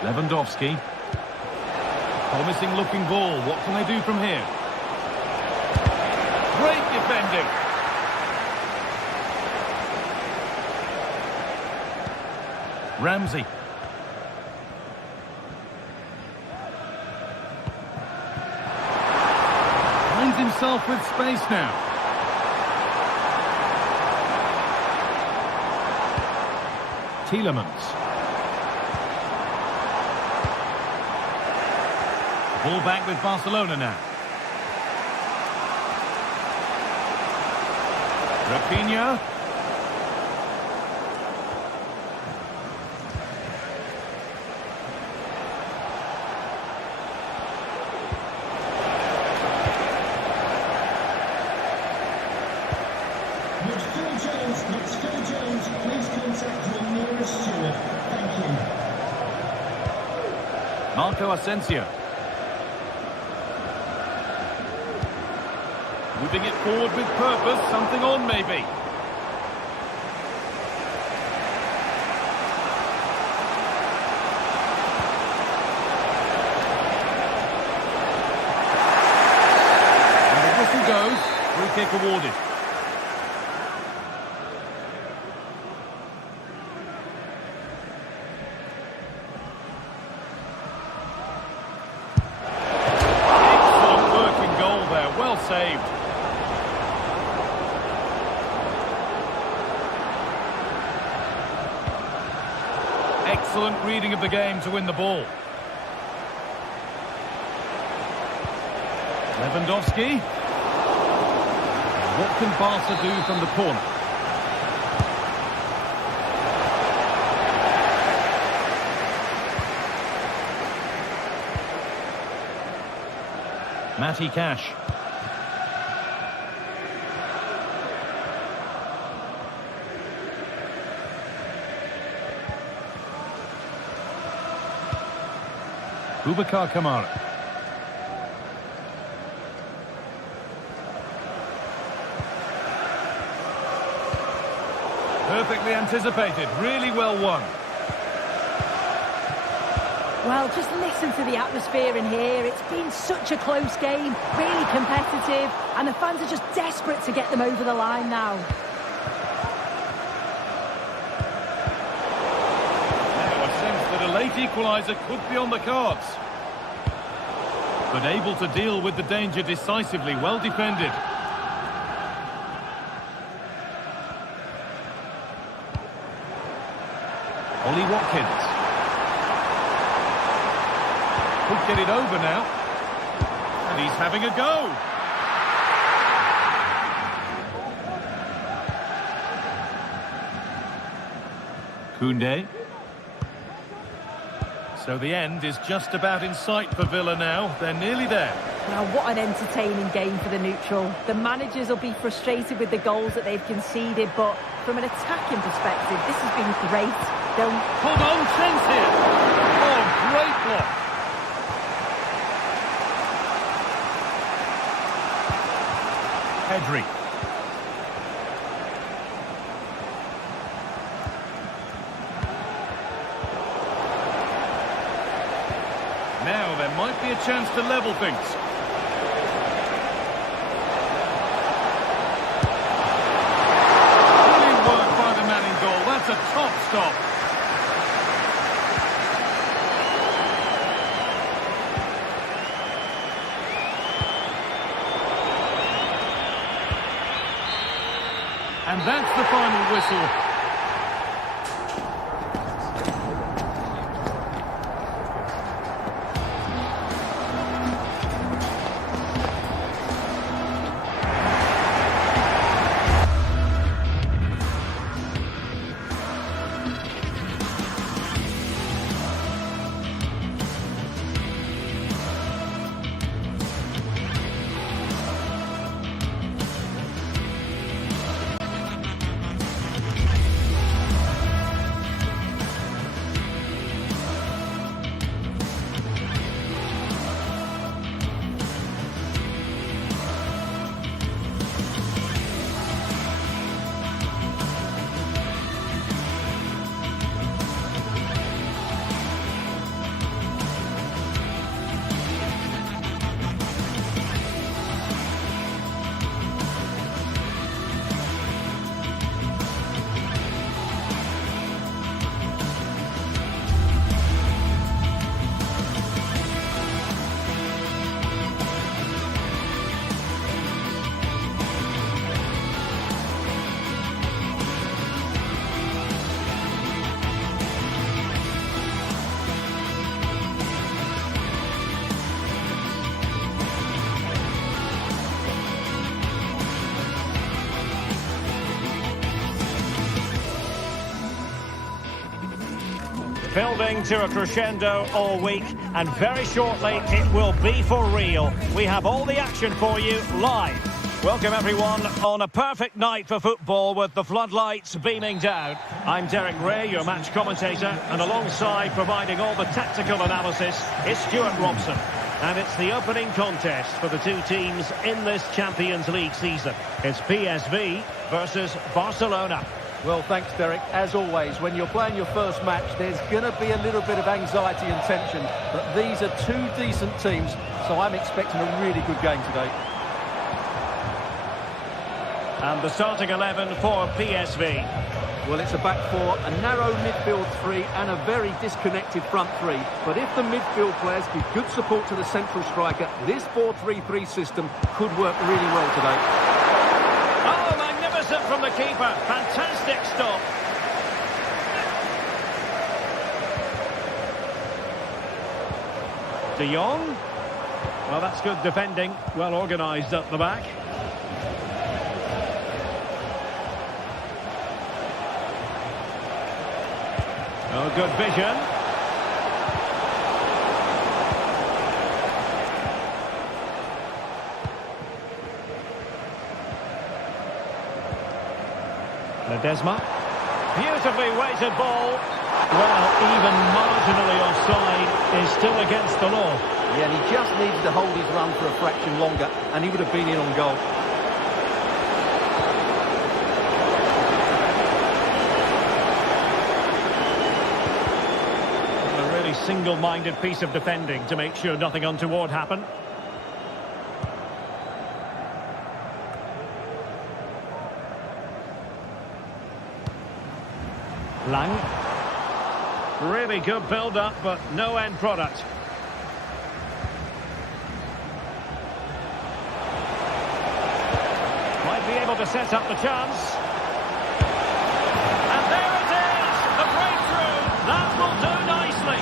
Lewandowski. Promising looking ball. What can they do from here? Great defending. Ramsey. Finds himself with space now. Tielemans. Ball back with Barcelona now. Rafinha. Next Phil Jones, please contact your nearest steward. Thank you. Marco Asensio. Moving it forward with purpose, something on maybe. kick awarded. Excellent working goal there, well saved. Excellent reading of the game to win the ball. Lewandowski. What can Barca do from the corner? Matty Cash. Boubacar Kamara. Perfectly anticipated, really well won. Well, just listen to the atmosphere in here. It's been such a close game, really competitive, and the fans are just desperate to get them over the line now. Now a sense that a late equaliser could be on the cards. But able to deal with the danger decisively, well defended. Ollie Watkins. Could get it over now. And he's having a go. Koundé. So the end is just about in sight for Villa now. They're nearly there. Now, what an entertaining game for the neutral. The managers will be frustrated with the goals that they've conceded, but from an attacking perspective, this has been great. Hold on, chance here. Oh, great block. Pedri. Now there might be a chance to level things. Brilliant work by the man in goal. That's a top stop. And that's the final whistle. Building to a crescendo all week, and very shortly it will be for real. We have all the action for you live. Welcome everyone on a perfect night for football with the floodlights beaming down. I'm Derek Ray, your match commentator, and alongside providing all the tactical analysis is Stuart Robson. And it's the opening contest for the two teams in this Champions League season. It's PSV versus Barcelona. Well, thanks, Derek. As always, when you're playing your first match, there's going to be a little bit of anxiety and tension. But these are two decent teams, so I'm expecting a really good game today. And the starting 11 for PSV. Well, it's a back four, a narrow midfield three and a very disconnected front three. But if the midfield players give good support to the central striker, this 4-3-3 system could work really well today. Oh, magnificent from the keeper. Fantastic stop. De Jong. Well, that's good defending. Well organised up the back. Oh, good vision. Ledesma. Beautifully weighted ball. Well, even marginally offside is still against the law. Yeah, and he just needed to hold his run for a fraction longer, and he would have been in on goal. Single-minded piece of defending to make sure nothing untoward happened. Lang. Really good build-up, but no end product. Might be able to set up the chance. And there it is! The breakthrough! That will do nicely!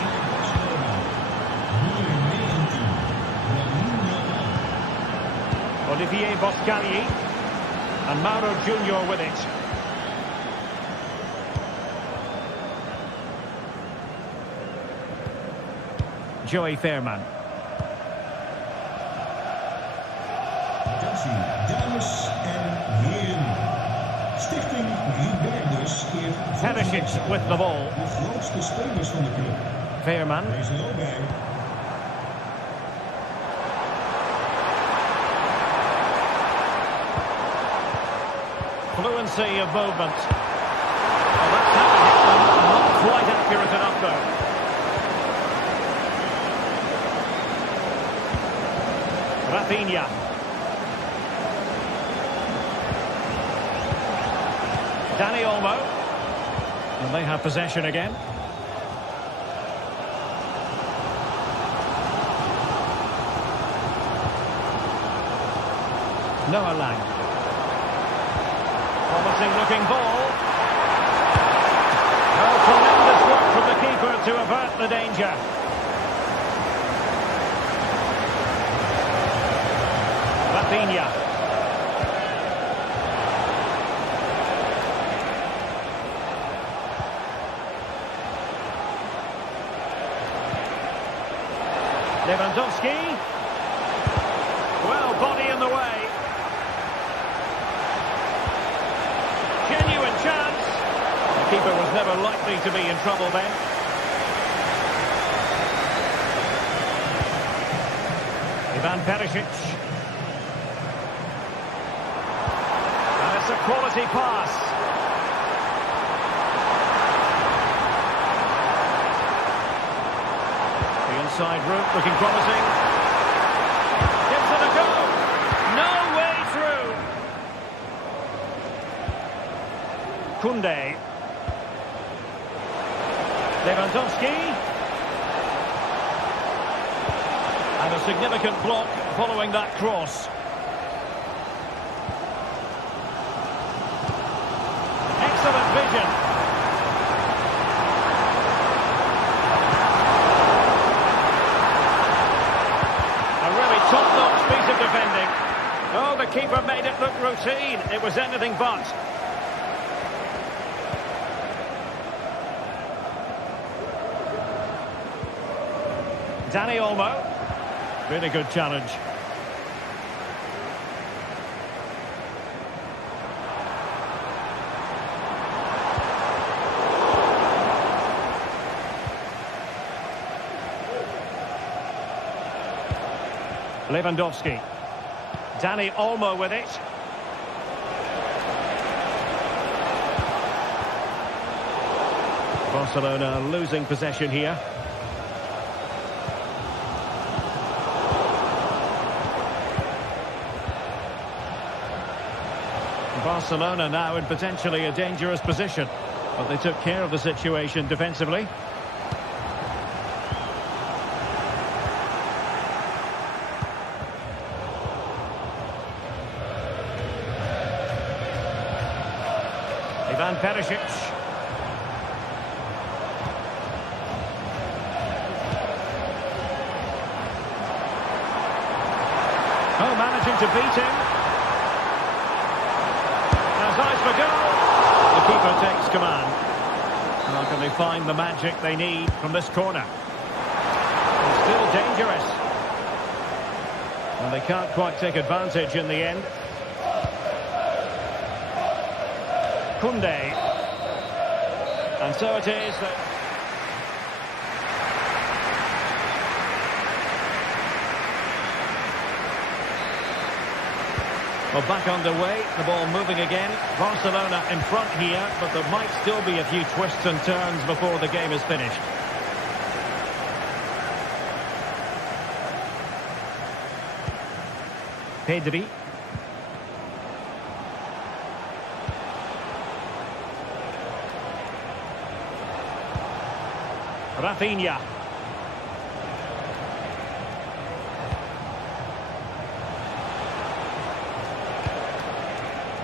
Olivier Boscagli and Mauro Junior with it. Joey Fairman. Perisic with the ball. Fairman. Fluency of movement. Well, that's how to hit them. Not quite accurate enough, though. Rafinha. Dani Olmo. And they have possession again. Noah Lang. Promising looking ball. Oh, tremendous work from the keeper to avert the danger. Rafinha. Lewandowski. Well, body in the way. Genuine chance. The keeper was never likely to be in trouble then. Ivan Perisic. And it's a quality pass. The inside route looking promising. Gives it a go. No way through. Koundé. Lewandowski. And a significant block following that cross. Excellent vision. A really top-notch piece of defending. Oh, the keeper made it look routine. It was anything but. Dani Olmo. Really good challenge. Lewandowski. Dani Olmo with it. Barcelona losing possession here. Barcelona now in potentially a dangerous position, but they took care of the situation defensively. Ivan Perisic. Oh, managing to beat him. There's eyes for goal. The keeper takes command. How can they find the magic they need from this corner? It's still dangerous. And they can't quite take advantage in the end. Koundé. And so it is that... Well, back underway, the ball moving again. Barcelona in front here, but there might still be a few twists and turns before the game is finished. Pedri. Rafinha.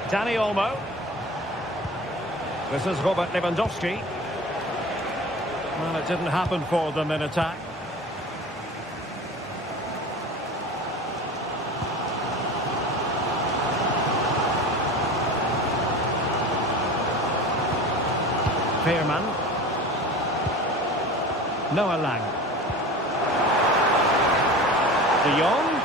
Dani Olmo. This is Robert Lewandowski. Well, it didn't happen for them in attack. Veerman. Noah Lang. De Jong.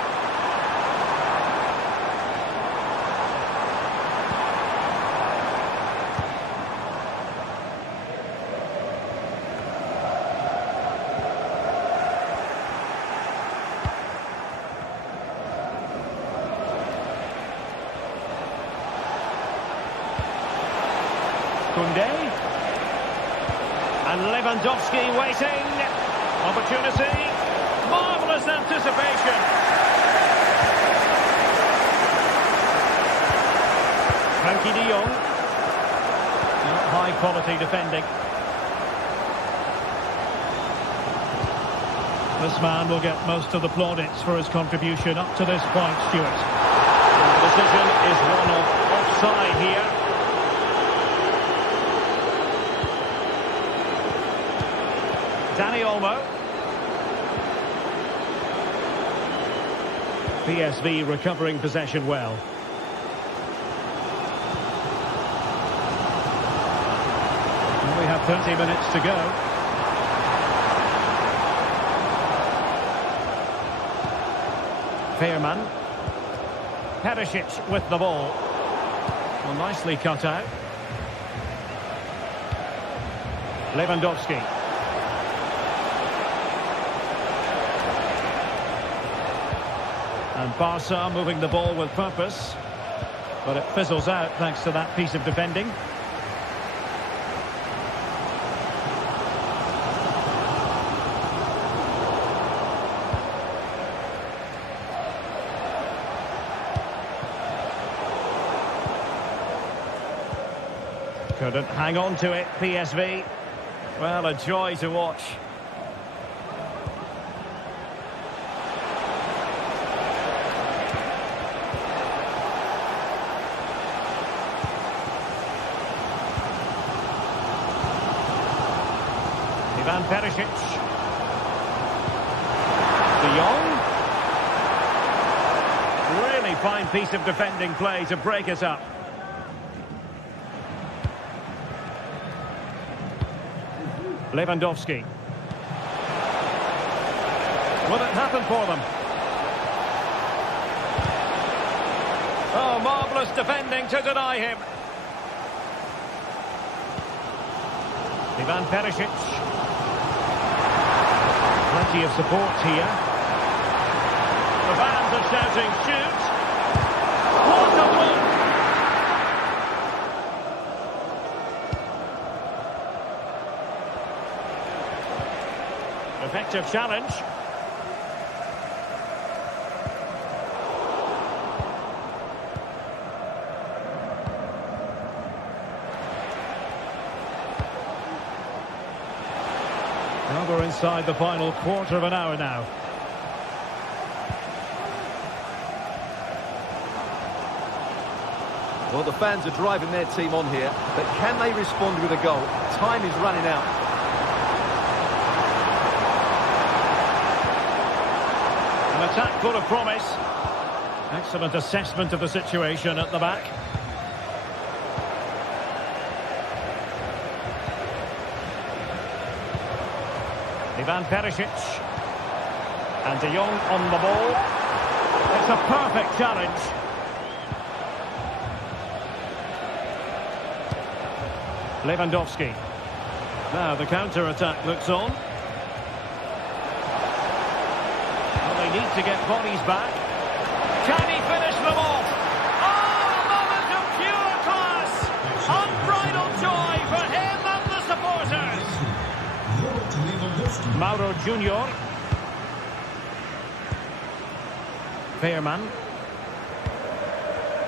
Koundé. And Lewandowski waiting. Opportunity. Marvellous anticipation. Frankie de Jong. High quality defending. This man will get most of the plaudits for his contribution up to this point, Stuart. And the decision is one of offside here. Dani Olmo. PSV recovering possession well. And we have 30 minutes to go. Veerman. Perisic with the ball. Well, nicely cut out. Lewandowski. And Barca moving the ball with purpose, but it fizzles out thanks to that piece of defending. Couldn't hang on to it, PSV. Well, a joy to watch. Ivan Perisic. De Jong. Really fine piece of defending play to break us up. Lewandowski. Will it happen for them? Oh, marvellous defending to deny him. Ivan Perisic. Plenty of support here. The fans are shouting, shoot! What a block! Effective challenge. Well, we're inside the final quarter of an hour now. Well, the fans are driving their team on here, but can they respond with a goal? Time is running out. An attack full of promise. Excellent assessment of the situation at the back. Ivan Perisic. And De Jong on the ball. It's a perfect challenge. Lewandowski. Now the counter-attack looks on. Well, they need to get bodies back. Can he finish them off? Oh, a moment of pure class! Unbridled joy for him and the supporters. Mauro Junior. Veerman.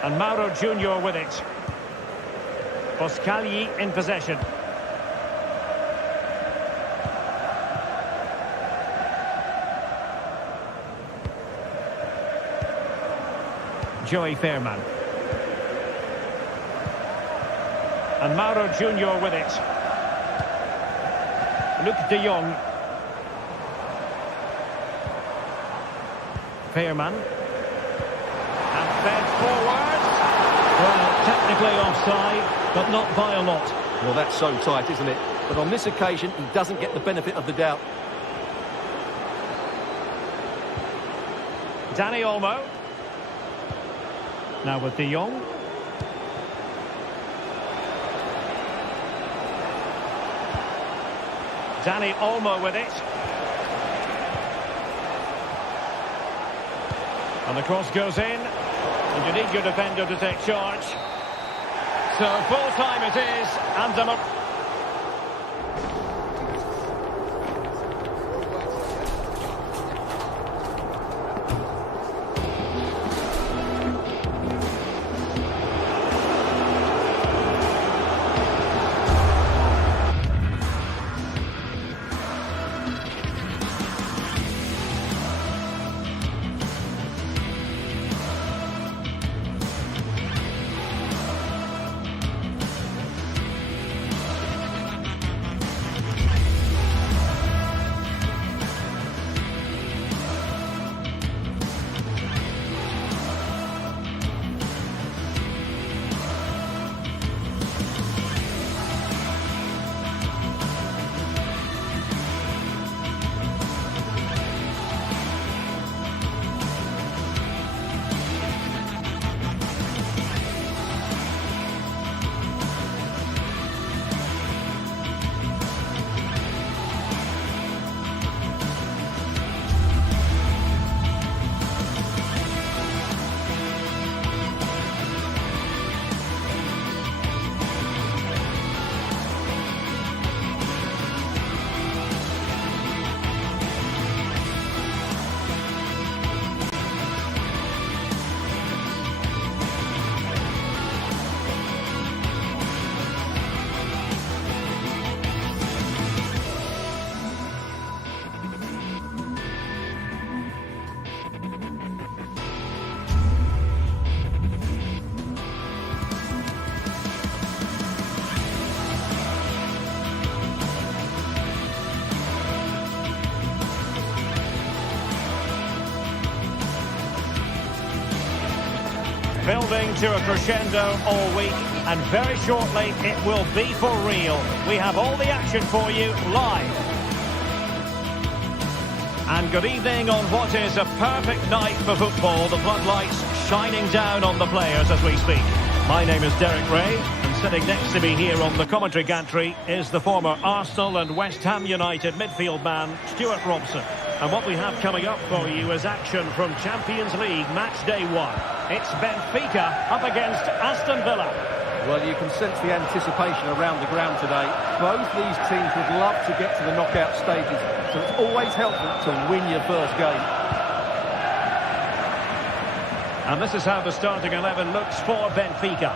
And Mauro Junior with it. Boscagli in possession. Joey Veerman. And Mauro Junior with it. Luc de Jong. Veerman. And fed forward. Well, technically offside, but not by a lot. Well, that's so tight, isn't it? But on this occasion, he doesn't get the benefit of the doubt. Dani Olmo. Now with De Jong. Dani Olmo with it. And the cross goes in. And you need your defender to take charge. So full time it is. And building to a crescendo all week, and very shortly it will be for real. We have all the action for you live. And good evening on what is a perfect night for football. The floodlights shining down on the players as we speak. My name is Derek Ray, and sitting next to me here on the commentary gantry is the former Arsenal and West Ham United midfield man, Stuart Robson. And what we have coming up for you is action from Champions League match day 1. It's Benfica up against Aston Villa. Well, you can sense the anticipation around the ground today. Both these teams would love to get to the knockout stages, so it's always helpful to win your first game. And this is how the starting 11 looks for Benfica.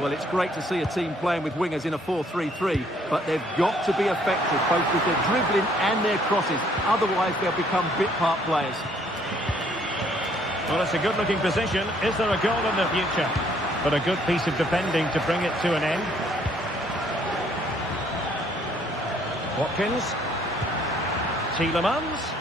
Well, it's great to see a team playing with wingers in a 4-3-3, but they've got to be effective, both with their dribbling and their crosses. Otherwise, they'll become bit-part players. Well, it's a good-looking position. Is there a goal in the future? But a good piece of defending to bring it to an end. Watkins. Tielemans.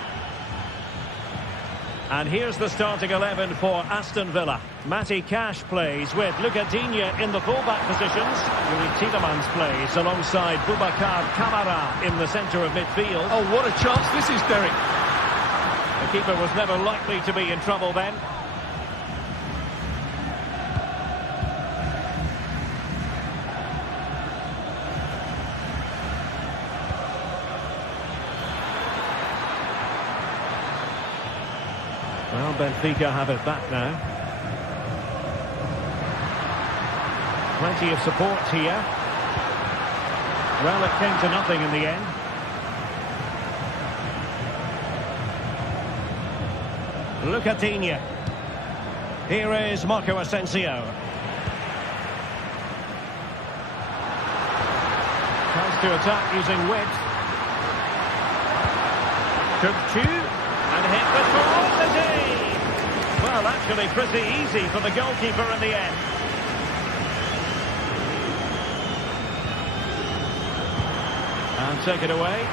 And here's the starting 11 for Aston Villa. Matty Cash plays with Luca Digne in the full-back positions. Yuri Tielemans plays alongside Boubacar Kamara in the centre of midfield. Oh, what a chance this is, Derek. The keeper was never likely to be in trouble then. Well, Benfica have it back now. Plenty of support here. Well, it came to nothing in the end. Luca Digne. Here is Marco Asensio. Tries to attack using width. Cook and hit the velocity. Well, actually pretty easy for the goalkeeper in the end. And take it away.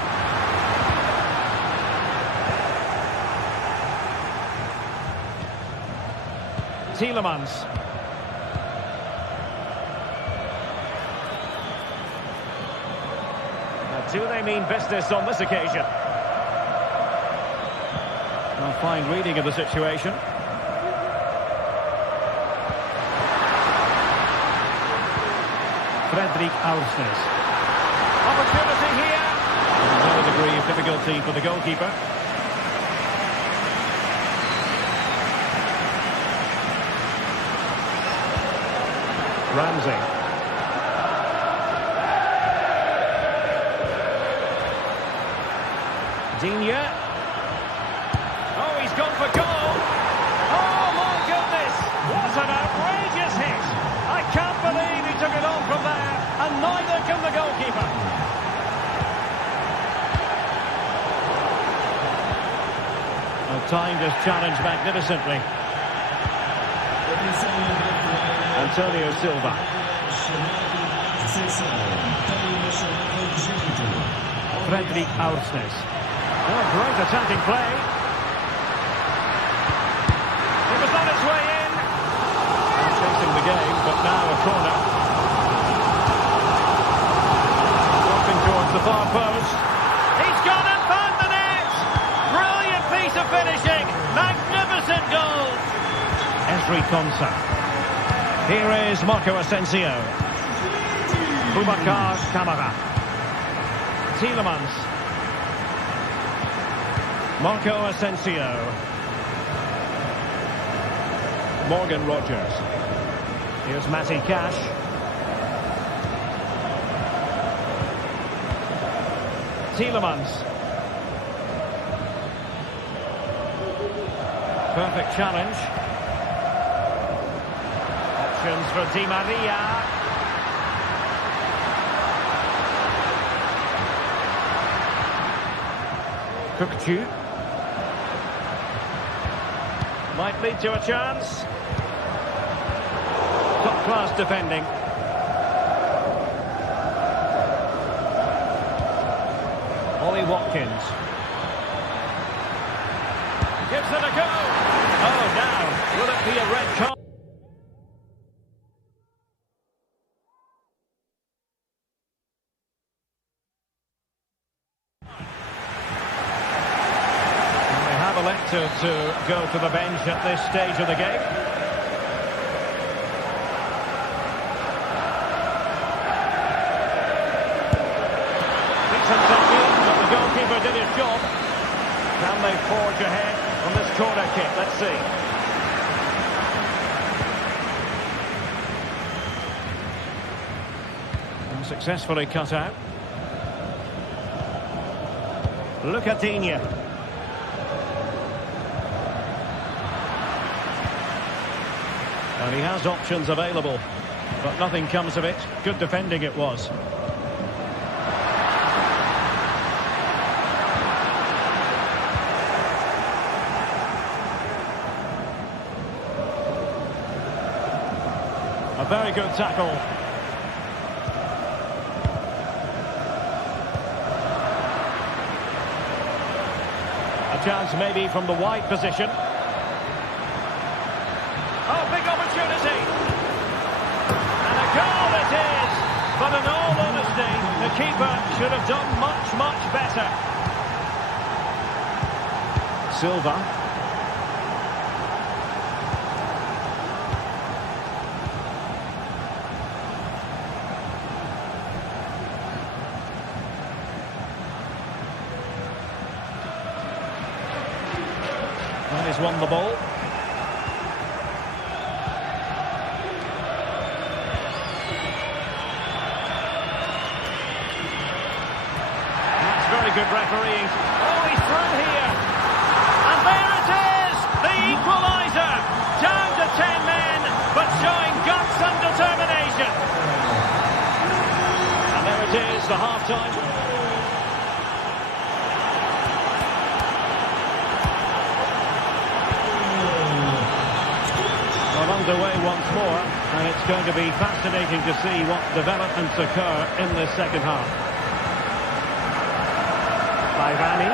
Tielemans. Now, do they mean business on this occasion? A fine reading of the situation. Fredrik Aursnes. Opportunity here. Another degree of difficulty for the goalkeeper. Ramsey. Digne. Oh, he's gone for goal. Oh, my goodness. What an outrageous hit. I can't believe he took it on from there, and neither can the goalkeeper. Well, timed his challenge magnificently. Antonio Silva. Fredrik Aursnes. Oh, great attacking play. It was on its way in. Chasing the game, but now a corner. Walking towards the far post. He's gone and found the net. Brilliant piece of finishing. Magnificent goal. Ezri Konsa. Here is Marco Asensio. Boubacar Kamara. Tielemans. Marco Asensio. Morgan Rogers. Here's Matty Cash. Tielemans. Perfect challenge. Options for Di Maria. Cook. Might lead to a chance. Top-class defending. Ollie Watkins. Gives it a go. Oh, now, will it be a red card? Elected to go to the bench at this stage of the game. Decent tackle, but the goalkeeper did his job. Can they forge ahead on this corner kick? Let's see. And successfully cut out. Luca Digne. And he has options available. But nothing comes of it. Good defending it was. A very good tackle. A chance maybe from the wide position. Oh, big opportunity. And a goal it is. But in all honesty, the keeper should have done much, much better. Silva. And he's won the ball. That's very good refereeing. Oh, he's through here. And there it is! The equaliser! Down to 10 men, but showing guts and determination. And there it is, the half-time. Underway once more, and it's going to be fascinating to see what developments occur in the second half. Ivani.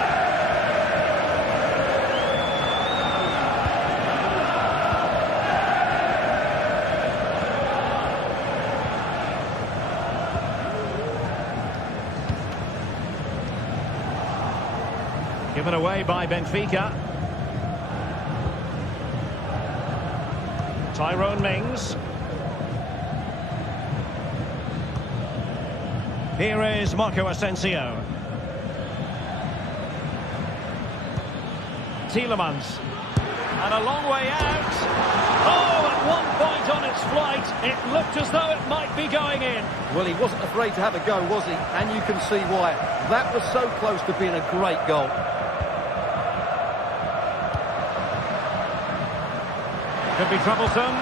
Given away by Benfica. Tyrone Mings. Here is Marco Asensio. Tielemans. And a long way out. Oh, at one point on its flight, it looked as though it might be going in. Well, he wasn't afraid to have a go, was he? And you can see why. That was so close to being a great goal. Could be troublesome. And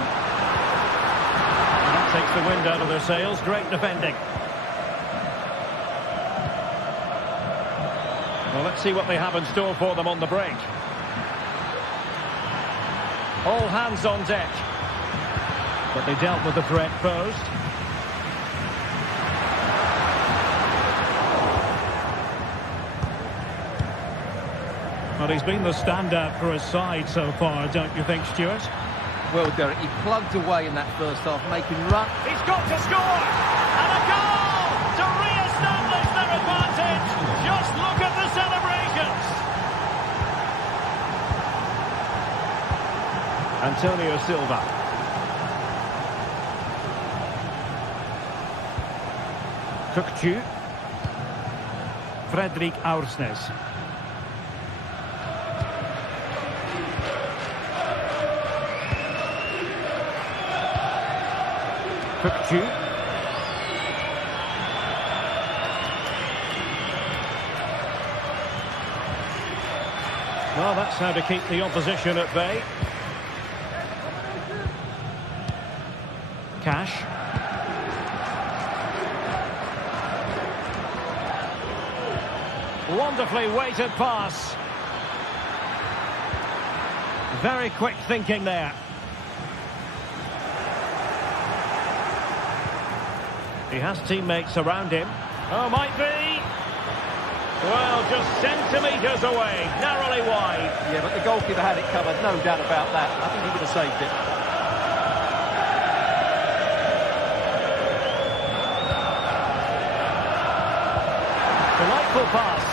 that takes the wind out of their sails. Great defending. Well, let's see what they have in store for them on the break. All hands on deck. But they dealt with the threat posed. Well, he's been the standout for his side so far, don't you think, Stuart? Well, Derek, he plugged away in that first half, making run. He's got to score! And a goal to re-establish their advantage! Just look at the celebrations! Antonio Silva. Kukçu. Fredrik Aursnes. Kukçu. Well, that's how to keep the opposition at bay. Cash. Wonderfully weighted pass. Very quick thinking there. He has teammates around him. Oh, might be. Well, just centimetres away, narrowly wide. Yeah, but the goalkeeper had it covered, no doubt about that. I think he could have saved it. Delightful pass.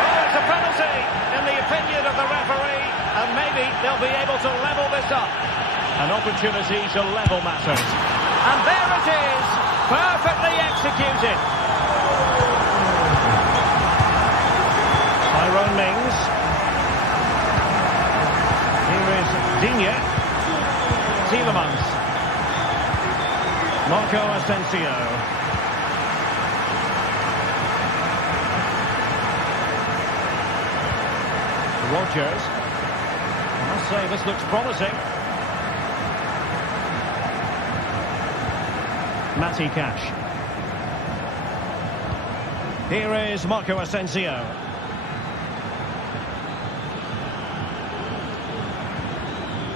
Oh, it's a penalty, in the opinion of the referee, and maybe they'll be able to level this up. An opportunity to level matters. And there it is, perfectly executed. Tyrone Mings. Here is Digne. Tielemans. Marco Asensio. Rogers. I must say, this looks promising. Matty Cash. Here is Marco Asensio.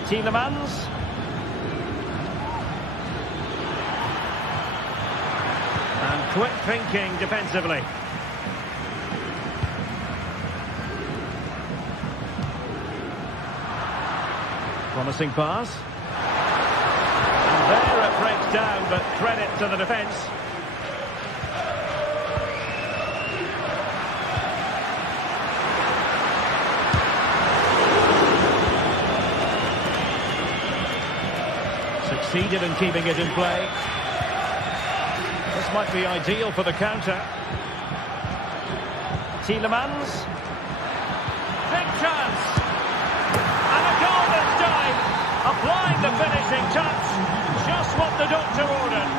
Tielemans. And quick thinking defensively. Promising pass. And there it breaks down, but credit to the defence. Succeeded in keeping it in play. This might be ideal for the counter. Tielemans. Big chance. And a goal this time. Applying the finishing touch. Just what the doctor ordered.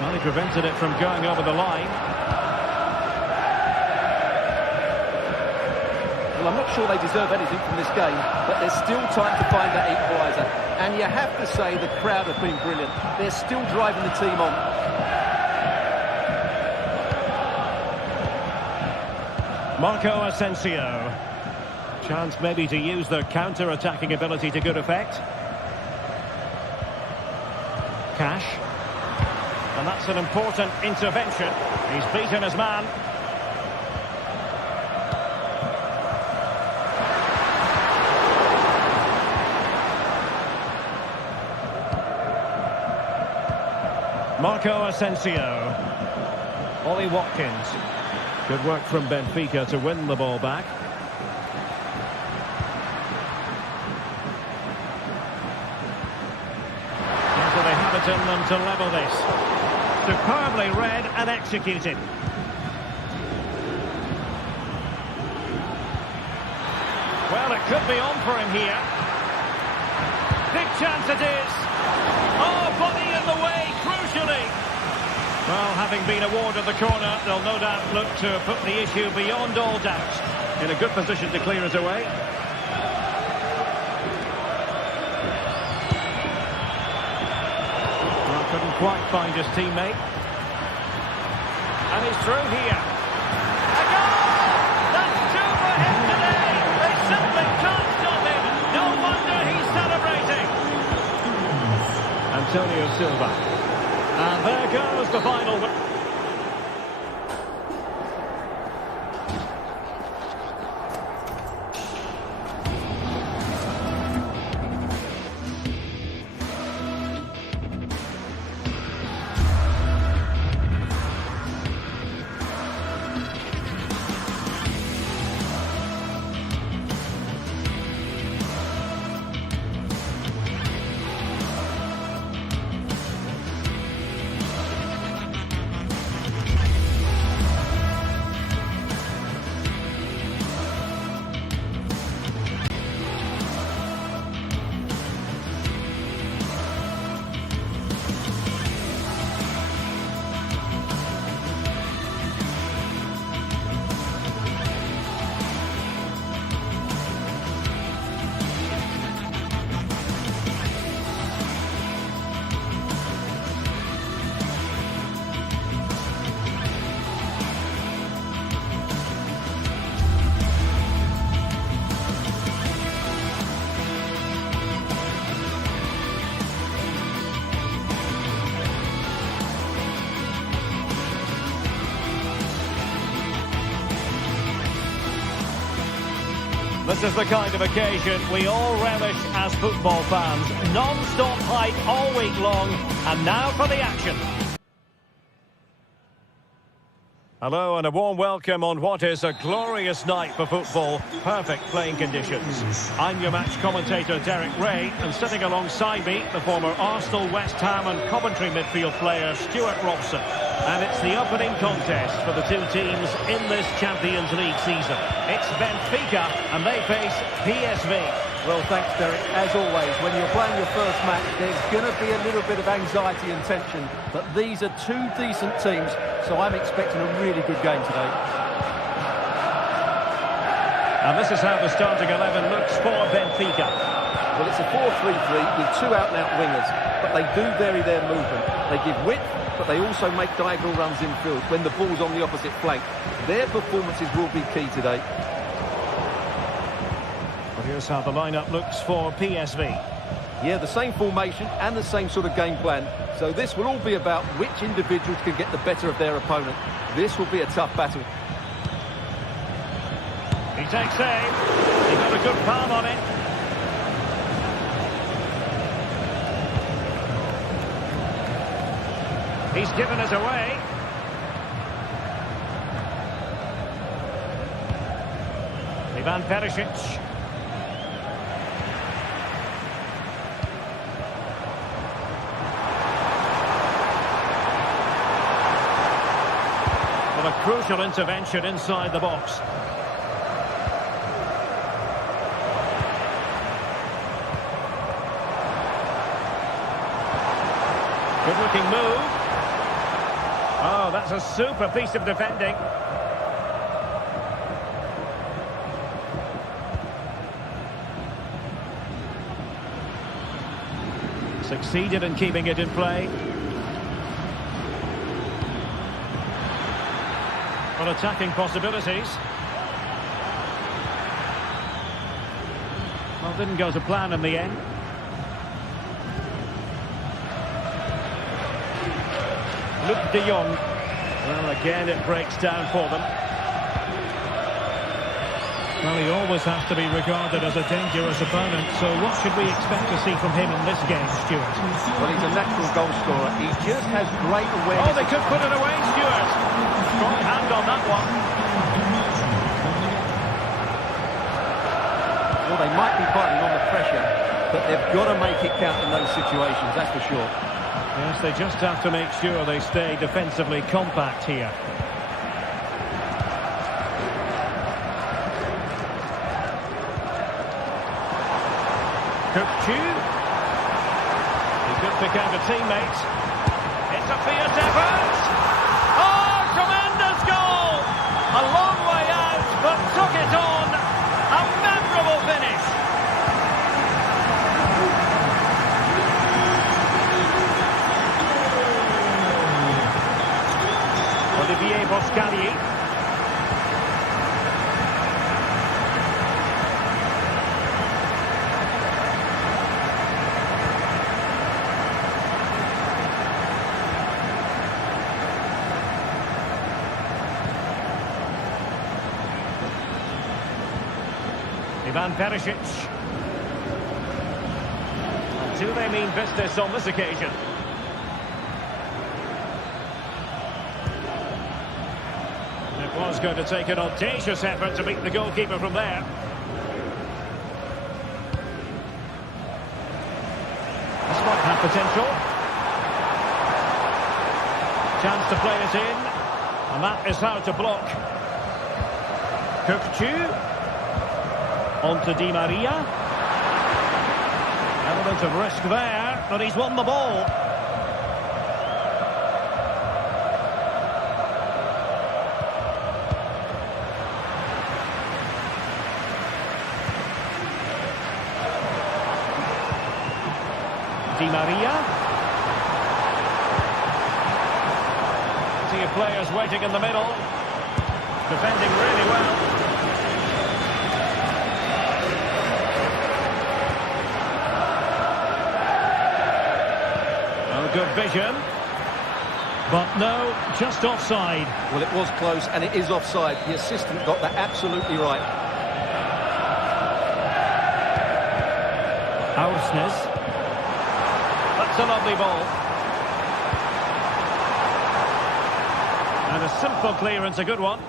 Well, he prevented it from going over the line. Well, I'm not sure they deserve anything from this game, but there's still time to find that equaliser. And you have to say the crowd have been brilliant. They're still driving the team on. Marco Asensio. Chance maybe to use their counter-attacking ability to good effect. Cash. And that's an important intervention. He's beaten his man. Marco Asensio. Ollie Watkins. Good work from Benfica to win the ball back. And so they have it in them to level this. Superbly read and executed. Well, it could be on for him here. Big chance it is. Oh, body in the way, crucially. Well, having been awarded the corner, they'll no doubt look to put the issue beyond all doubt. In a good position to clear it away. Well, couldn't quite find his teammate. And he's through here. A goal! That's two for him today. They simply can't stop him. No wonder he's celebrating. Antonio Silva. And there goes the final. This is the kind of occasion we all relish as football fans. Non-stop hype all week long, and now for the action. Hello and a warm welcome on what is a glorious night for football. Perfect playing conditions. I'm your match commentator Derek Ray, and sitting alongside me, the former Arsenal, West Ham and Coventry midfield player Stuart Robson. And it's the opening contest for the two teams in this Champions League season. It's Benfica and they face PSV. Well, thanks, Derek. As always, when you're playing your first match, there's going to be a little bit of anxiety and tension. But these are two decent teams, so I'm expecting a really good game today. And this is how the starting 11 looks for Benfica. Well, it's a 4-3-3 with two out-and-out wingers, but they do vary their movement. They give width, but they also make diagonal runs infield when the ball's on the opposite flank. Their performances will be key today. Well, here's how the lineup looks for PSV. Yeah, the same formation and the same sort of game plan. So this will all be about which individuals can get the better of their opponent. This will be a tough battle. He takes aim. He got a good palm on it. He's given us away. Ivan Perisic. Well, a crucial intervention inside the box. Good-looking move. Oh, that's a super piece of defending. Succeeded in keeping it in play. Well, attacking possibilities. Well, didn't go to plan in the end. Luke de Jong. Well, again, it breaks down for them. Well, he always has to be regarded as a dangerous opponent, so what should we expect to see from him in this game, Stuart? Well, he's a natural goal scorer. He just has great awareness. Oh, they could put it away, Stuart. Strong hand on that one. Well, they might be fighting on the pressure, but they've got to make it count in those situations, that's for sure. Yes, they just have to make sure they stay defensively compact here. Kirkchu. He could pick out a teammate. It's a fierce effort. Oh, tremendous goal! A long way out, but took it on. A memorable finish. Olivier Boscagli. Ivan Perisic. Do they mean business on this occasion? It was going to take an audacious effort to beat the goalkeeper from there. This might have potential. Chance to play it in. And that is how to block. Kirkchu. On to Di Maria. Element of risk there, but he's won the ball. Di Maria. See your players waiting in the middle. Defending really well. Good vision. But no, just offside. Well, it was close, and it is offside. The assistant got that absolutely right. Aursnes. That's a lovely ball. And a simple clearance, a good one.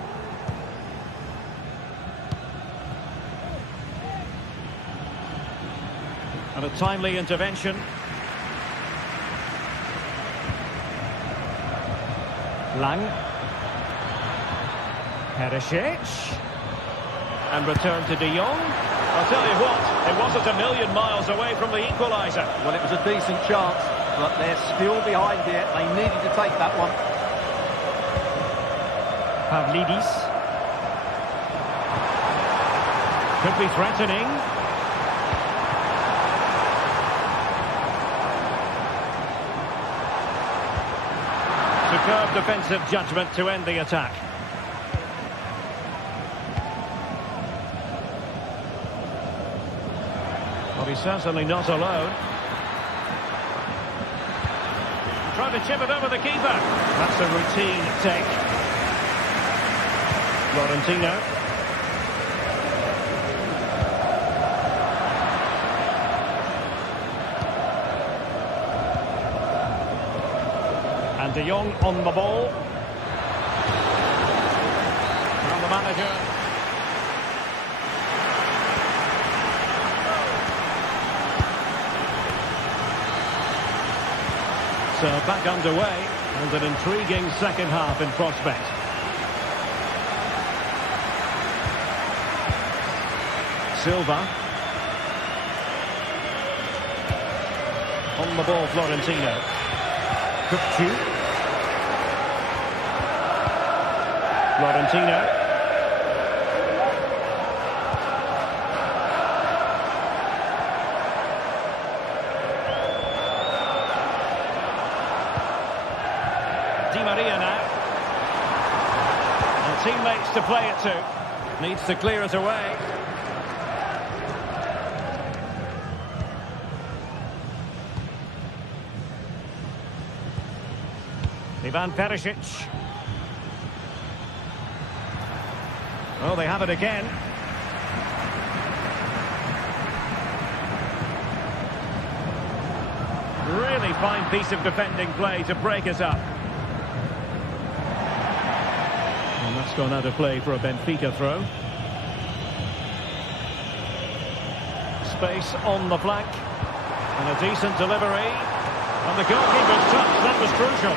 And a timely intervention. Lang. Perisic. And return to De Jong. I'll tell you what, it wasn't a million miles away from the equaliser. Well, it was a decent chance, but they're still behind here. They needed to take that one. Pavlidis. Could be threatening. Superb defensive judgment to end the attack. Well, he's certainly not alone. Trying to chip it over the keeper. That's a routine take. Florentino. And De Jong on the ball. And the manager. So back underway, and an intriguing second half in prospect. Silva. On the ball, Florentino. Kupchu. Florentino. Di Maria now. And teammates to play it to. Needs to clear it away. Ivan Perisic. Oh, they have it again. Really fine piece of defending play to break us up. And that's gone out of play for a Benfica throw. Space on the flank. And a decent delivery. And the goalkeeper's touch, that was crucial.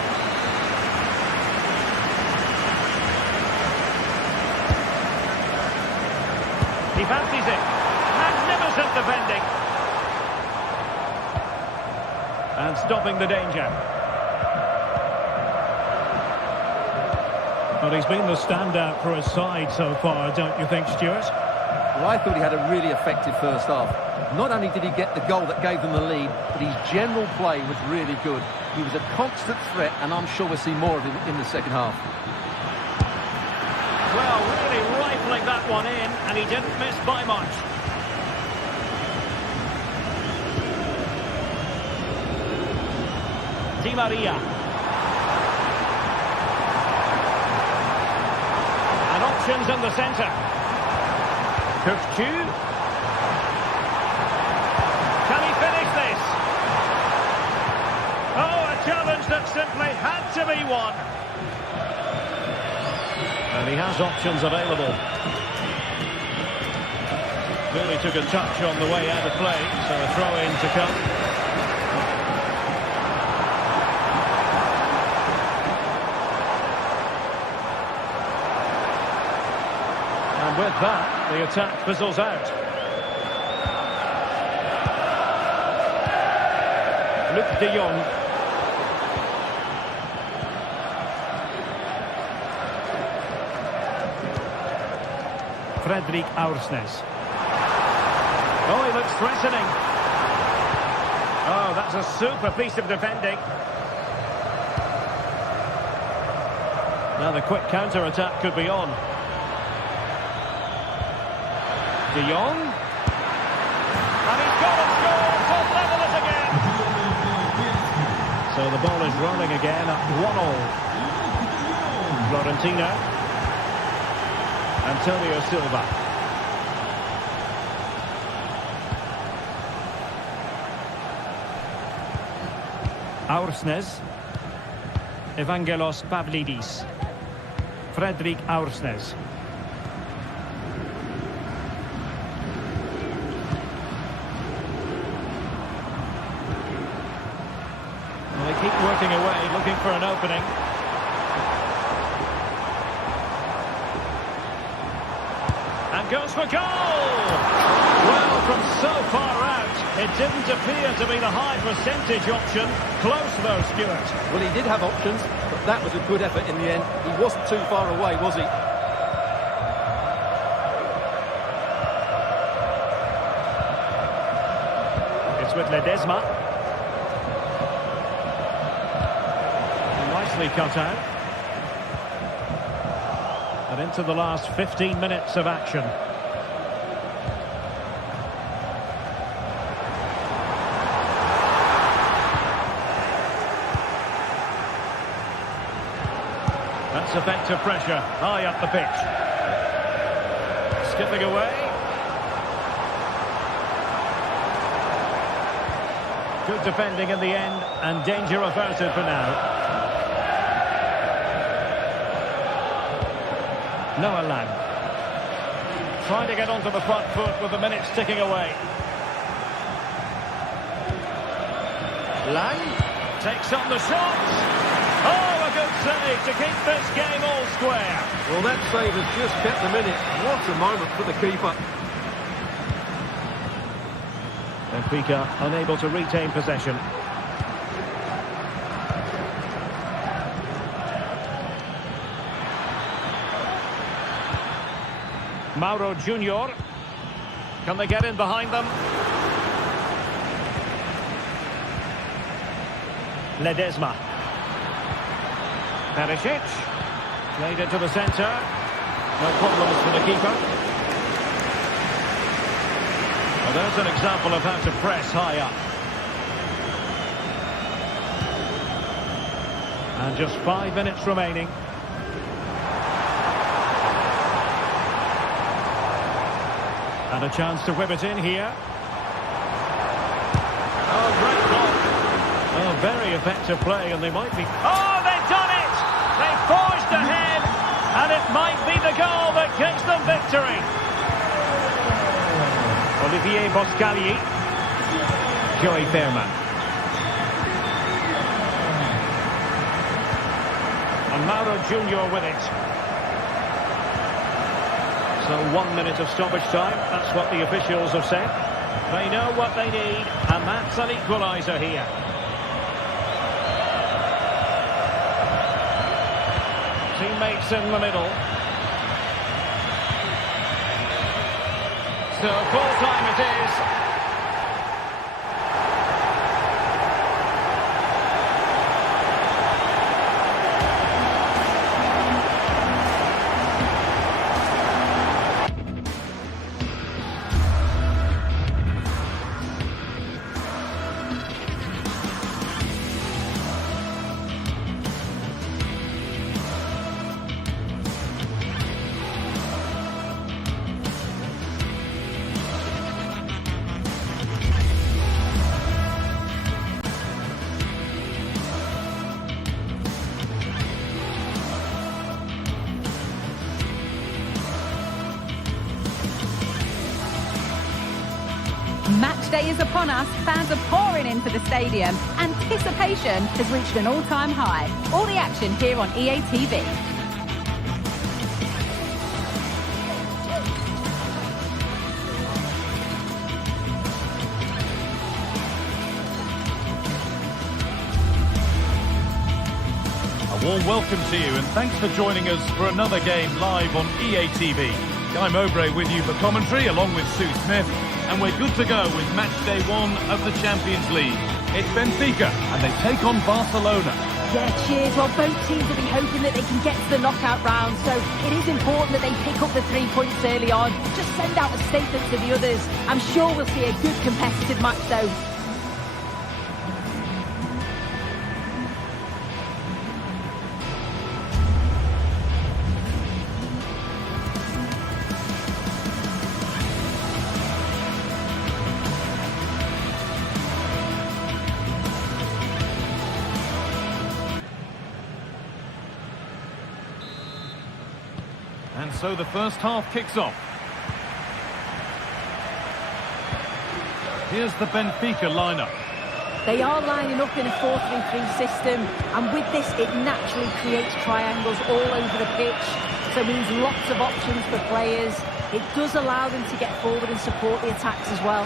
He fancies it. Magnificent defending. And stopping the danger. Well, he's been the standout for his side so far, don't you think, Stuart? Well, I thought he had a really effective first half. Not only did he get the goal that gave them the lead, but his general play was really good. He was a constant threat, and I'm sure we'll see more of him in the second half. Well, really rifling that one in, and he didn't miss by much. Di Maria. And options in the centre. Kupchu. Can he finish this? Oh, a challenge that simply had to be won. And he has options available. Really took a touch on the way out of play, so a throw-in to come. And with that, the attack fizzles out. Luc de Jong. Fredrik Aursnes. Oh, he looks threatening. Oh, that's a super piece of defending. Now the quick counter-attack could be on. De Jong. And he's got a score to level it again. So the ball is rolling again at 1-1. Florentino. Antonio Silva. Aursnes. Evangelos Pavlidis. Fredrik Aursnes. Well, they keep working away, looking for an opening. And goes for goal! Well, from so far out, it didn't appear to be the high percentage option. Close though, Stuart. Well, he did have options, but that was a good effort in the end. He wasn't too far away, was he? It's with Ledesma. Nicely cut out. And into the last 15 minutes of action. That's effective pressure, high up the pitch. Skipping away. Good defending in the end, and danger averted for now. Noah Lang. Trying to get onto the front foot with the minutes ticking away. Lang takes on the shot. Oh, a good save to keep this game all square. Well, that save has just kept the minutes. What a moment for the keeper. Benfica unable to retain possession. Mauro Junior. Can they get in behind them? Ledesma. Perisic. Played into the centre. No problems for the keeper. Well, there's an example of how to press high up. And just 5 minutes remaining. And a chance to whip it in here. Oh, great block. Oh, very effective play, and they might be... Oh, they've done it! They've forged ahead, and it might be the goal that gives them victory. Olivier Boscagli. Joey Fairman. And Mauro Junior with it. So 1 minute of stoppage time, that's what the officials have said. They know what they need, and that's an equaliser here. Teammates in the middle. So full time it is. Match day is upon us. Fans are pouring into the stadium. Anticipation has reached an all-time high. All the action here on EA TV. A warm welcome to you, and thanks for joining us for another game live on EA TV. Guy Mowbray with you for commentary, along with Sue Smith. And we're good to go with match day 1 of the Champions League. It's Benfica, and they take on Barcelona. Yeah, cheers. Well, both teams will be hoping that they can get to the knockout round, so it is important that they pick up the 3 points early on. Just send out a statement to the others. I'm sure we'll see a good competitive match, though. And so the first half kicks off. Here's the Benfica lineup. They are lining up in a 4-3-3 system, and with this it naturally creates triangles all over the pitch, so it means lots of options for players. it does allow them to get forward and support the attacks as well.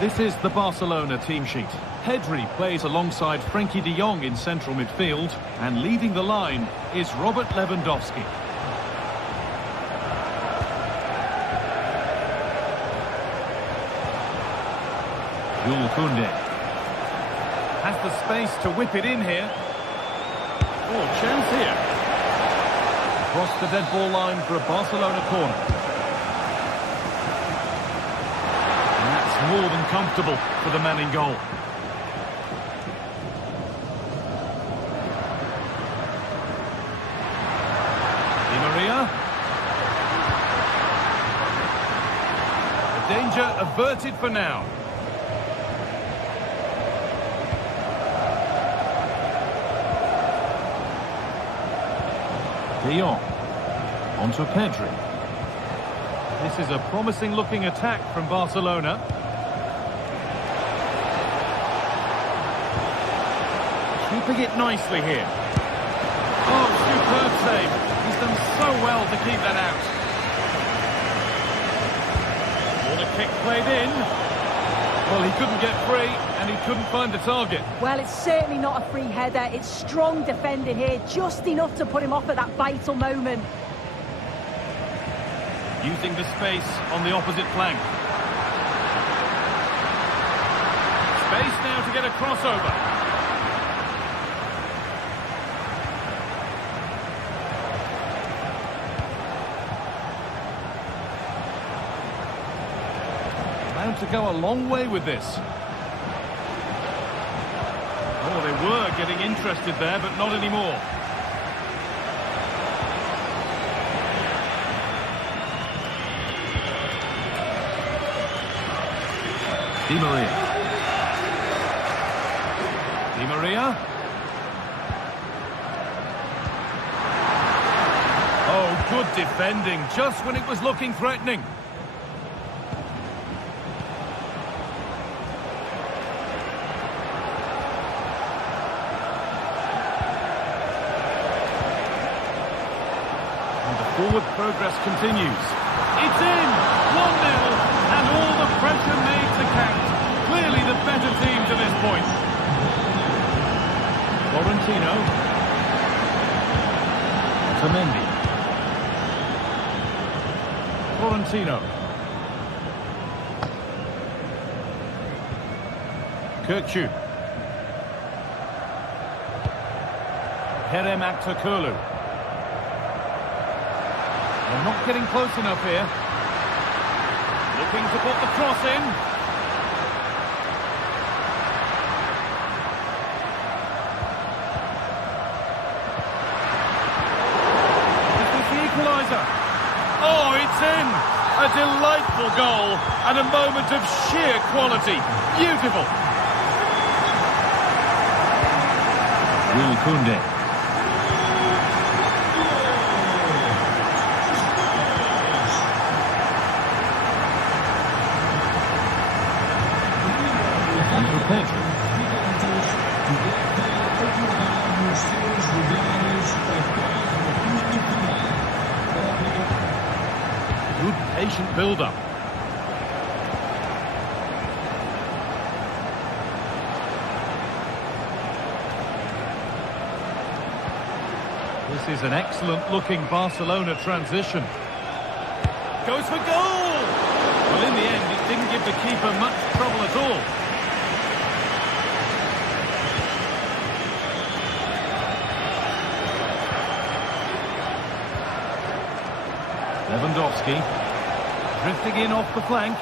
This is the Barcelona team sheet. Pedri plays alongside Frenkie de Jong in central midfield, and leading the line is Robert Lewandowski. Jules Koundé has the space to whip it in here. Oh, chance here. Across the dead ball line for a Barcelona corner. And that's more than comfortable for the man in goal. Di Maria. The danger averted for now. De Jong onto Pedri. This is a promising looking attack from Barcelona. Keeping it nicely here. Oh, superb save. He's done so well to keep that out. Corner kick played in. Well, he couldn't get free and he couldn't find the target. Well, it's certainly not a free header. It's strong defending here, just enough to put him off at that vital moment. Using the space on the opposite flank. Space now to get a crossover. To go a long way with this. Oh, they were getting interested there, but not anymore. Di Maria. Di Maria. Oh, good defending, just when it was looking threatening. Forward progress continues. It's in! 1-0, and all the pressure made to count. Clearly the better team to this point. Florentino. Tamendi. Florentino. Kirkçu. Kerem Aktürkoğlu. They're not getting close enough here. Looking to put the cross in. Is this the equaliser? Oh, it's in! A delightful goal and a moment of sheer quality. Beautiful. Jules Koundé. Good patient build-up. This is an excellent-looking Barcelona transition. Goes for goal! Well, in the end, it didn't give the keeper much trouble at all. Lewandowski, drifting in off the flank.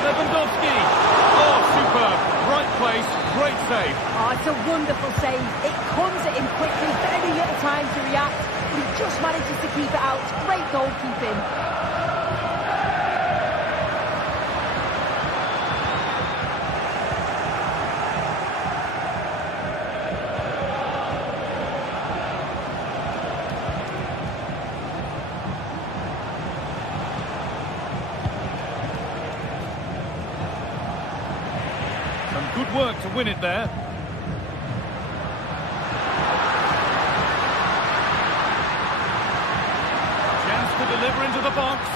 Lewandowski! Oh, superb. Right place, great save. Oh, it's a wonderful save. It comes at him quickly, very little time to react, but he just manages to keep it out. Great goalkeeping. Good work to win it there. deliver into the box.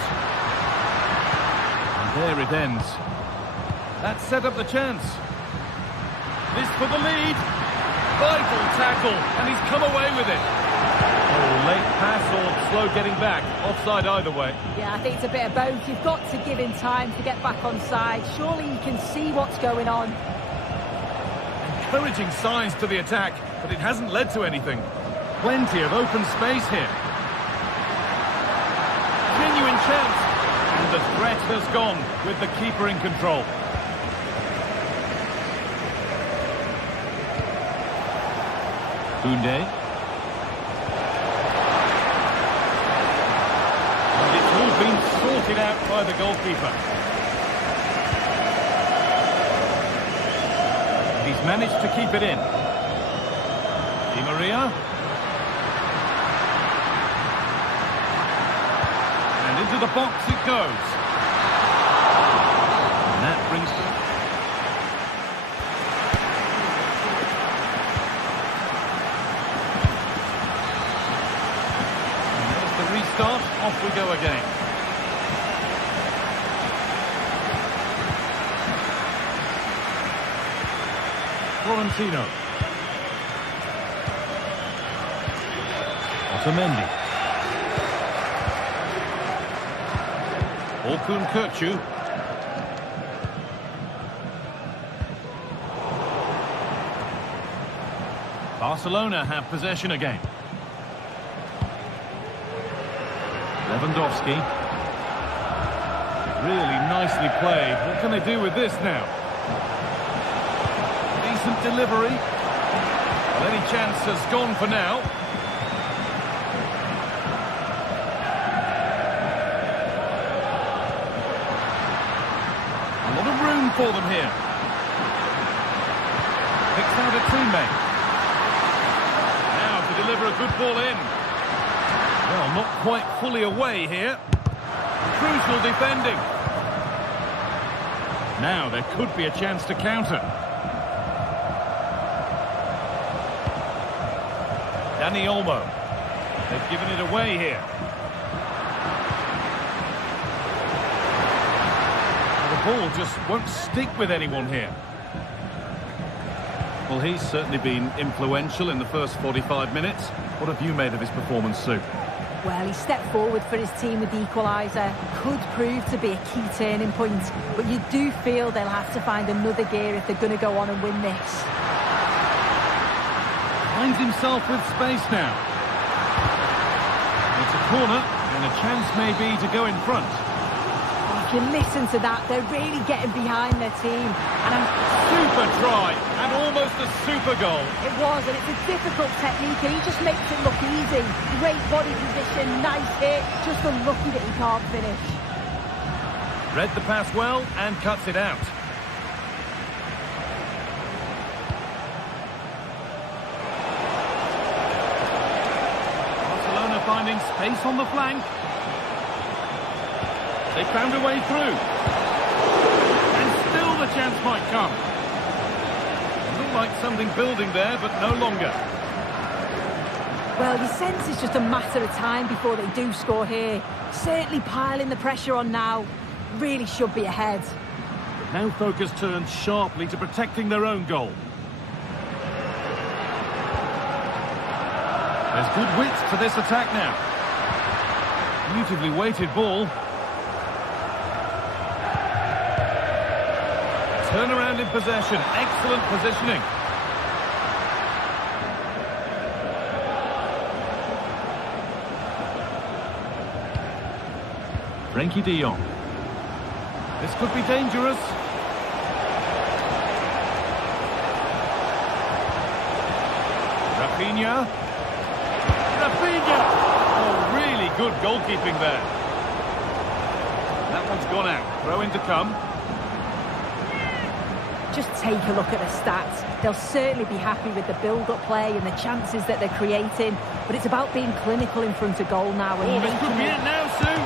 And there it ends. That set up the chance. This for the lead. Vital tackle, and he's come away with it. Oh, late pass or slow getting back. Offside either way. Yeah, I think it's a bit of both. You've got to give him time to get back on side. Surely you can see what's going on. Encouraging signs to the attack, but it hasn't led to anything. Plenty of open space here. Genuine chance. And the threat has gone with the keeper in control. Koundé. And it's all been sorted out by the goalkeeper. And he's managed to keep it in. Di Maria. And into the box it goes. And that brings them. Restart, off we go again. Florentino. Otamendi. Orkun Kökçü. Barcelona have possession again. Lewandowski. Really nicely played. What can they do with this now? Decent delivery. Well, any chance has gone for now. A lot of room for them here. Picks out a teammate. Now to deliver a good ball in. Well, not quite fully away here. Crucial defending. Now there could be a chance to counter. Dani Olmo. They've given it away here. The ball just won't stick with anyone here. Well, he's certainly been influential in the first 45 minutes. What have you made of his performance, Sue? Well, he stepped forward for his team with the equaliser. Could prove to be a key turning point, but you do feel they'll have to find another gear if they're going to go on and win this. Finds himself with space now. It's a corner, and a chance maybe to go in front. If you listen to that, they're really getting behind their team. Super try, and almost a super goal. It was, and it's a difficult technique, and he just makes it look easy. Great body position, nice hit, just unlucky that he can't finish. Read the pass well and cuts it out. Barcelona finding space on the flank. They found a way through. And still the chance might come. It looked like something building there, but no longer. Well, you sense it's just a matter of time before they do score here. Certainly piling the pressure on now. Really should be ahead. Now focus turns sharply to protecting their own goal. There's good width to this attack now. Beautifully weighted ball. Turnaround in possession. Excellent positioning. Frenkie de Jong. This could be dangerous. Rafinha. Oh, really good goalkeeping there. That one's gone out. Throw in to come. Just take a look at the stats. They'll certainly be happy with the build-up play and the chances that they're creating, but it's about being clinical in front of goal now. Oh, this could be it now, Sue.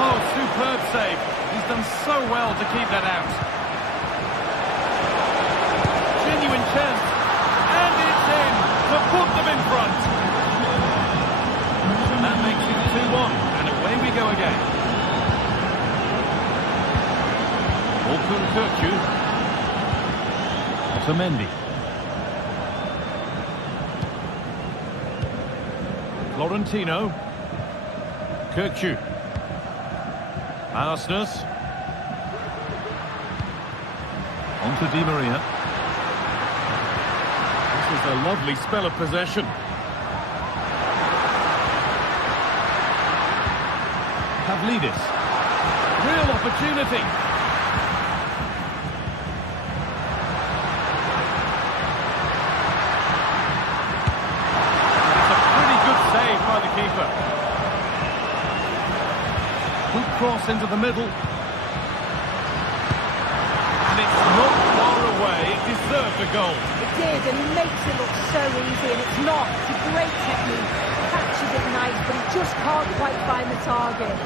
Oh, superb save. He's done so well to keep that out. Genuine chance. And it's in to put them in front. And that makes it 2-1. Kirchu. Otamendi. Florentino. Kirchu. Arsenus. On to Di Maria. This is a lovely spell of possession. Pavlidis. Real opportunity. It's a pretty good save by the keeper. Good cross into the middle. And it's not far away. It deserved a goal. It did, and he makes it look so easy, and it's not. It's a great technique. Catches it nice, but he just can't quite find the target.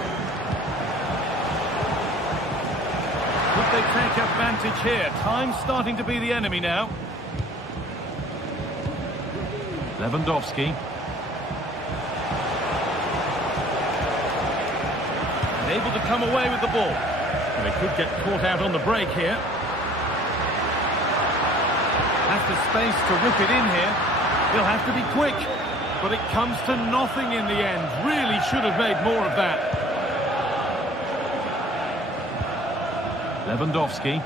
Could they take advantage here? Time's starting to be the enemy now. Lewandowski. And able to come away with the ball. And they could get caught out on the break here. Has the space to whip it in here. He'll have to be quick. But it comes to nothing in the end. Really should have made more of that. Lewandowski.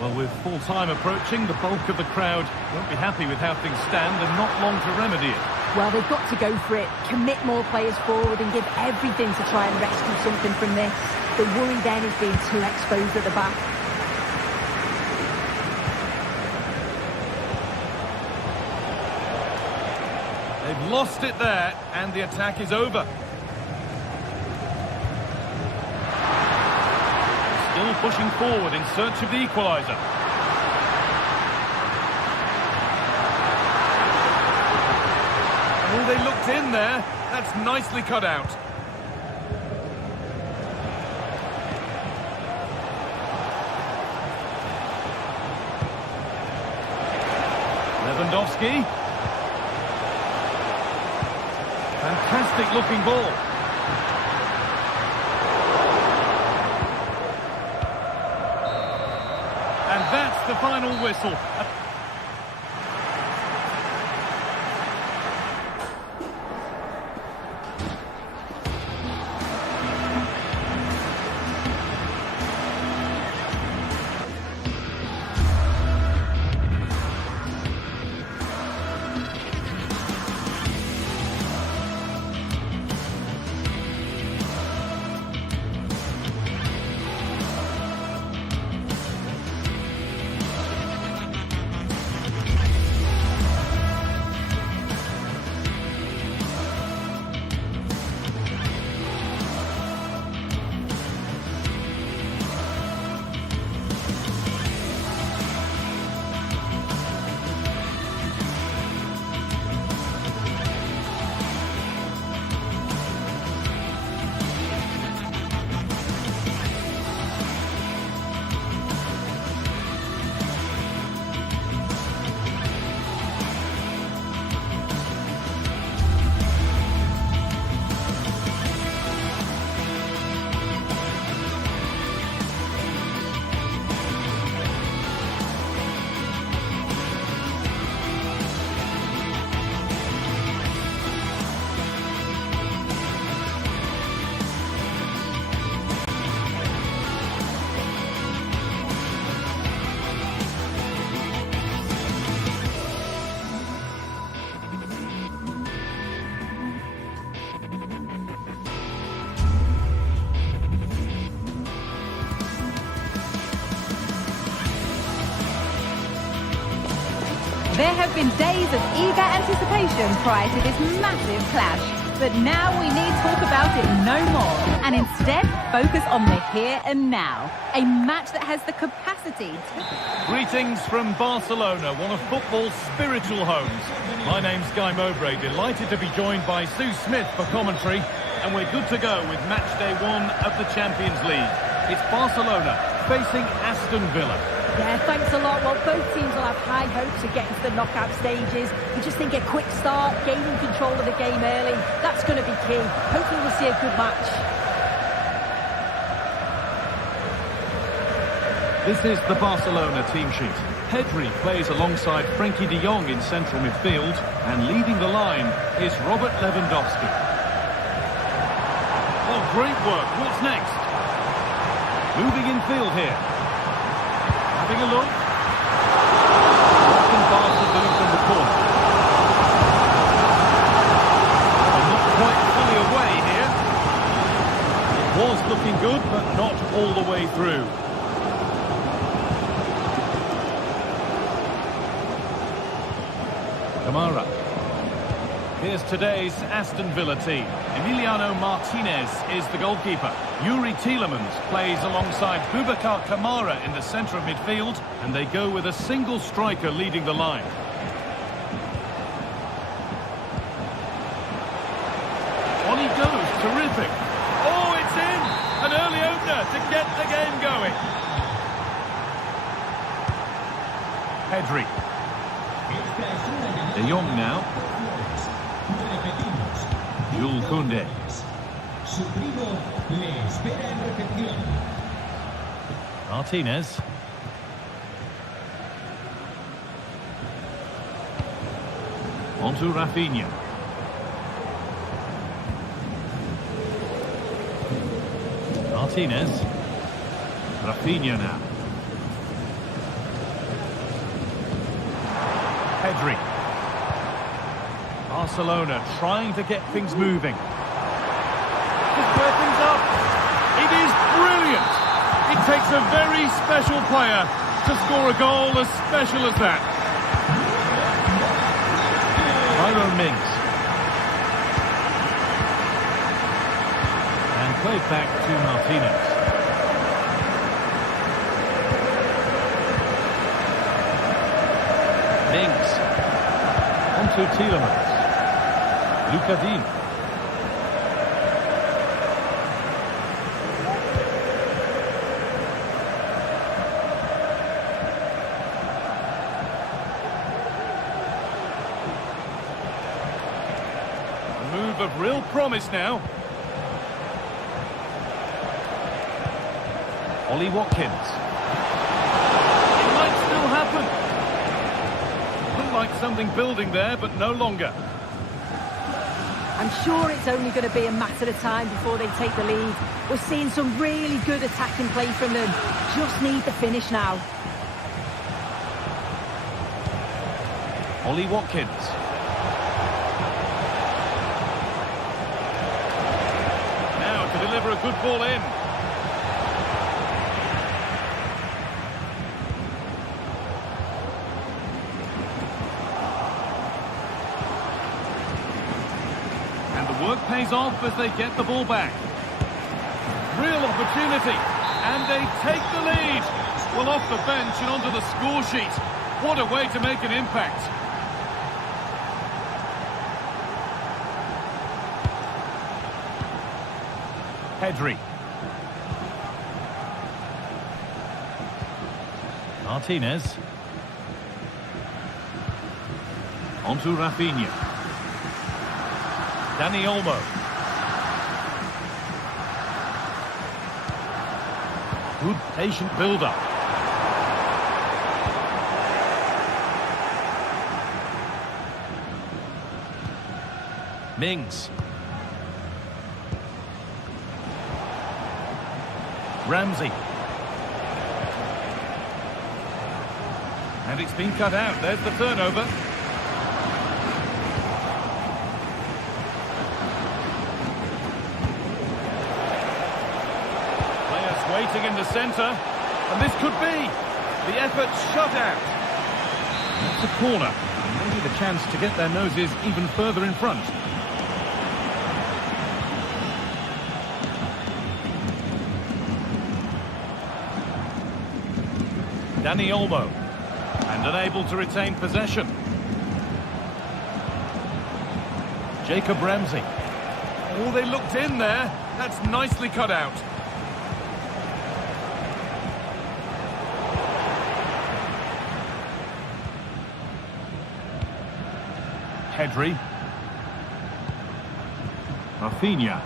Well, with full time approaching, the bulk of the crowd won't be happy with how things stand and not long to remedy it. Well, they've got to go for it, commit more players forward and give everything to try and rescue something from this. The worry then is being too exposed at the back. They've lost it there, and the attack is over. Still pushing forward in search of the equaliser. Oh, they looked in there. That's nicely cut out. Lewandowski. Fantastic looking ball. And that's the final whistle. There have been days of eager anticipation prior to this massive clash. But now we need talk about it no more. And instead, focus on the here and now. A match that has the capacity to... Greetings from Barcelona, one of football's spiritual homes. My name's Guy Mowbray, delighted to be joined by Sue Smith for commentary. And we're good to go with match day 1 of the Champions League. It's Barcelona facing Aston Villa. Yeah, thanks a lot. Well, both teams will have high hopes of getting to the knockout stages. We just think a quick start, gaining control of the game early, that's going to be key. Hopefully we'll see a good match. This is the Barcelona team sheet. Pedri plays alongside Frenkie de Jong in central midfield, and leading the line is Robert Lewandowski. Oh, great work. What's next? Moving in field here. Having a look. What can Barca do from the corner? They're not quite fully away here. It was looking good, but not all the way through. Kamara. Here's today's Aston Villa team. Emiliano Martinez is the goalkeeper. Yuri Tielemans plays alongside Boubacar Kamara in the centre of midfield, and they go with a single striker leading the line. On he goes, terrific. Oh, it's in! An early opener to get the game going. Pedri. De Jong now. Jules Koundé. Martinez. On to Rafinha. Martinez. Rafinha now. Pedri. Barcelona trying to get things moving. To clear things up. It is brilliant. It takes a very special player to score a goal as special as that. Tyrone Mings. And played back to Martinez. Mings. On to Tielemans. Luca Dean. A move of real promise now. Ollie Watkins. It might still happen. Looked like something building there, but no longer. I'm sure it's only going to be a matter of time before they take the lead. We're seeing some really good attacking play from them. Just need the finish now. Ollie Watkins. Now to deliver a good ball in. Work pays off as they get the ball back. Real opportunity, and they take the lead. Well, off the bench and onto the score sheet. What a way to make an impact. Pedri. Martinez. On to Rafinha. Dani Olmo. Good patient build-up. Mings. Ramsey. And it's been cut out. There's the turnover. Waiting in the centre, and this could be the effort shut out. That's a corner, and maybe the chance to get their noses even further in front. Dani Olmo, and unable to retain possession. Jacob Ramsey. Oh, they looked in there. That's nicely cut out. Pedri. Rafinha.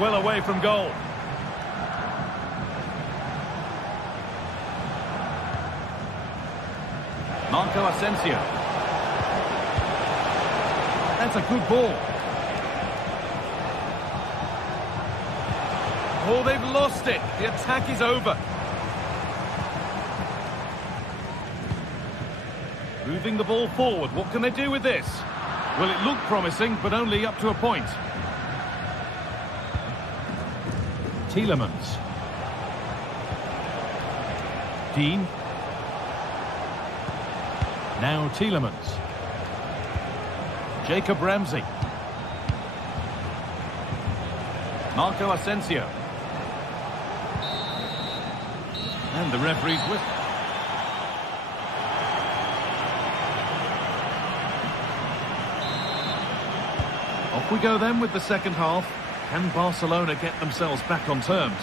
well away from goal. Marco Asensio. That's a good ball. Oh, they've lost it. The attack is over. Moving the ball forward. What can they do with this? Well, it looked promising, but only up to a point. Tielemans. Dean. Now Tielemans. Jacob Ramsey. Marco Asensio. And the referee's whistle. Off we go then with the second half. Can Barcelona get themselves back on terms?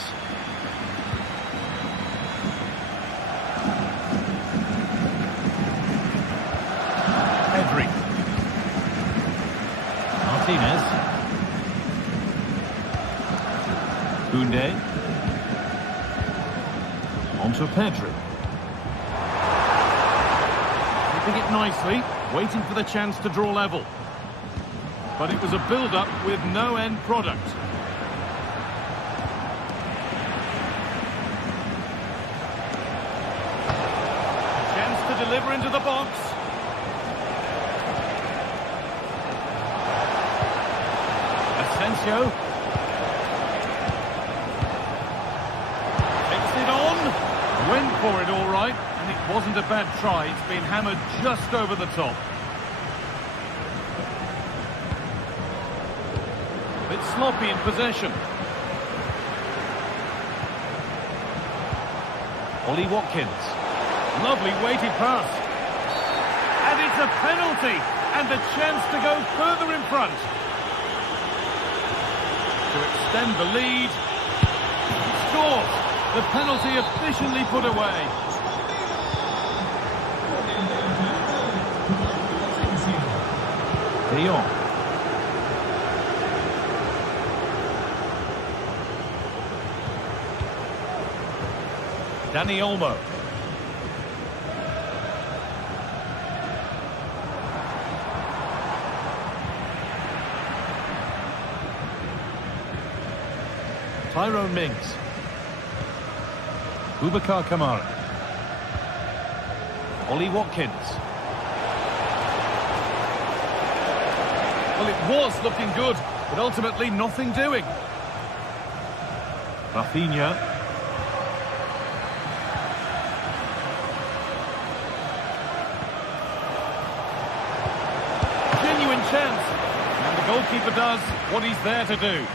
Pedri. Martinez. Koundé. Onto Pedri. Keeping it nicely, waiting for the chance to draw level. But it was a build-up with no end product. Chance to deliver into the box. Asensio. Takes it on. Went for it all right, and it wasn't a bad try. It's been hammered just over the top. Bit sloppy in possession. Ollie Watkins. Lovely weighted pass. And it's a penalty, and the chance to go further in front. To extend the lead. Scores. The penalty officially put away. De Jong. Dani Olmo. Tyrone Mings. Boubacar Kamara. Ollie Watkins. Well, it was looking good, but ultimately nothing doing. Rafinha. Genuine chance. And the goalkeeper does what he's there to do.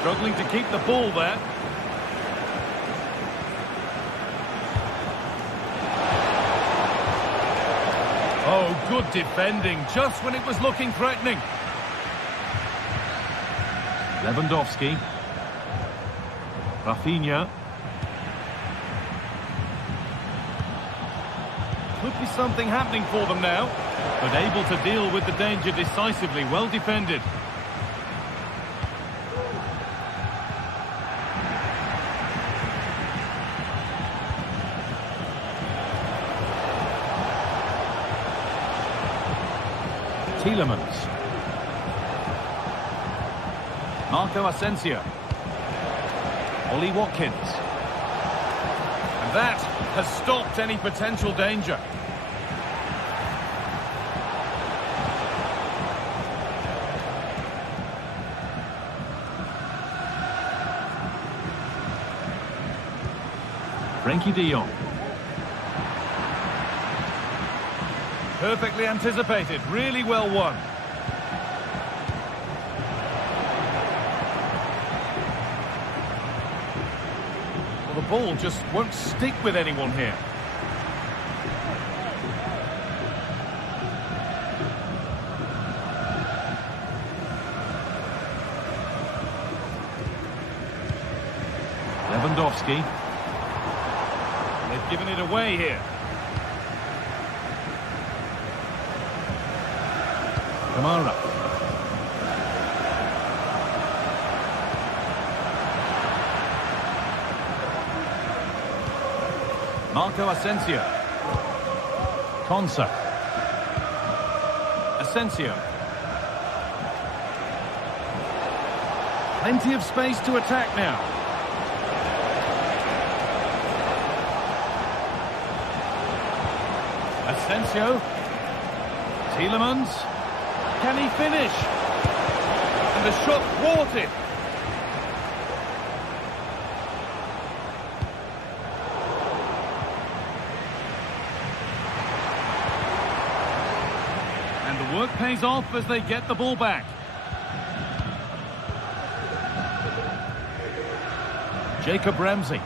Struggling to keep the ball there. Oh, good defending, just when it was looking threatening. Lewandowski. Rafinha. Could be something happening for them now, but able to deal with the danger decisively. Well defended. Tielemans. Marco Asensio. Ollie Watkins. And that has stopped any potential danger. Frenkie de Jong. Perfectly anticipated, really well won. Well, the ball just won't stick with anyone here. Lewandowski. They've given it away here. Kamara. Marco Asensio. Konsa. Asensio. Plenty of space to attack now. Asensio. Tielemans. Can he finish? And the shot thwarted. And the work pays off as they get the ball back. Jacob Ramsey.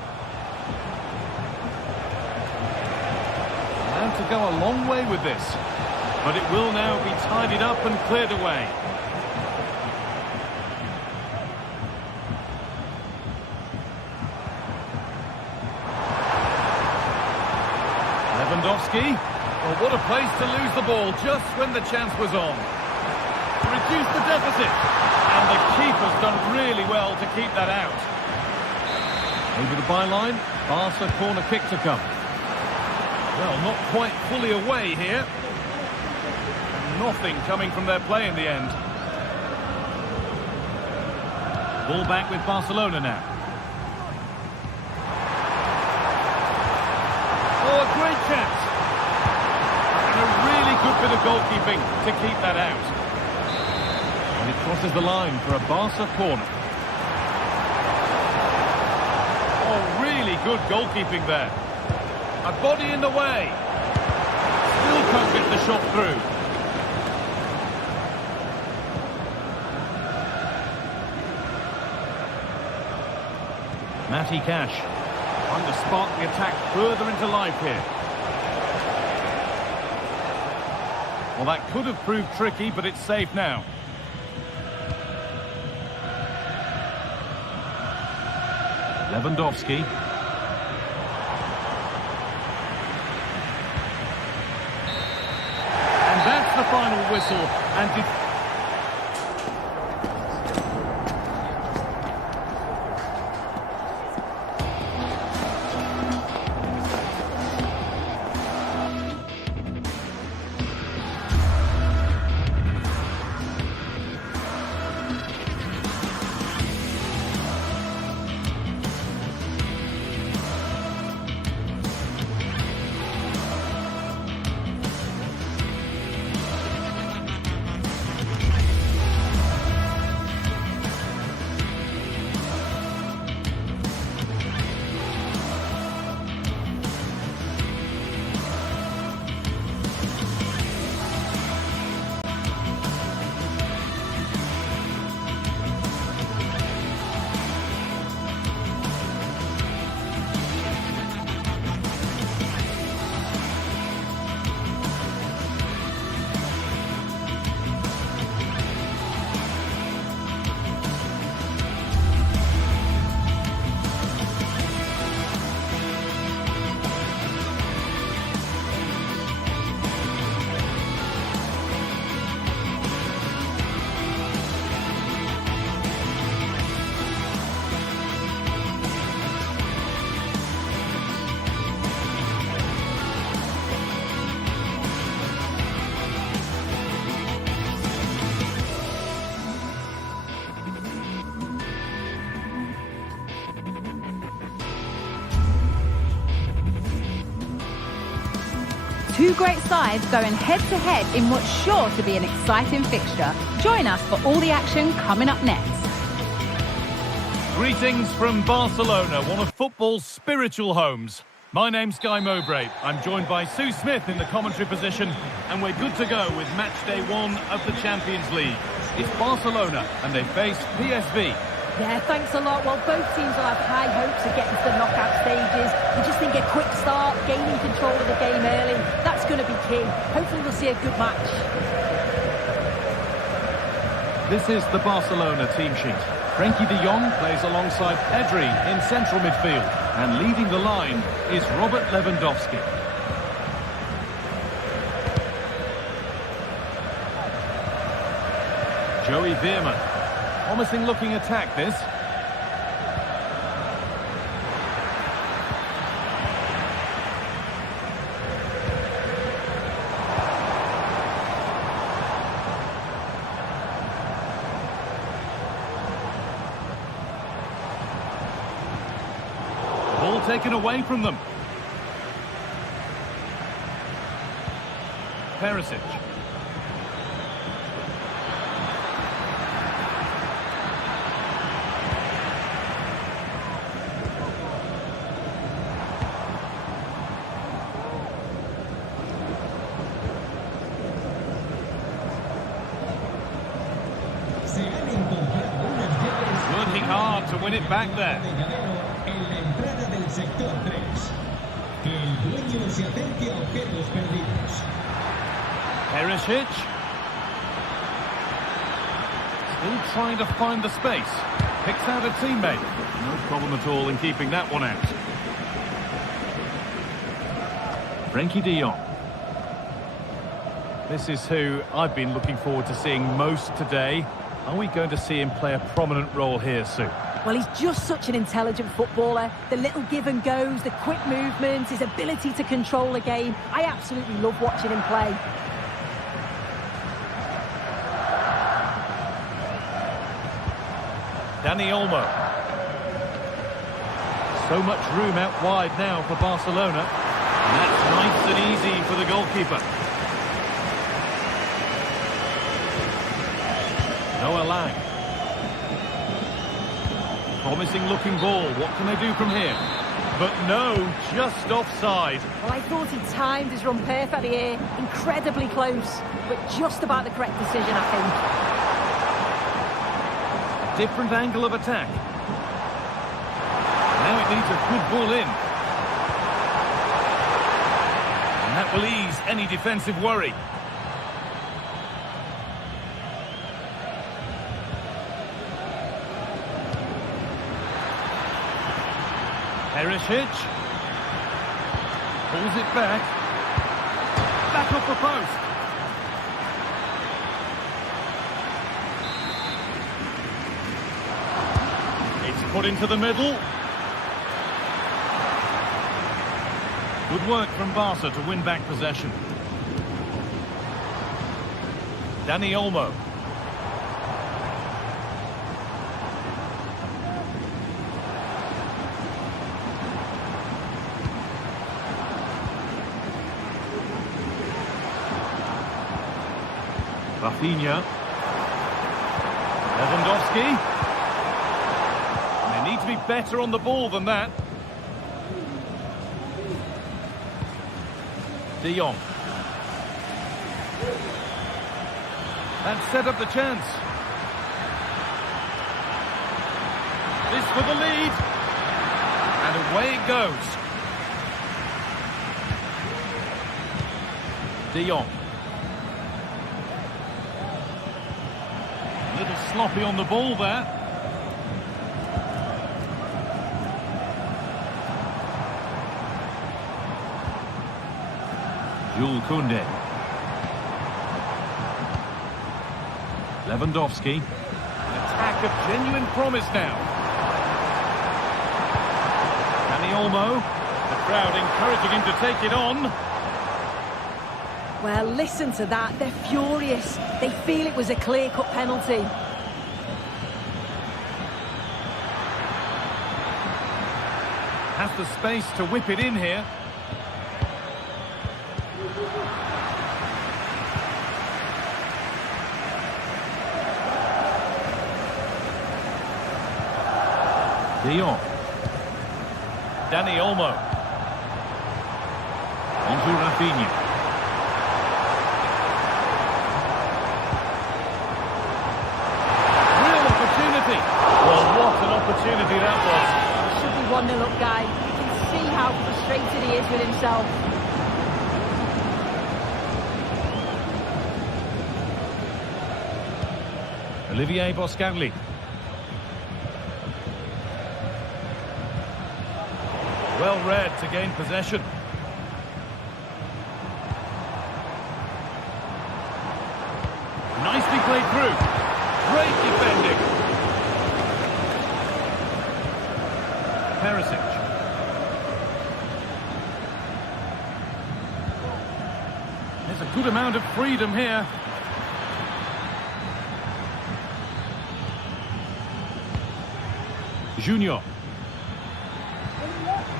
Allowed to go a long way with this. But it will now be tidied up and cleared away. Lewandowski. Well, what a place to lose the ball just when the chance was on. Reduce the deficit. And the keeper's done really well to keep that out. Over the byline, Barca corner kick to come. Well, not quite fully away here. Nothing coming from their play in the end. Ball back with Barcelona now. Oh, a great chance. And a really good bit of goalkeeping to keep that out. And it crosses the line for a Barca corner. Oh, really good goalkeeping there. A body in the way. Still can't get the shot through. Matty Cash trying to spark the attack further into life here. Well, that could have proved tricky, but it's safe now. Lewandowski. And that's the final whistle. And Two great sides going head-to-head in what's sure to be an exciting fixture. Join us for all the action coming up next. greetings from Barcelona, one of football's spiritual homes. My name's Guy Mowbray. I'm joined by Sue Smith in the commentary position, and we're good to go with match day 1 of the Champions League. It's Barcelona, and they face PSV. Yeah, thanks a lot. Well, both teams will have high hopes of getting to the knockout stages. We just think a quick start, gaining control of the game early, that's going to be key. Hopefully we'll see a good match. This is the Barcelona team sheet. Frenkie de Jong plays alongside Pedri in central midfield, and leading the line is Robert Lewandowski. Joey Veerman. Promising looking attack, this. Ball taken away from them. Perisic. Working hard to win it back there. Perisic. Still trying to find the space. Picks out a teammate. No problem at all in keeping that one out. Frenkie de Jong. This is who I've been looking forward to seeing most today. Are we going to see him play a prominent role here soon? Well, he's just such an intelligent footballer. The little give and goes, the quick movements, his ability to control the game. I absolutely love watching him play. Dani Olmo. So much room out wide now for Barcelona. And that's nice and easy for the goalkeeper. Noah Lang. Promising looking ball. What can they do from here? But no, just offside. Well, I thought he timed his run perfectly here. Incredibly close, but just about the correct decision, I think. Different angle of attack. Now it needs a good ball in. And that will ease any defensive worry. Perisic. Pulls it back. Back off the post. It's put into the middle. Good work from Barca to win back possession. Dani Olmo. Rafinha. Lewandowski. They need to be better on the ball than that. De Jong. That set up the chance. This for the lead. And away it goes. De Jong. A little sloppy on the ball there. Jules Koundé. Lewandowski. An attack of genuine promise now. Dani Olmo. The crowd encouraging him to take it on. Well, listen to that. They're furious. They feel it was a clear-cut penalty. Has the space to whip it in here. De Jong. Dani Olmo. Onto Rafinha. Well, what an opportunity that was. Should be 1-0 up, guy. You can see how frustrated he is with himself. Olivier Boscanli. Well read to gain possession. Nicely played through. Great defending. Perisic. There's a good amount of freedom here. Junior.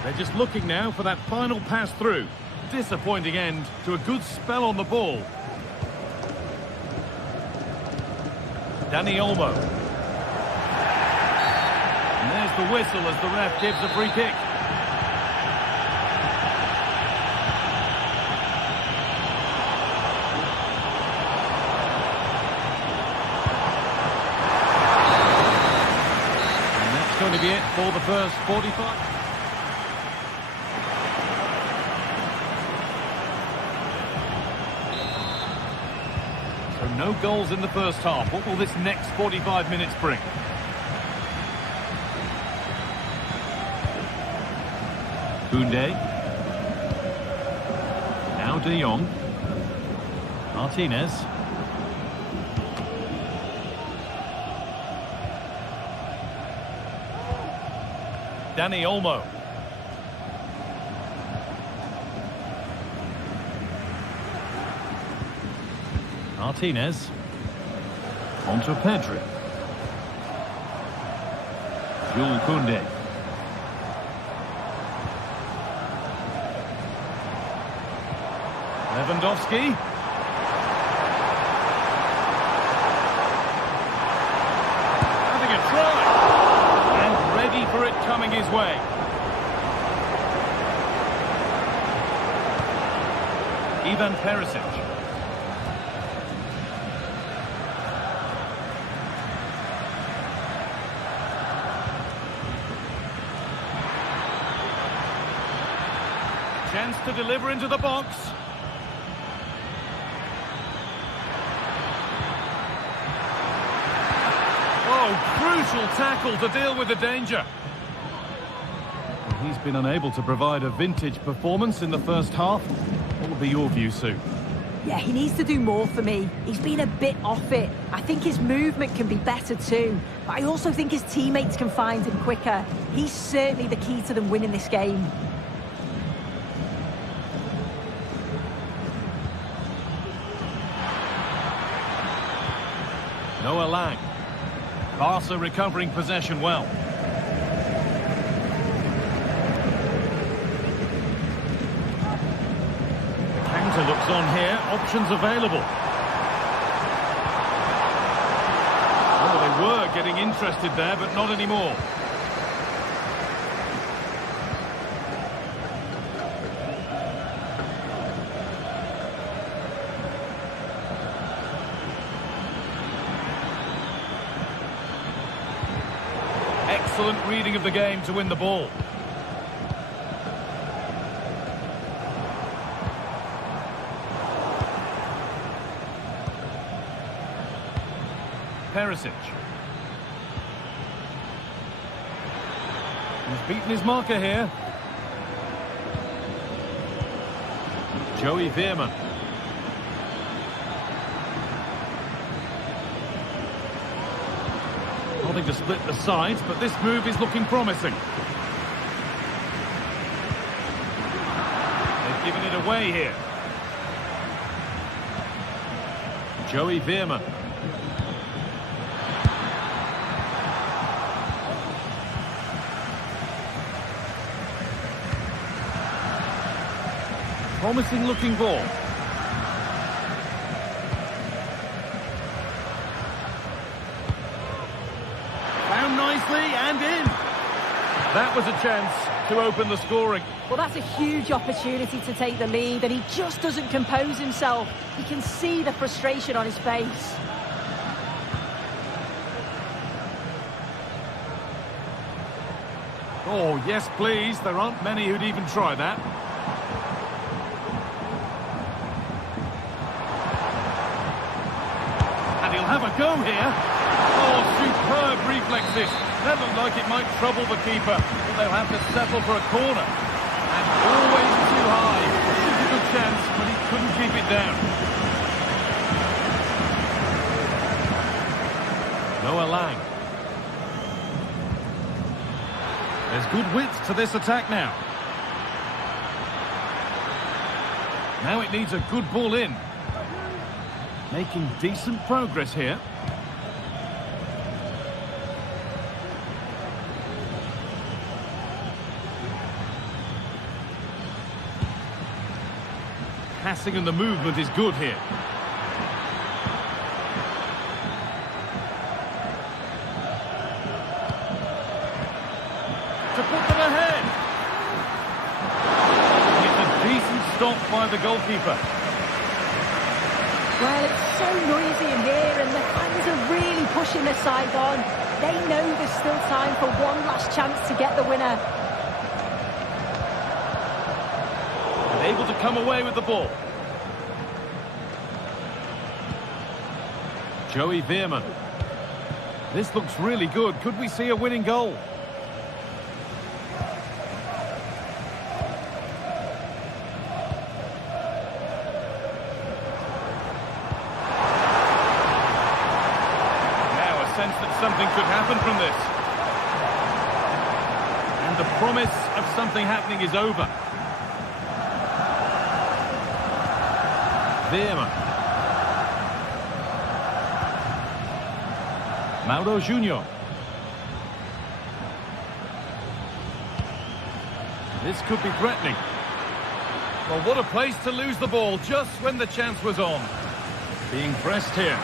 They're just looking now for that final pass through. Disappointing end to a good spell on the ball. Dani Olmo. And there's the whistle as the ref gives a free kick. And that's going to be it for the first 45. No goals in the first half. What will this next 45 minutes bring? Koundé. Now De Jong. Martinez. Dani Olmo. Martinez. On to Pedri. Jules Koundé. Lewandowski. Having a try. And ready for it coming his way. Ivan Perisic. Chance to deliver into the box. Oh, crucial tackle to deal with the danger. He's been unable to provide a vintage performance in the first half. What would be your view, Sue? Yeah, he needs to do more for me. He's been a bit off it. I think his movement can be better too. But I also think his teammates can find him quicker. He's certainly the key to them winning this game. Noah Lang. Barca recovering possession well. Counter looks on here. Options available. Oh, they were getting interested there, but not anymore. Excellent reading of the game to win the ball. Perisic. He's beaten his marker here. Joey Veerman. Nothing to split the sides, but this move is looking promising. They've given it away here. Joey Veerman. Promising looking ball. Found nicely and in. That was a chance to open the scoring. Well, that's a huge opportunity to take the lead, and he just doesn't compose himself. You can see the frustration on his face. Oh, yes, please. There aren't many who'd even try that. And he'll have a go here. Oh, superb reflexes. That looked like it might trouble the keeper, but they'll have to settle for a corner. And always too high. It's a good chance, but he couldn't keep it down. Lang. There's good width to this attack now. Now it needs a good ball in. Making decent progress here. Passing and the movement is good here. To put them ahead. It's a decent stop by the goalkeeper. Well, it's so noisy in here and the fans are really pushing the side on. They know there's still time for one last chance to get the winner. And able to come away with the ball. Joey Veerman. This looks really good. Could we see a winning goal? Sense that something could happen from this. And the promise of something happening is over. Veerman. Mauro Junior. This could be threatening. Well, what a place to lose the ball just when the chance was on. Being pressed here.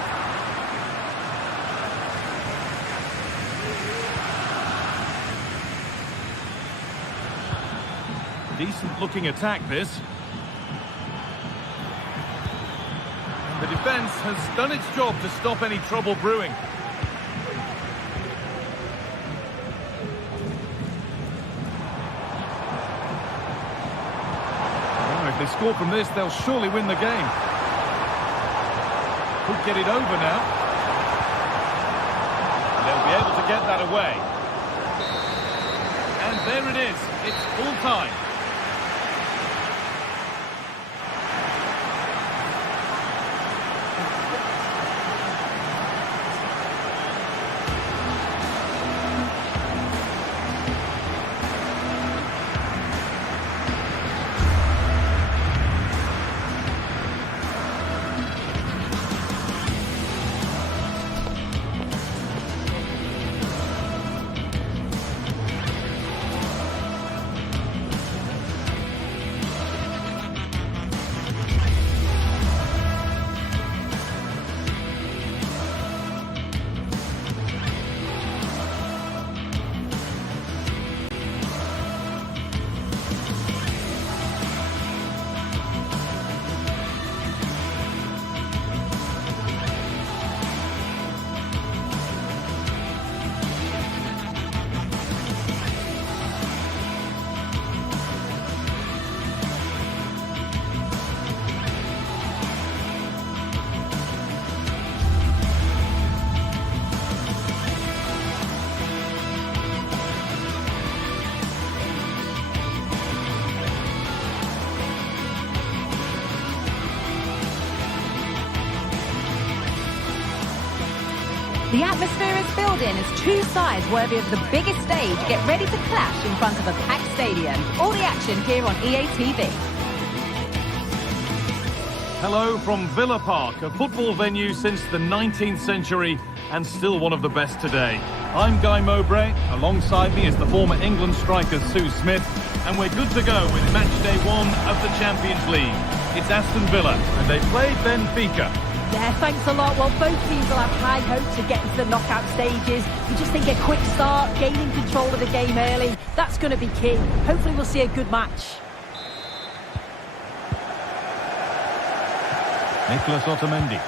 Decent looking attack this. And the defence has done its job to stop any trouble brewing. Well, if they score from this, they'll surely win the game. Could get it over now. And they'll be able to get that away. And there it is. It's full time. The atmosphere is building as two sides worthy of the biggest stage get ready to clash in front of a packed stadium. All the action here on EA TV. Hello from Villa Park, a football venue since the 19th century and still one of the best today. I'm Guy Mowbray. Alongside me is the former England striker Sue Smith, and we're good to go with match day 1 of the Champions League. It's Aston Villa and they play Benfica. Yeah, thanks a lot. Well, both teams will have high hopes of getting to the knockout stages. We just think a quick start, gaining control of the game early, that's going to be key. Hopefully we'll see a good match. Nicolas Otamendi.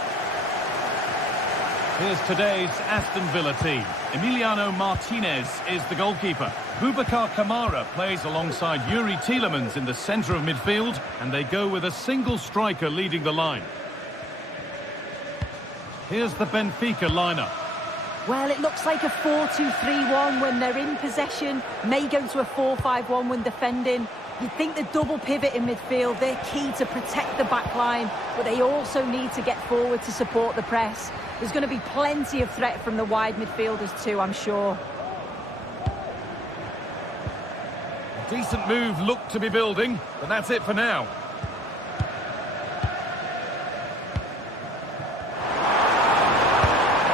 Here's today's Aston Villa team. Emiliano Martinez is the goalkeeper. Boubacar Kamara plays alongside Yuri Tielemans in the centre of midfield, and they go with a single striker leading the line. Here's the Benfica lineup. Well, it looks like a 4-2-3-1 when they're in possession. May go to a 4-5-1 when defending. You'd think the double pivot in midfield, they're key to protect the back line, but they also need to get forward to support the press. There's going to be plenty of threat from the wide midfielders too, I'm sure. A decent move looked to be building, but that's it for now.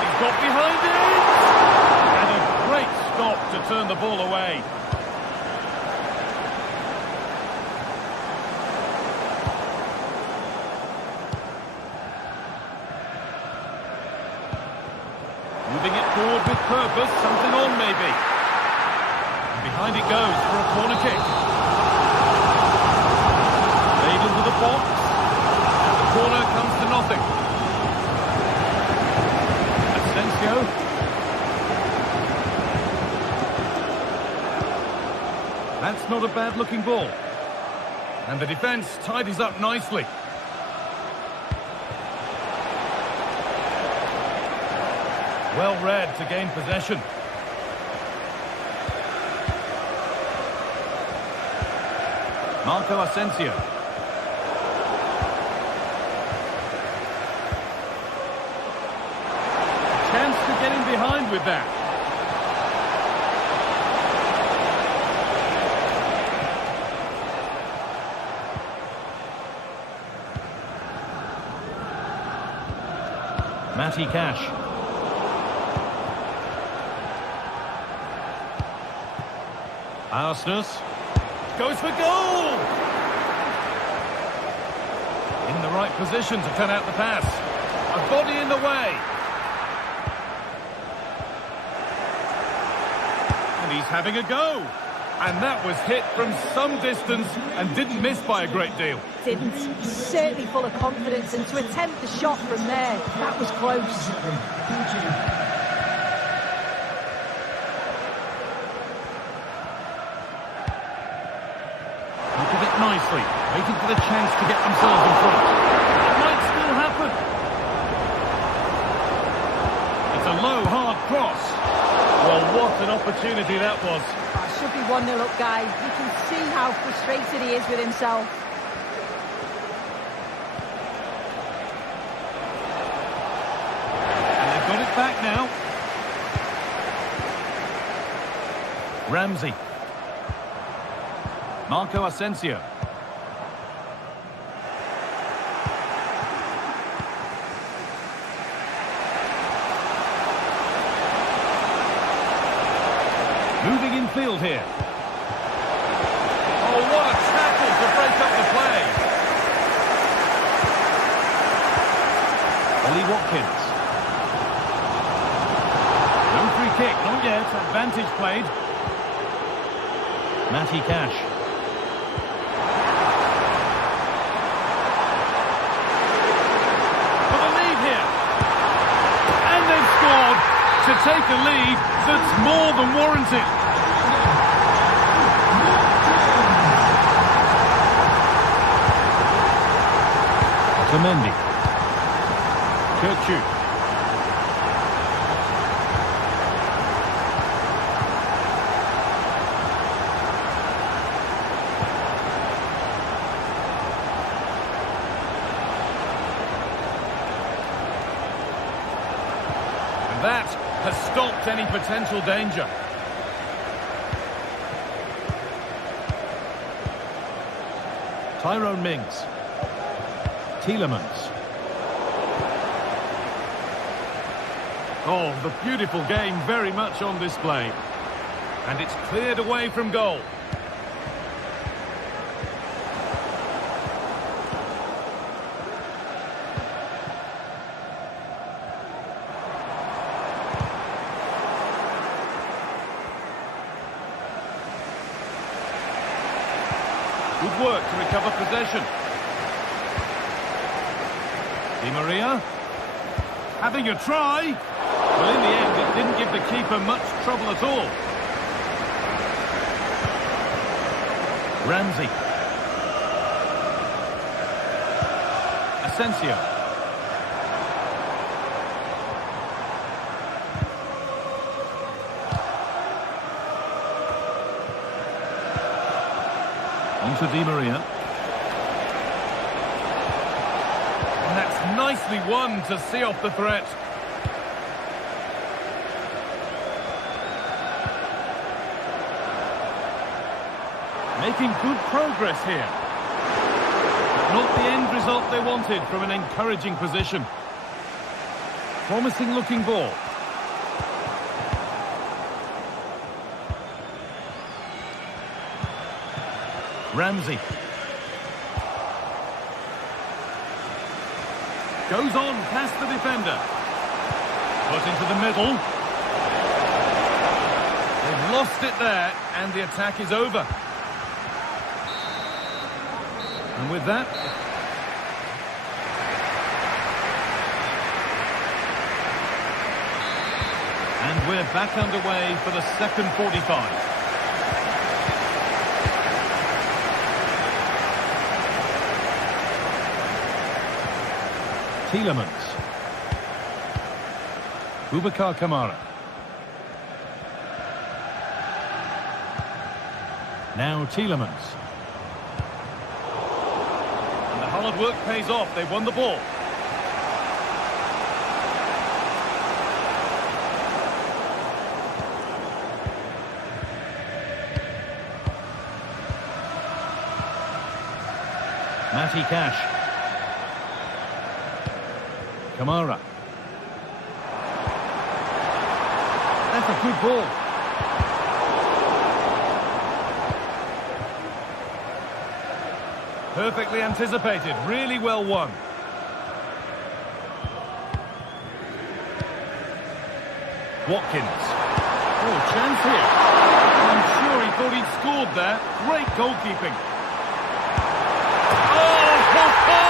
He's got behind it! And a great stop to turn the ball away. Moving it forward with purpose, something on maybe. And behind it goes for a corner kick. Made into the box. And the corner comes to nothing. Asensio. That's not a bad looking ball. And the defence tidies up nicely. Well read to gain possession. Marco Asensio. Chance to get in behind with that. Matty Cash. Arsenal goes for goal! In the right position to cut out the pass. A body in the way. And he's having a go. And that was hit from some distance and didn't miss by a great deal. Didn't. He's certainly full of confidence, and to attempt the shot from there, that was close. Nicely, waiting for the chance to get themselves in front. It might still happen. It's a low, hard cross. Well, what an opportunity that was. That should be 1-0 up, guys. You can see how frustrated he is with himself. And they've got it back now. Ramsey. Marco Asensio. Moving in field here. Oh, what a tackle to break up the play. Ollie Watkins. No free kick, not yet. Advantage played. Matty Cash. To take a lead that's more than warranted. Otamendi. Kirchu. And that has stopped any potential danger. Tyrone Mings. Tielemans. Oh, the beautiful game very much on display. And it's cleared away from goal. Good work to recover possession. Di Maria having a try. Well, in the end, it didn't give the keeper much trouble at all. Ramsey. Asensio. to Di Maria. And that's nicely won to see off the threat. Making good progress here. But not the end result they wanted from an encouraging position. Promising looking ball. Ramsey. Goes on past the defender. Put into the middle. They've lost it there, and the attack is over. And with that... And we're back underway for the second 45. Tielemans. Boubacar Kamara. Now Tielemans. And the hard work pays off. They've won the ball. Matty Cash. Kamara. That's a good ball. Perfectly anticipated, really well won. Watkins. Oh, chance here. I'm sure he thought he'd scored there. Great goalkeeping. Oh, ho, ho!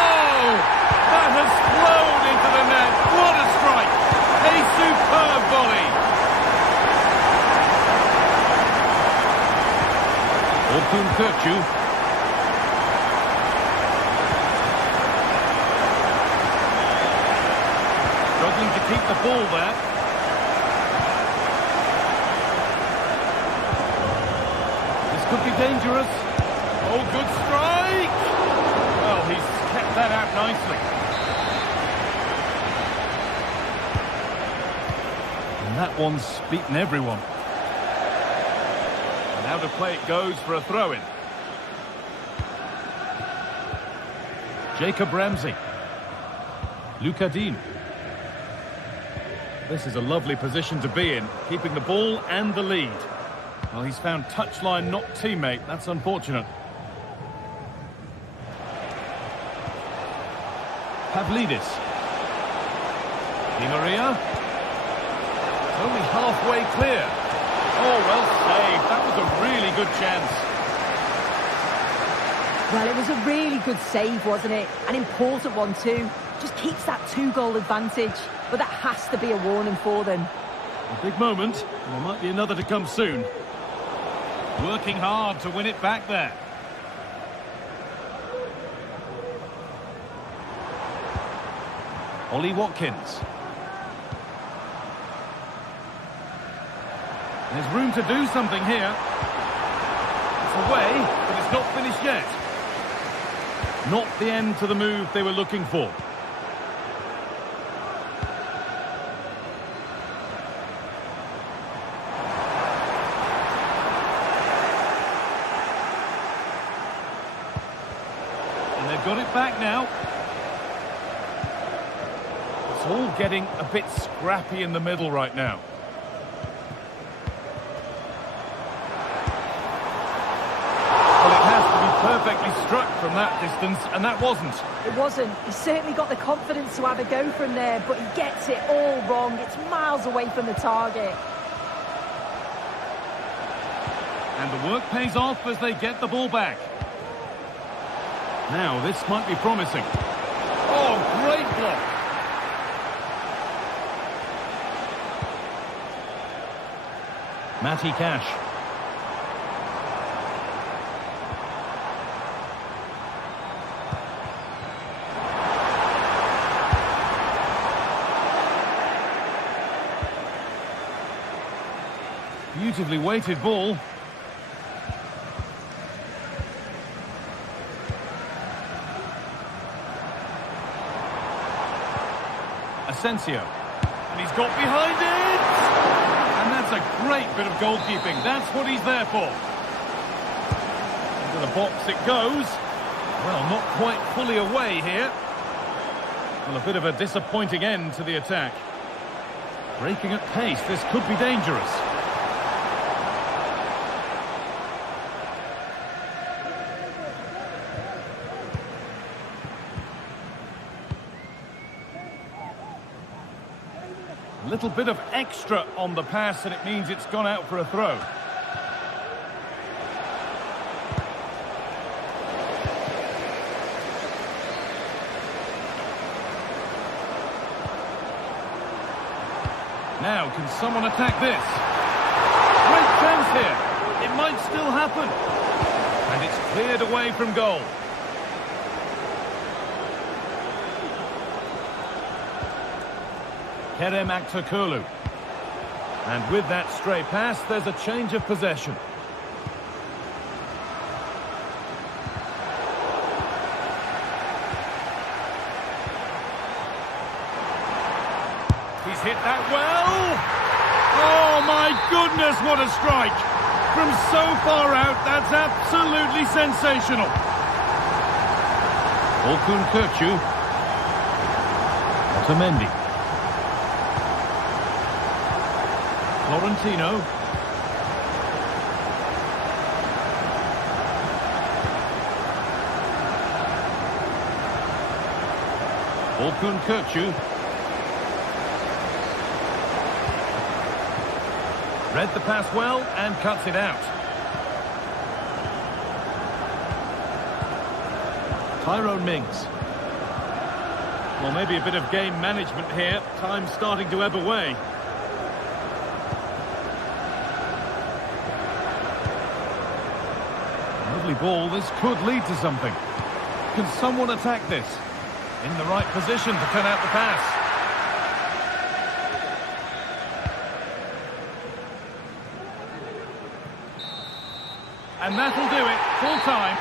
That has flown into the net. What a strike! A superb volley. Orkun Kökçü. Struggling to keep the ball there. This could be dangerous. Oh, good strike! Well, he's kept that out nicely. That one's beaten everyone. And out of play it goes for a throw-in. Jacob Ramsey. Luca Dean. This is a lovely position to be in, keeping the ball and the lead. Well, he's found touchline, not teammate. That's unfortunate. Pavlidis. Di Maria. Only halfway clear. Oh, well saved. That was a really good chance. Well, it was a really good save, wasn't it? An important one too. Just keeps that 2-goal advantage. But that has to be a warning for them. A big moment. And there might be another to come soon. Working hard to win it back there. Ollie Watkins. There's room to do something here. It's away, but it's not finished yet. Not the end to the move they were looking for. And they've got it back now. It's all getting a bit scrappy in the middle right now. Perfectly struck from that distance, and that wasn't. It wasn't. He's certainly got the confidence to have a go from there, but he gets it all wrong. It's miles away from the target. And the work pays off as they get the ball back. Now, this might be promising. Oh, great block. Matty Cash. Beautifully weighted ball. Asensio. And he's got behind it! And that's a great bit of goalkeeping. That's what he's there for. Into the box it goes. Well, not quite fully away here. Well, a bit of a disappointing end to the attack. Breaking at pace, this could be dangerous. A little bit of extra on the pass, and it means it's gone out for a throw. Now, can someone attack this? Great chance here. It might still happen. And it's cleared away from goal. Kerem Aktürkoğlu. And with that stray pass, there's a change of possession. He's hit that well. Oh, my goodness, what a strike. From so far out, that's absolutely sensational. Orkun Kökçü. Otamendi. Florentino. Orkun Kökçü. Read the pass well and cuts it out. Tyrone Mings. Well, maybe a bit of game management here. Time's starting to ebb away. Lovely ball. This could lead to something. Can someone attack this? In the right position to turn out the pass. And that'll do it. Full time.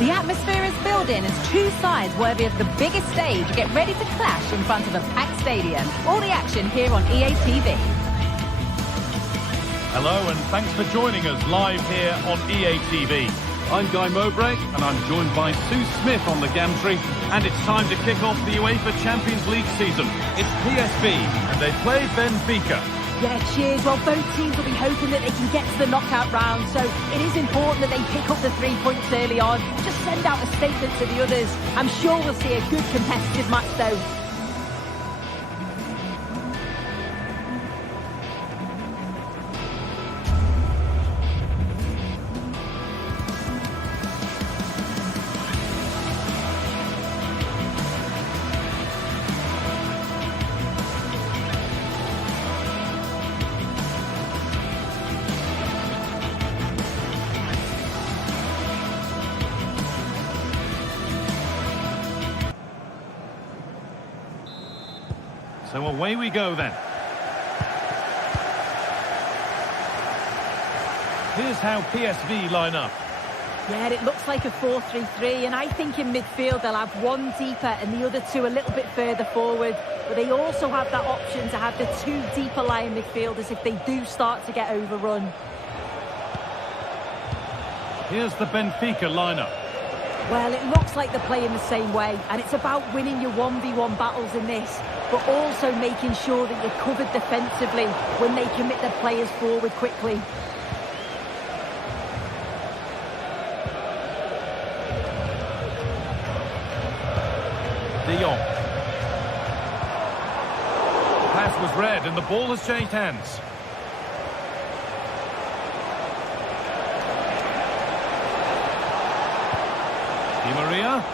The atmosphere is building as two sides worthy of the biggest stage get ready to clash in front of a packed stadium. All the action here on EA TV. Hello and thanks for joining us live here on EA TV. I'm Guy Mowbray and I'm joined by Sue Smith on the gantry, and it's time to kick off the UEFA Champions League season. It's PSV and they play Benfica. Yeah, cheers. Well, both teams will be hoping that they can get to the knockout round, so it is important that they pick up the 3 points early on. Just send out a statement to the others. I'm sure we'll see a good competitive match, though. So away we go then. Here's how PSV line up. Yeah, it looks like a 4-3-3, and I think in midfield they'll have one deeper and the other two a little bit further forward. But they also have that option to have the two deeper lying midfielders if they do start to get overrun. Here's the Benfica lineup. Well, it looks like they're playing the same way, and it's about winning your 1v1 battles in this. but also making sure that you're covered defensively when they commit their players forward quickly. De Jong. Pass was read and the ball has changed hands. Di Maria.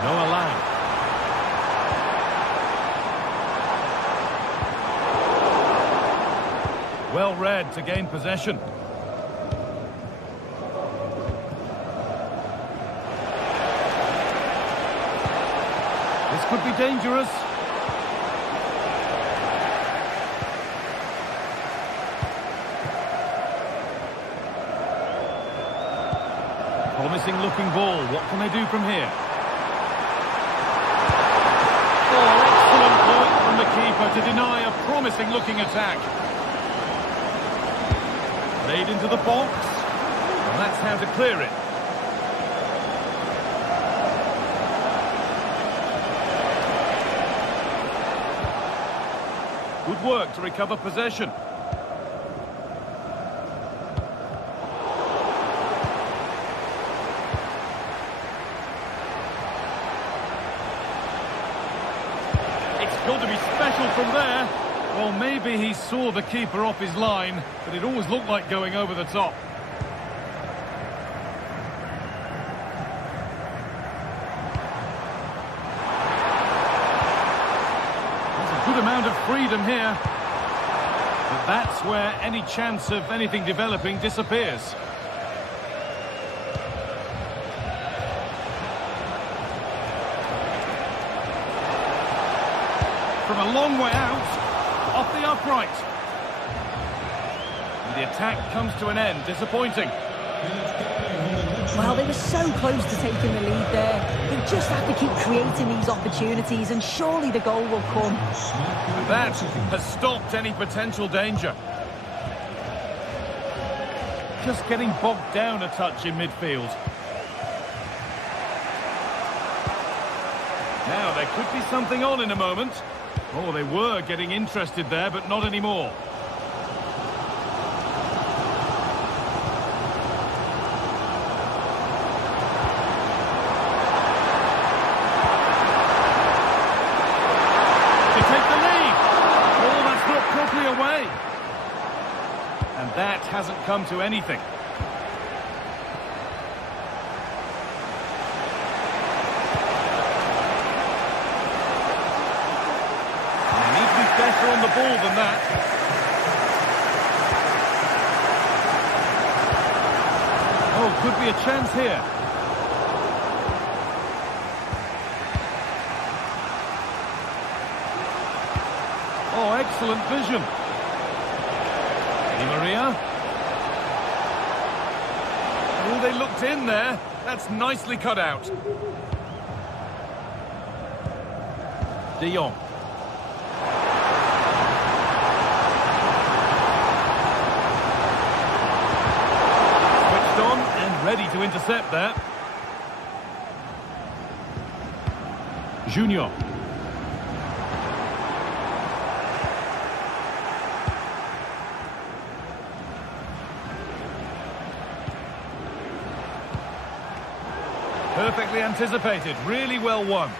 Noah Lang. Well read to gain possession. This could be dangerous. Promising looking ball. What can they do from here? Oh, excellent point from the keeper to deny a promising looking attack. Laid into the box. And that's how to clear it. Good work to recover possession. Got to be special from there. Well, maybe he saw the keeper off his line, but it always looked like going over the top. There's a good amount of freedom here. But that's where any chance of anything developing disappears. From a long way out, off the upright. And the attack comes to an end, disappointing. Well, they were so close to taking the lead there. They just have to keep creating these opportunities and surely the goal will come. And that has stopped any potential danger. Just getting bogged down a touch in midfield. Now, there could be something on in a moment. Oh, they were getting interested there, but not anymore. To take the lead. Oh, that's not properly away. And that hasn't come to anything. Better on the ball than that. Oh, could be a chance here. Oh, excellent vision. Di Maria. Oh, they looked in there. That's nicely cut out. De Jong. Ready to intercept that. Junior. Perfectly anticipated, really well won.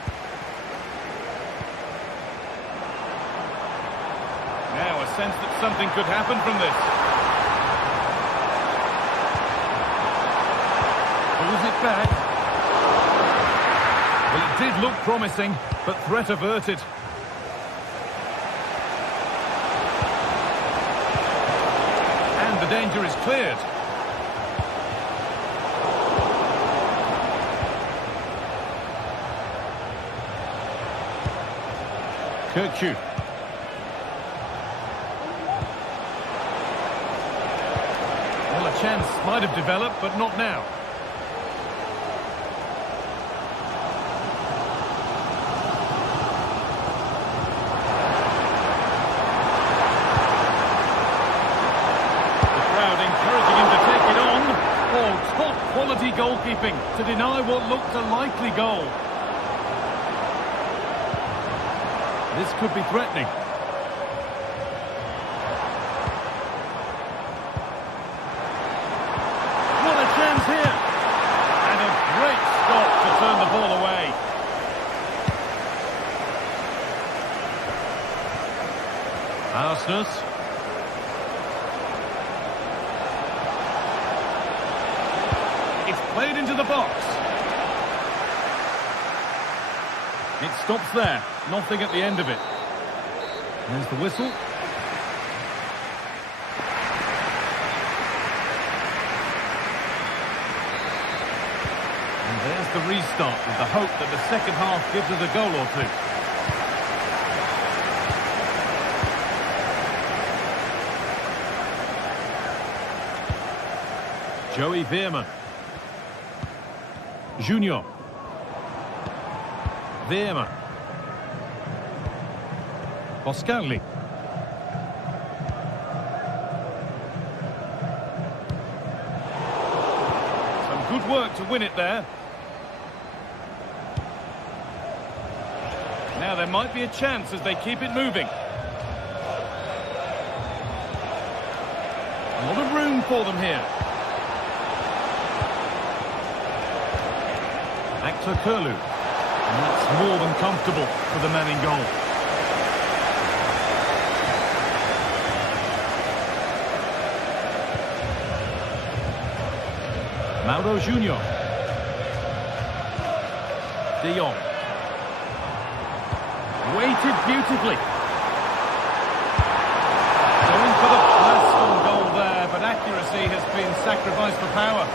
Now a sense that something could happen from this. Pulls it back. Well, it did look promising, but threat averted. And the danger is cleared. Kirkju. Well, a chance might have developed, but not now. The crowd encouraging him to take it on. quality goalkeeping to deny what looked a likely goal. This could be threatening. What a chance here! And a great stop to turn the ball away. Aston. It's played into the box. It stops there. Nothing at the end of it. There's the whistle. And there's the restart with the hope that the second half gives us a goal or two. Joey Veerman. Junior. Veerman. Boscagli. Some good work to win it there. Now there might be a chance as they keep it moving. A lot of room for them here. Actor Curlew. And that's more than comfortable for the man in goal. Mauro Junior. De Jong. Weighted beautifully. Going for the pass on goal there, but accuracy has been sacrificed for power.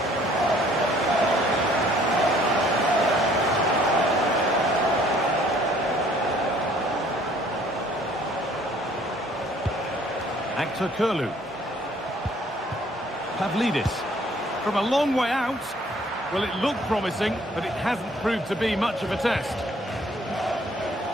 Actor Curlew. Pavlidis. From a long way out. Well, it looked promising, but it hasn't proved to be much of a test.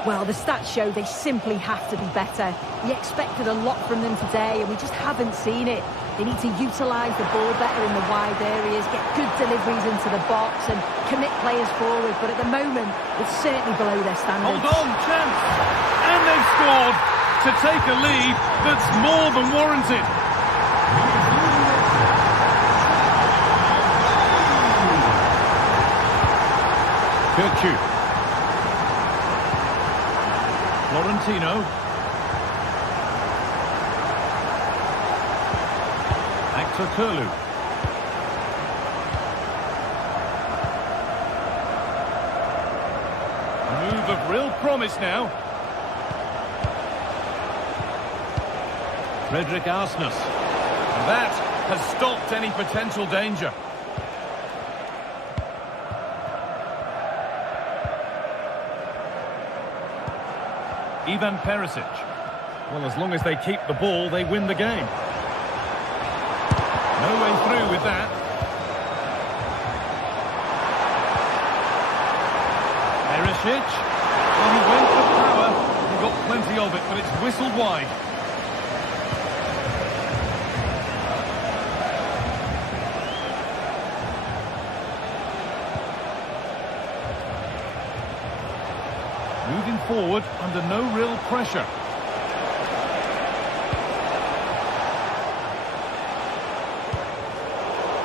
Well, the stats show they simply have to be better. We expected a lot from them today, and we just haven't seen it. They need to utilise the ball better in the wide areas, get good deliveries into the box, and commit players forward. But at the moment, it's certainly below their standards. Hold on, chance! And they've scored to take a lead that's more than warranted. Kirkju. Florentino. Actor Curlew. A move of real promise now. Frederick Arsnes. And that has stopped any potential danger. Ivan Perisic. Well, as long as they keep the ball, they win the game. No way through with that. Perisic. Well, he went for power. He got plenty of it, but it's whistled wide. Moving forward under no real pressure.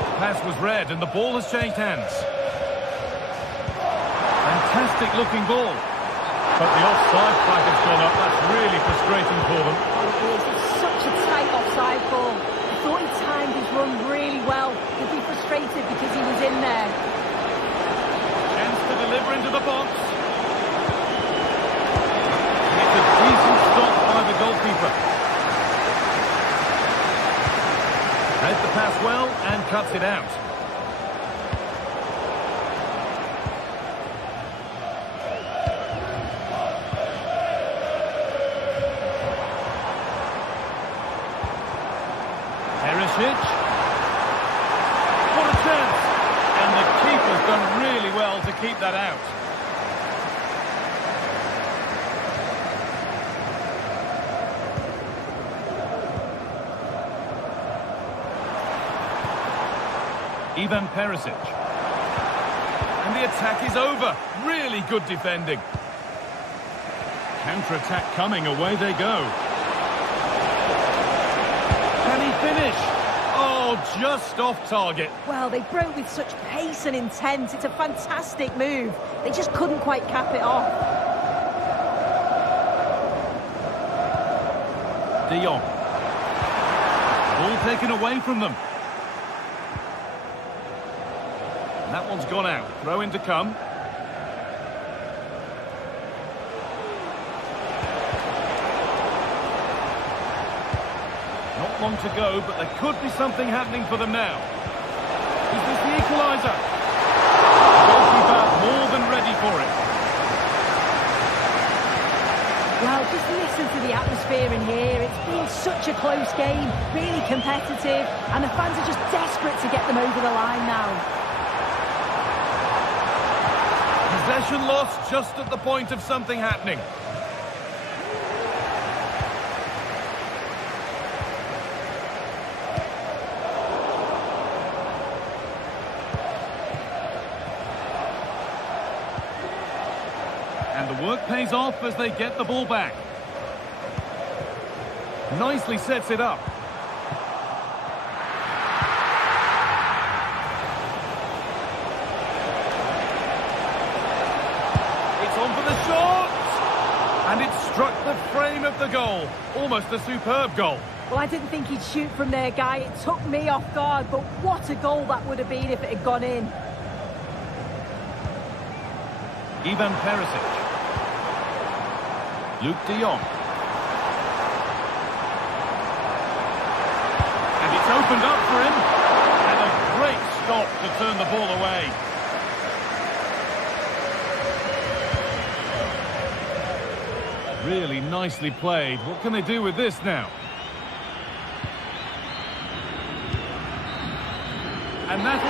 The pass was read and the ball has changed hands. Fantastic looking ball. But the offside flag has gone up. That's really frustrating for them. It's such a tight offside ball. I thought he timed his run really well. He'd be frustrated because he was in there. Chance to deliver into the box. It's a decent stop by the goalkeeper. Read the pass well and cuts it out. Perisic. What a chance! And the keeper's done really well to keep that out. Ivan Perisic. And the attack is over. Really good defending. Counter-attack coming, away they go. Can he finish? Oh, just off target. Well, they broke with such pace and intent. It's a fantastic move. They just couldn't quite cap it off. De Jong. Ball taken away from them. And that one's gone out. Throw in to come. Not long to go, but there could be something happening for them now. Is this the equaliser? Goalkeeper more than ready for it. Well, just listen to the atmosphere in here. It's been such a close game, really competitive, and the fans are just desperate to get them over the line now. Possession lost just at the point of something happening. And the work pays off as they get the ball back. Nicely sets it up. It's on for the shot! And it struck the frame of the goal. Almost a superb goal. Well, I didn't think he'd shoot from there, Guy. It took me off guard, but what a goal that would have been if it had gone in. Ivan Perisic. Luke de Jong. And it's opened up for him. And a great stop to turn the ball away. Really nicely played. What can they do with this now? And that